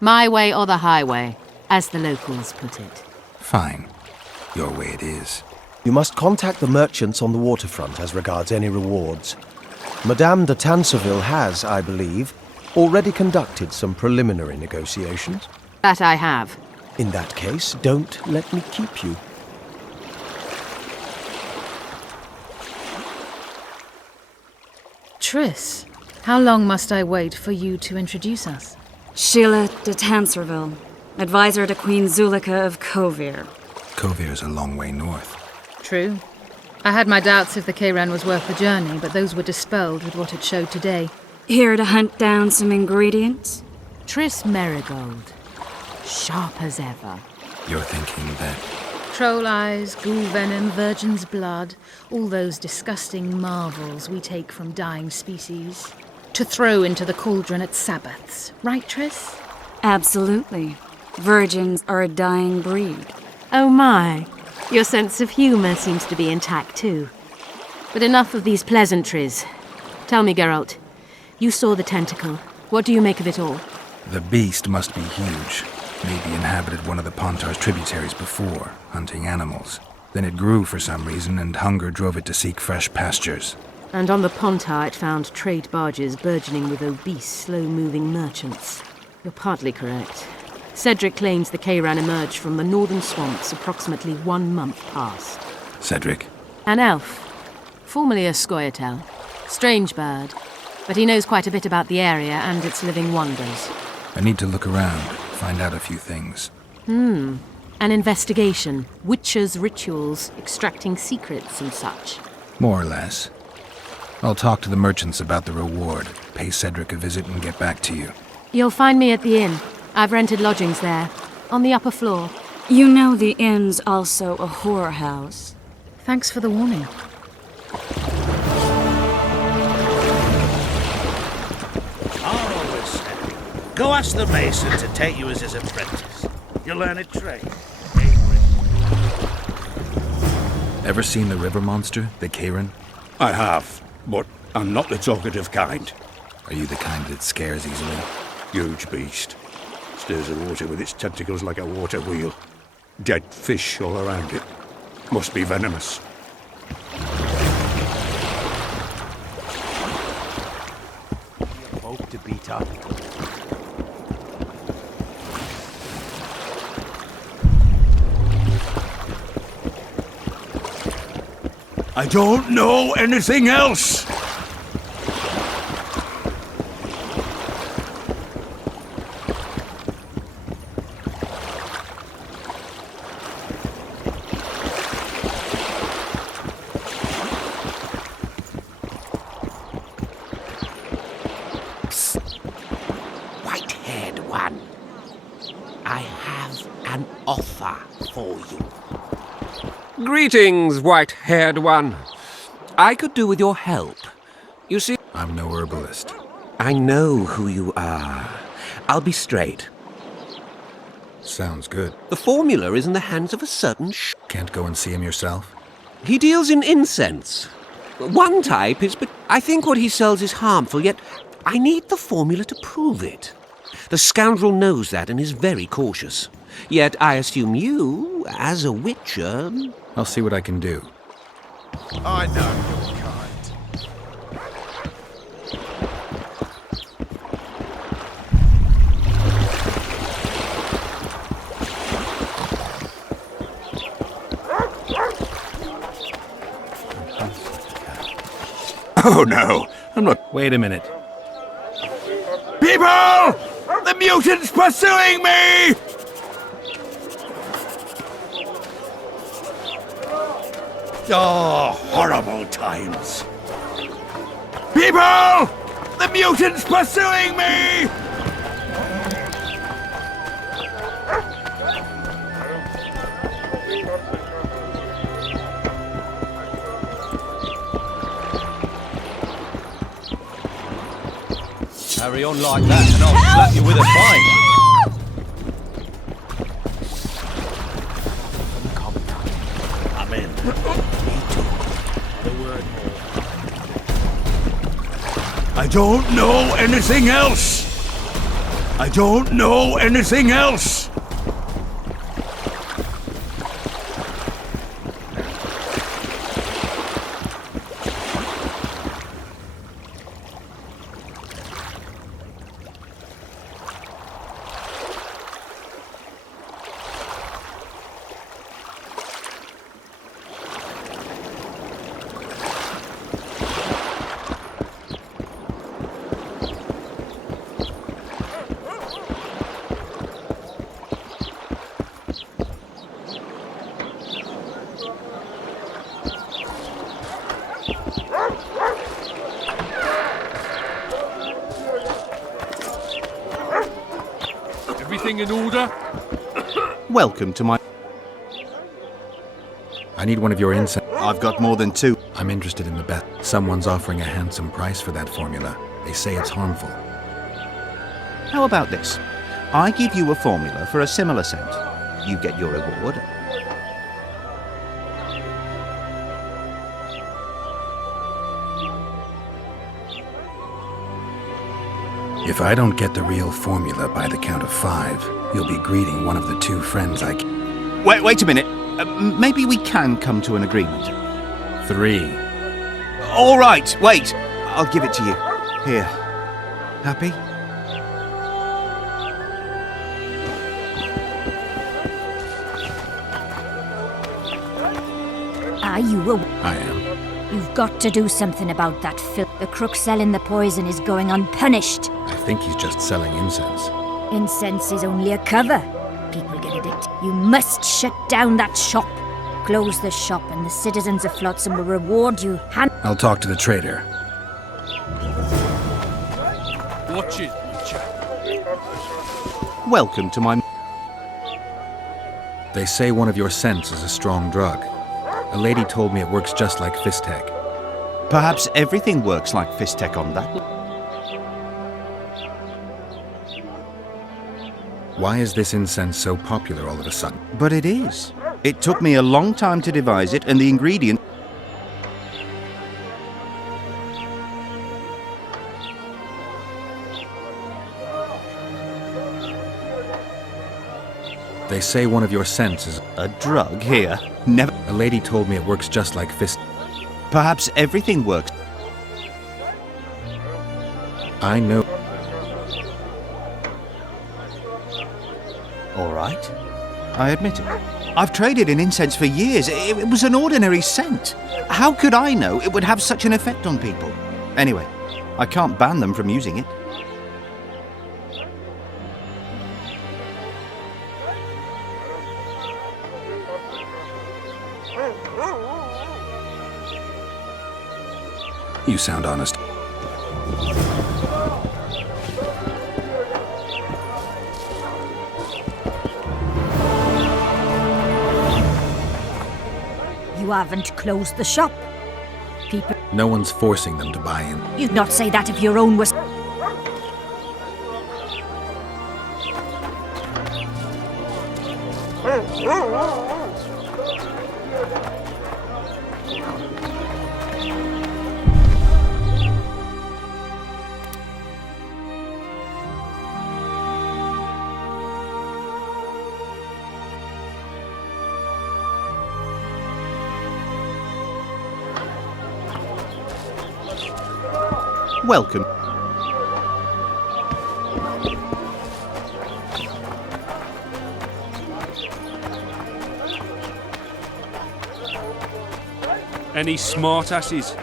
My way or the highway, as the locals put it. Fine. Your way it is. You must contact the merchants on the waterfront as regards any rewards. Madame de Tanseville has, I believe, already conducted some preliminary negotiations. That I have. In that case, don't let me keep you. Triss, how long must I wait for you to introduce us? Sheila de Tanserville, advisor to Queen Zulika of Kovir. Kovir's a long way north. True. I had my doubts if the Kayran was worth the journey, but those were dispelled with what it showed today. Here to hunt down some ingredients? Triss Marigold. Sharp as ever. You're thinking that... Troll eyes, ghoul venom, virgin's blood, all those disgusting marvels we take from dying species. To throw into the cauldron at Sabbaths. Right, Triss? Absolutely. Virgins are a dying breed. Oh my. Your sense of humour seems to be intact too. But enough of these pleasantries. Tell me, Geralt. You saw the tentacle. What do you make of it all? The beast must be huge. Maybe inhabited one of the Pontar's tributaries before, hunting animals. Then it grew for some reason, and hunger drove it to seek fresh pastures. And on the Pontar it found trade barges burgeoning with obese, slow-moving merchants. You're partly correct. Cedric claims the Kayran emerged from the northern swamps approximately 1 month past. Cedric? An elf. Formerly a Scoia'tael. Strange bird. But he knows quite a bit about the area and its living wonders. I need to look around, find out a few things. An investigation. Witchers' rituals, extracting secrets and such. More or less. I'll talk to the merchants about the reward, pay Cedric a visit and get back to you. You'll find me at the inn. I've rented lodgings there, on the upper floor. You know the inn's also a whorehouse. Thanks for the warning. I always said, go ask the mason to take you as his apprentice. You'll learn a trade. Ever seen the river monster, the Kayran? I have, but I'm not the talkative kind. Are you the kind that scares easily? Huge beast. Stirs the water with its tentacles like a water wheel. Dead fish all around it. Must be venomous. Hope to beat up. I don't know anything else! White-haired one. I have an offer for you. Greetings, white-haired one. I could do with your help. You see... I'm no herbalist. I know who you are. I'll be straight. Sounds good. The formula is in the hands of a certain Can't go and see him yourself? He deals in incense. One type is... but I think what he sells is harmful, yet I need the formula to prove it. The scoundrel knows that and is very cautious. Yet I assume you, as a witcher... I'll see what I can do. I know your kind. Oh no, I'm not... Wait a minute. People! The mutant's pursuing me! Oh, horrible times. People! The mutant's pursuing me! Carry on like that and I'll slap you with a fine. I'm in. Me too. Not a word more. I don't know anything else. I don't know anything else. Everything in order? Welcome to my... I need one of your incense. I've got more than 2. I'm interested in the best. Someone's offering a handsome price for that formula. They say it's harmful. How about this? I give you a formula for a similar scent. You get your reward. If I don't get the real formula by the count of 5, you'll be greeting one of the 2 friends I... Wait a minute. Maybe we can come to an agreement. 3. All right, wait. I'll give it to you. Here. Happy? Are you I am. You've got to do something about that filth. The crook selling the poison is going unpunished. I think he's just selling incense. Incense is only a cover. People get addicted. You must shut down that shop. Close the shop and the citizens of Flotsam will reward you. I'll talk to the trader. Watch it, Witcher. Welcome to my... They say one of your scents is a strong drug. A lady told me it works just like Fistek. Perhaps everything works like Fistek on that. Why is this incense so popular all of a sudden? But it is. It took me a long time to devise it, and the ingredient... They say one of your scents is... A drug here? Never... A lady told me it works just like Fistek. Perhaps everything works. I know. All right. I admit it. I've traded in incense for years. It was an ordinary scent. How could I know it would have such an effect on people? Anyway, I can't ban them from using it. You sound honest. You haven't closed the shop. People... No one's forcing them to buy in. You'd not say that if your own was... Welcome. Any smartasses?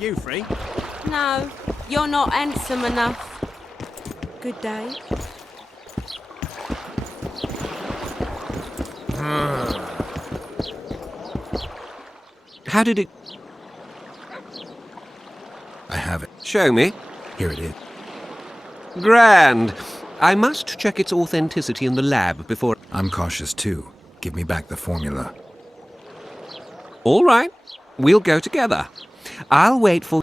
You free? No, you're not handsome enough. Good day. How did it... I have it. Show me. Here it is. Grand. I must check its authenticity in the lab before... I'm cautious too. Give me back the formula. All right. We'll go together. I'll wait for...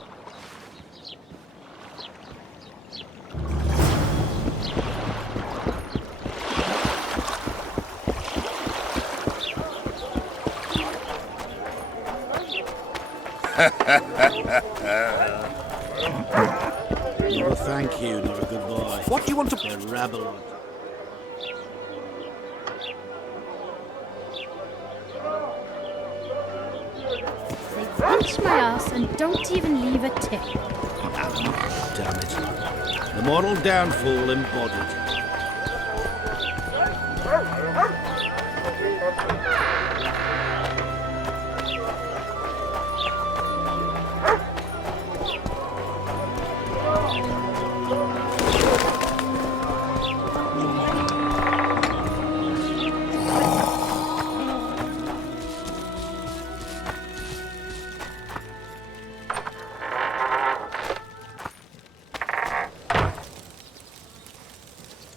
Not a thank you, not a goodbye. What do you want to... They're rabble on. They punch my ass and don't even leave a tip. Damn it. The moral downfall embodied.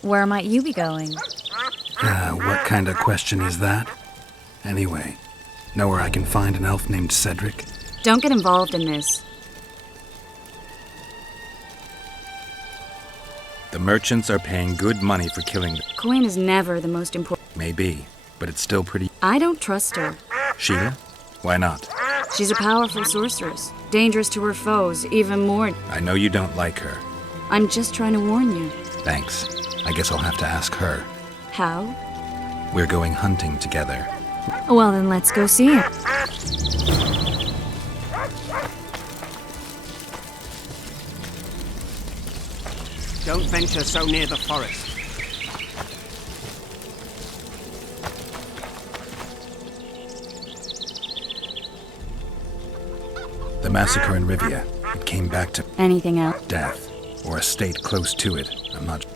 Where might you be going? What kind of question is that? Anyway, know where I can find an elf named Cedric? Don't get involved in this. The merchants are paying good money for killing them. Coin is never the most important. Maybe, but it's still pretty... I don't trust her. Sheila? Why not? She's a powerful sorceress. Dangerous to her foes, even more. I know you don't like her. I'm just trying to warn you. Thanks. I guess I'll have to ask her. How? We're going hunting together. Well, then let's go see her. Don't venture so near the forest. The massacre in Rivia. It came back to... Anything else? Death. Or a state close to it. I'm not...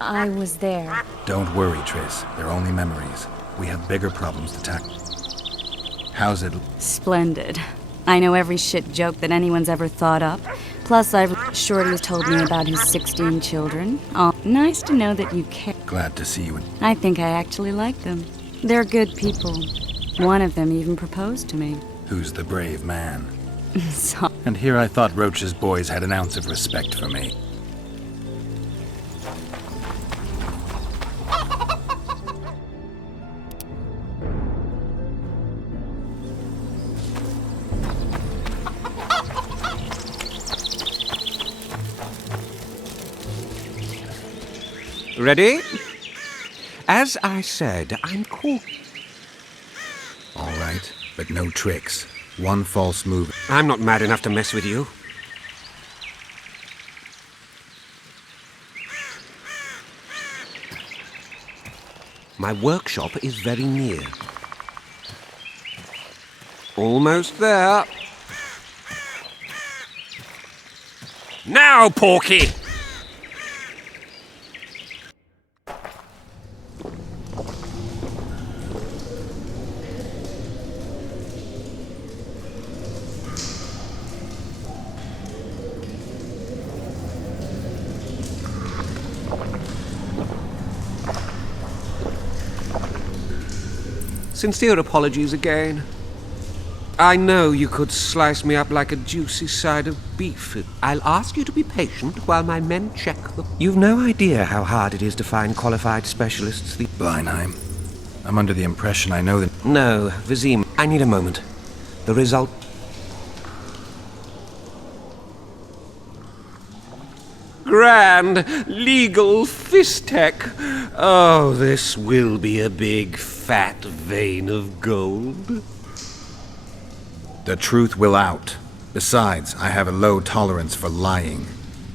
I was there. Don't worry, Triss. They're only memories. We have bigger problems to tackle. How's it? Splendid. I know every shit joke that anyone's ever thought up. Plus, Shorty's told me about his 16 children. Oh, nice to know that you care. Glad to see you. I think I actually like them. They're good people. One of them even proposed to me. Who's the brave man? So... And here I thought Roche's boys had an ounce of respect for me. Ready? As I said, I'm cool. All right, but no tricks. One false move. I'm not mad enough to mess with you. My workshop is very near. Almost there. Now, Porky! Sincere apologies again. I know you could slice me up like a juicy side of beef. I'll ask you to be patient while my men check them. You've no idea how hard it is to find qualified specialists. Bleinheim. I'm under the impression I know that... No, Vizim, I need a moment. The result... Grand legal fistek. Oh, this will be a big fat vein of gold. The truth will out. Besides, I have a low tolerance for lying.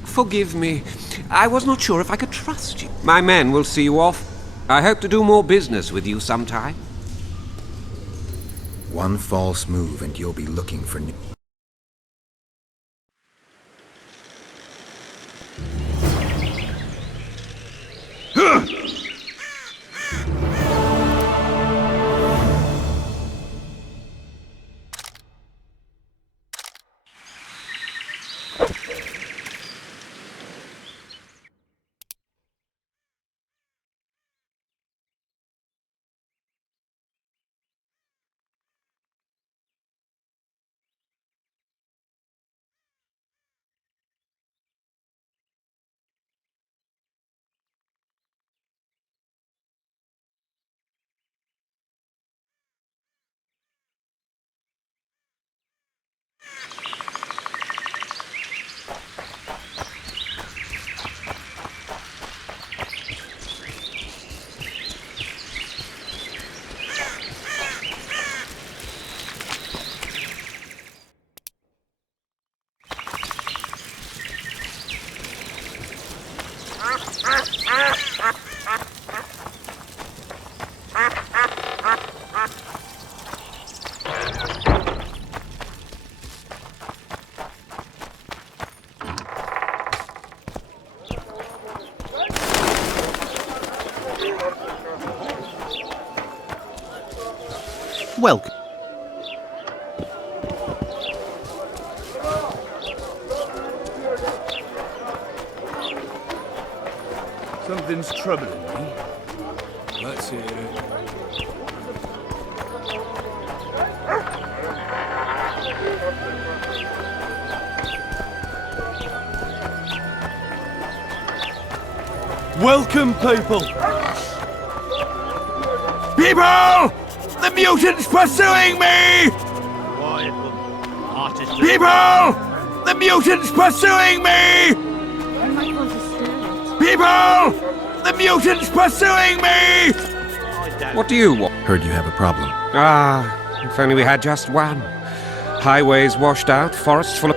Forgive me. I was not sure if I could trust you. My men will see you off. I hope to do more business with you sometime. One false move and you'll be looking for new... Welcome. Something's troubling me. Let's hear it. Welcome, people! People! The mutant's pursuing me! People! The mutant's pursuing me! People! The mutant's pursuing me! What do you want? Heard you have a problem. Ah, if only we had just one. Highways washed out, forests full of...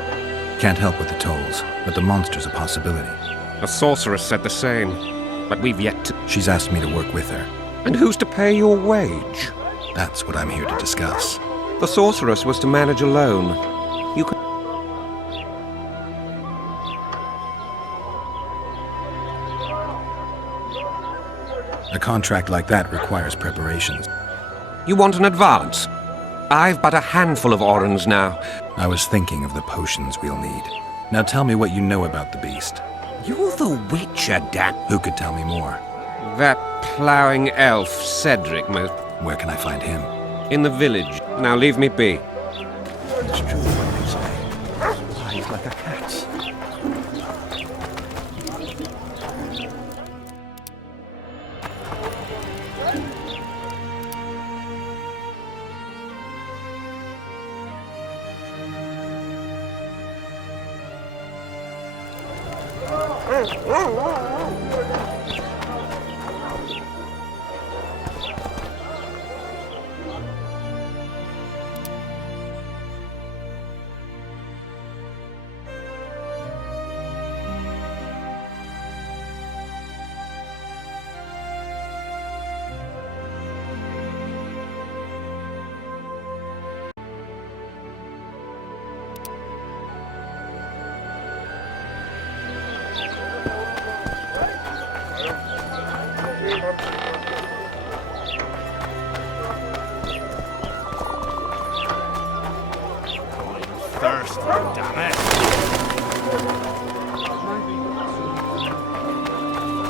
Can't help with the tolls, but the monster's a possibility. A sorceress said the same, but we've yet to... She's asked me to work with her. And who's to pay your wage? That's what I'm here to discuss. The sorceress was to manage alone. You could... A contract like that requires preparations. You want an advance? I've but a handful of orans now. I was thinking of the potions we'll need. Now tell me what you know about the beast. You're the Witcher, damn. Who could tell me more? That ploughing elf, Cedric, Where can I find him? In the village. Now leave me be. It's true what they say. Lies like a cat's. Thirsty, damn it!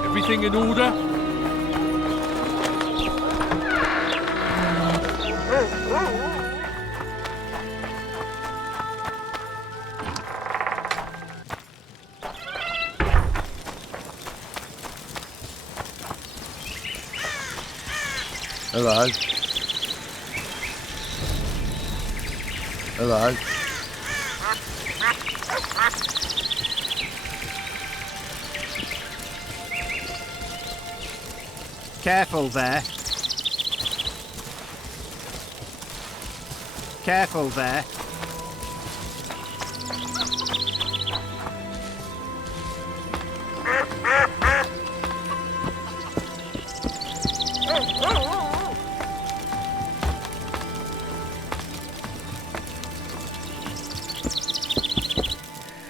Everything in order? Hello. Hello. Careful there. Careful there.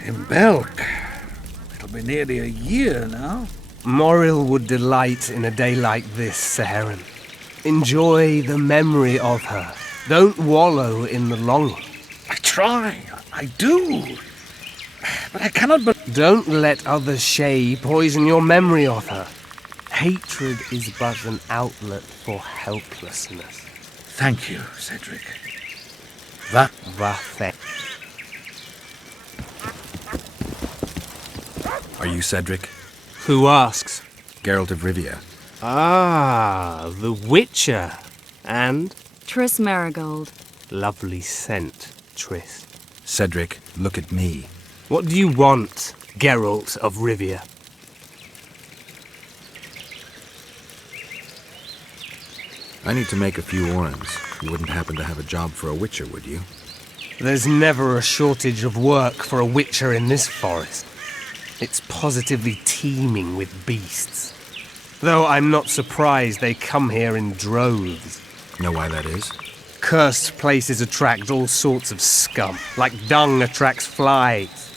In Belk. It'll be nearly a year now. Morrill would delight in a day like this, Saharan. Enjoy the memory of her. Don't wallow in the longing. I try. I do. But I cannot Don't let other Shay poison your memory of her. Hatred is but an outlet for helplessness. Thank you, Cedric. Are you Cedric? Who asks? Geralt of Rivia. Ah, the Witcher. And? Triss Marigold. Lovely scent, Triss. Cedric, look at me. What do you want, Geralt of Rivia? I need to make a few orans. You wouldn't happen to have a job for a Witcher, would you? There's never a shortage of work for a Witcher in this forest. It's positively teeming with beasts. Though I'm not surprised they come here in droves. Know why that is? Cursed places attract all sorts of scum, like dung attracts flies.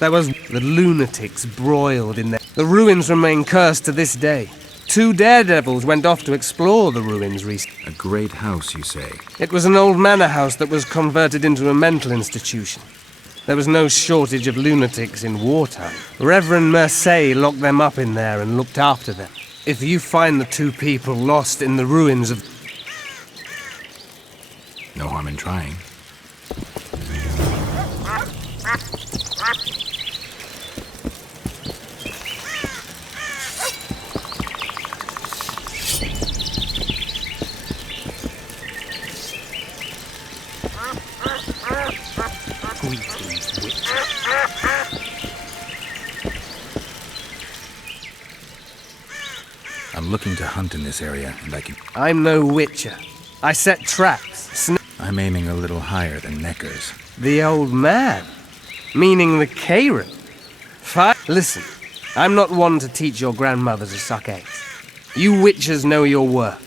There was the lunatics broiled in there. The ruins remain cursed to this day. 2 daredevils went off to explore the ruins recently. A great house, you say? It was an old manor house that was converted into a mental institution. There was no shortage of lunatics in wartime. Reverend Mercier locked them up in there and looked after them. If you find the two people lost in the ruins of... No harm in trying. I'm looking to hunt in this area, and I can... I'm no witcher. I set traps. I'm aiming a little higher than Necker's. The old man? Meaning the Karen? Listen, I'm not one to teach your grandmother to suck eggs. You witchers know your work.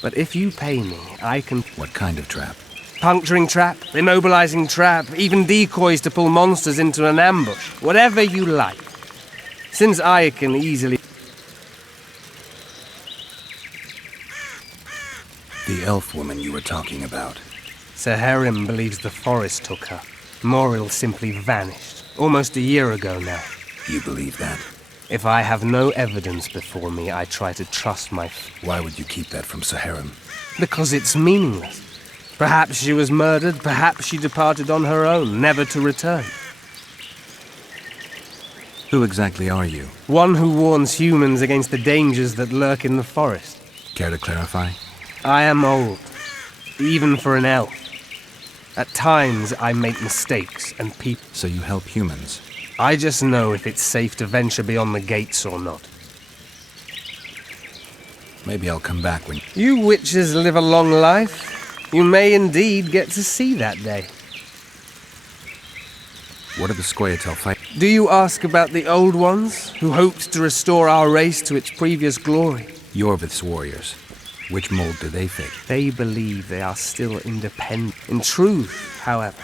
But if you pay me, I can... What kind of trap? Puncturing trap, immobilizing trap, even decoys to pull monsters into an ambush. Whatever you like. Since I can easily... The elf woman you were talking about. Saharim believes the forest took her. Moriel simply vanished. Almost a year ago now. You believe that? If I have no evidence before me, I try to trust my... Why would you keep that from Saharim? Because it's meaningless. Perhaps she was murdered, perhaps she departed on her own, never to return. Who exactly are you? One who warns humans against the dangers that lurk in the forest. Care to clarify? I am old, even for an elf. At times, I make mistakes, and people... So you help humans? I just know if it's safe to venture beyond the gates or not. Maybe I'll come back when... You witches live a long life. You may indeed get to see that day. What are the Scoia'tael fight? Do you ask about the old ones, who hoped to restore our race to its previous glory? Yorvith's warriors. Which mold do they fit? They believe they are still independent. In truth, however,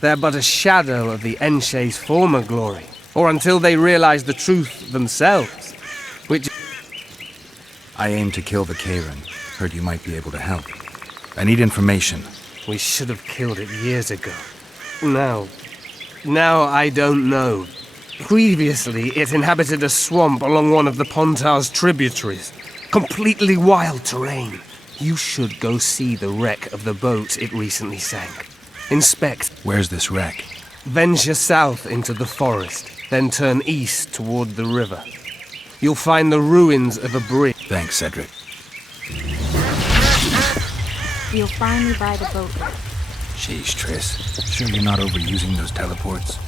they're but a shadow of the Enshe's former glory, or until they realize the truth themselves, which... I aim to kill the Karen. Heard you might be able to help. I need information. We should have killed it years ago. Now I don't know. Previously, it inhabited a swamp along one of the Pontar's tributaries. Completely wild terrain. You should go see the wreck of the boat it recently sank. Inspect. Where's this wreck? Venture south into the forest, then turn east toward the river. You'll find the ruins of a bridge. Thanks, Cedric. You'll find me by the boat. Sheesh, Triss. Sure you're not overusing those teleports?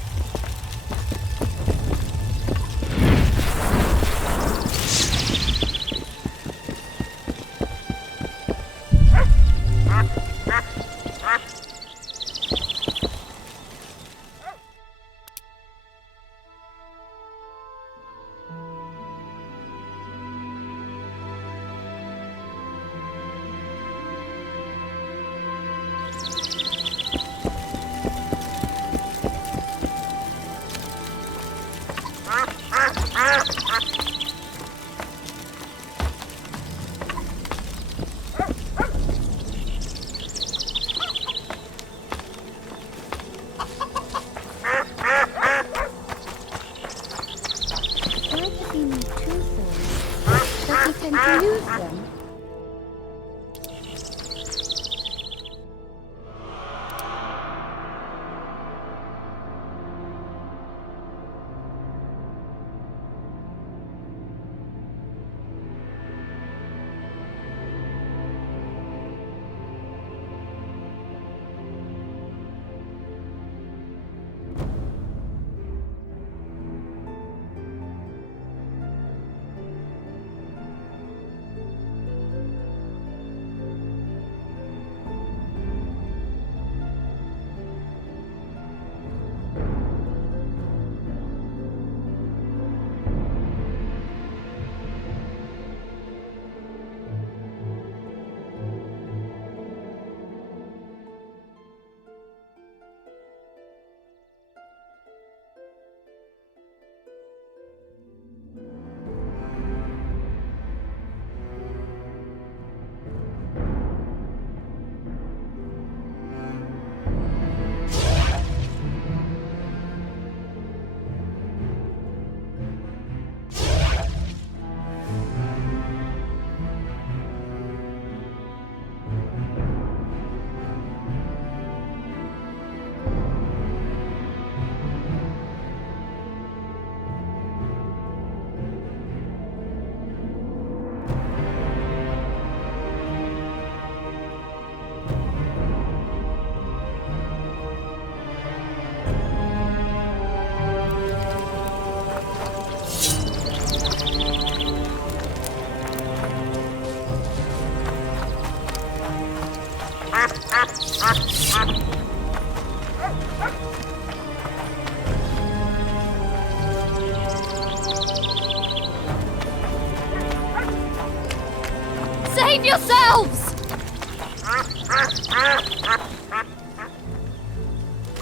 Save yourselves!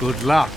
Good luck.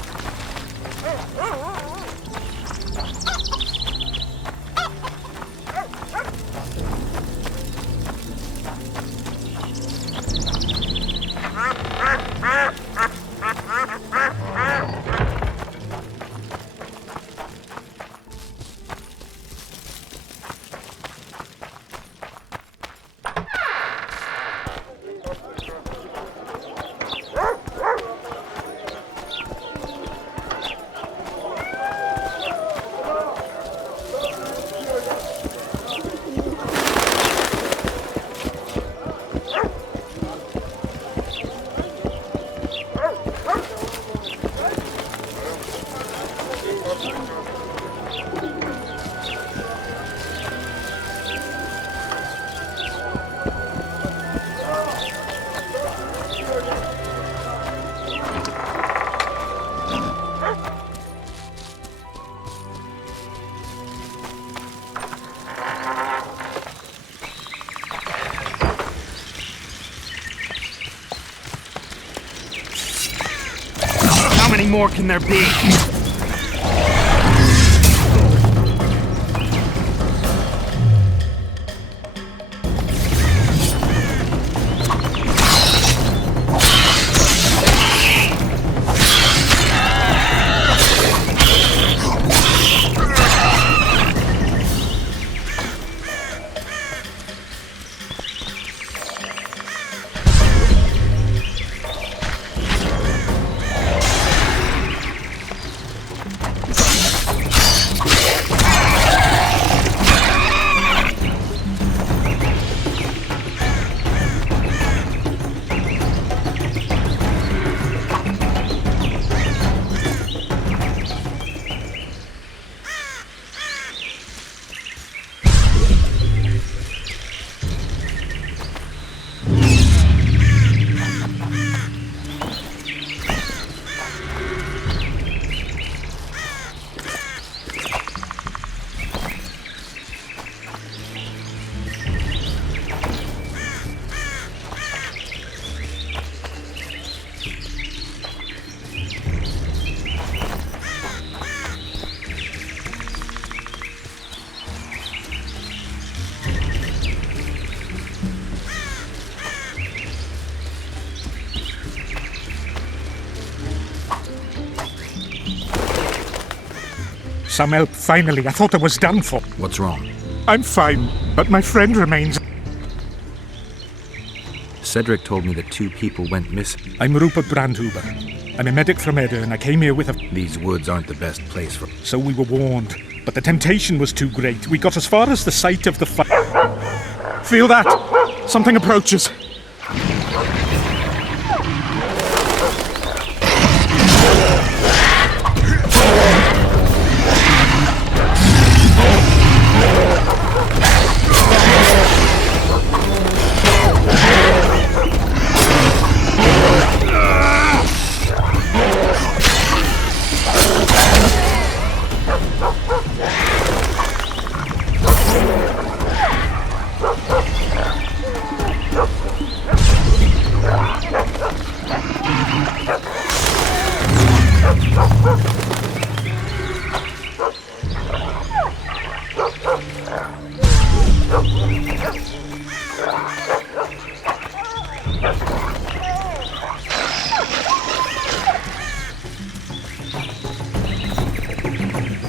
How many more can there be? Some help, finally. I thought I was done for. What's wrong? I'm fine, but my friend remains. Cedric told me that 2 people went missing. I'm Rupert Brandhuber. I'm a medic from Edda, and I came here with a... These woods aren't the best place for... So we were warned, but the temptation was too great. We got as far as the site of the fire. Feel that? Something approaches.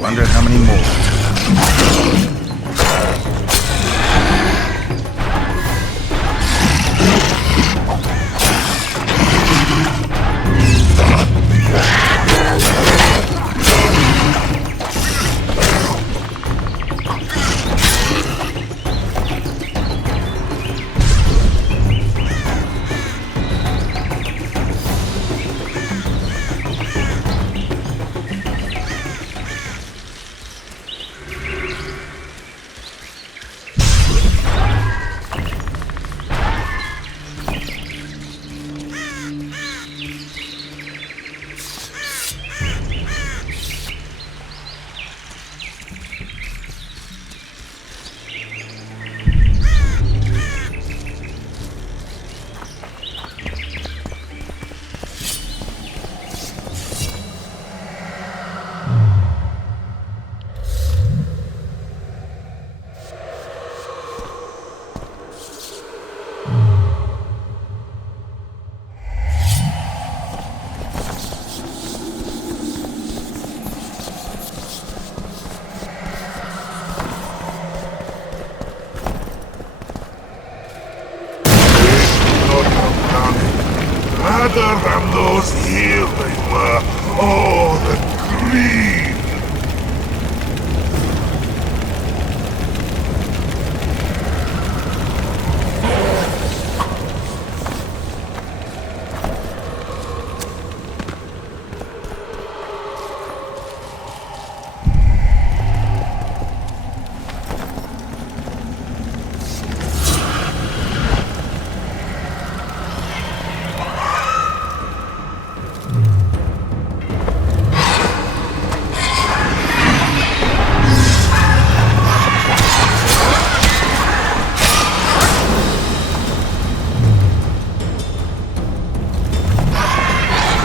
Wonder how many more. Oh, the greed!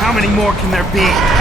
How many more can there be?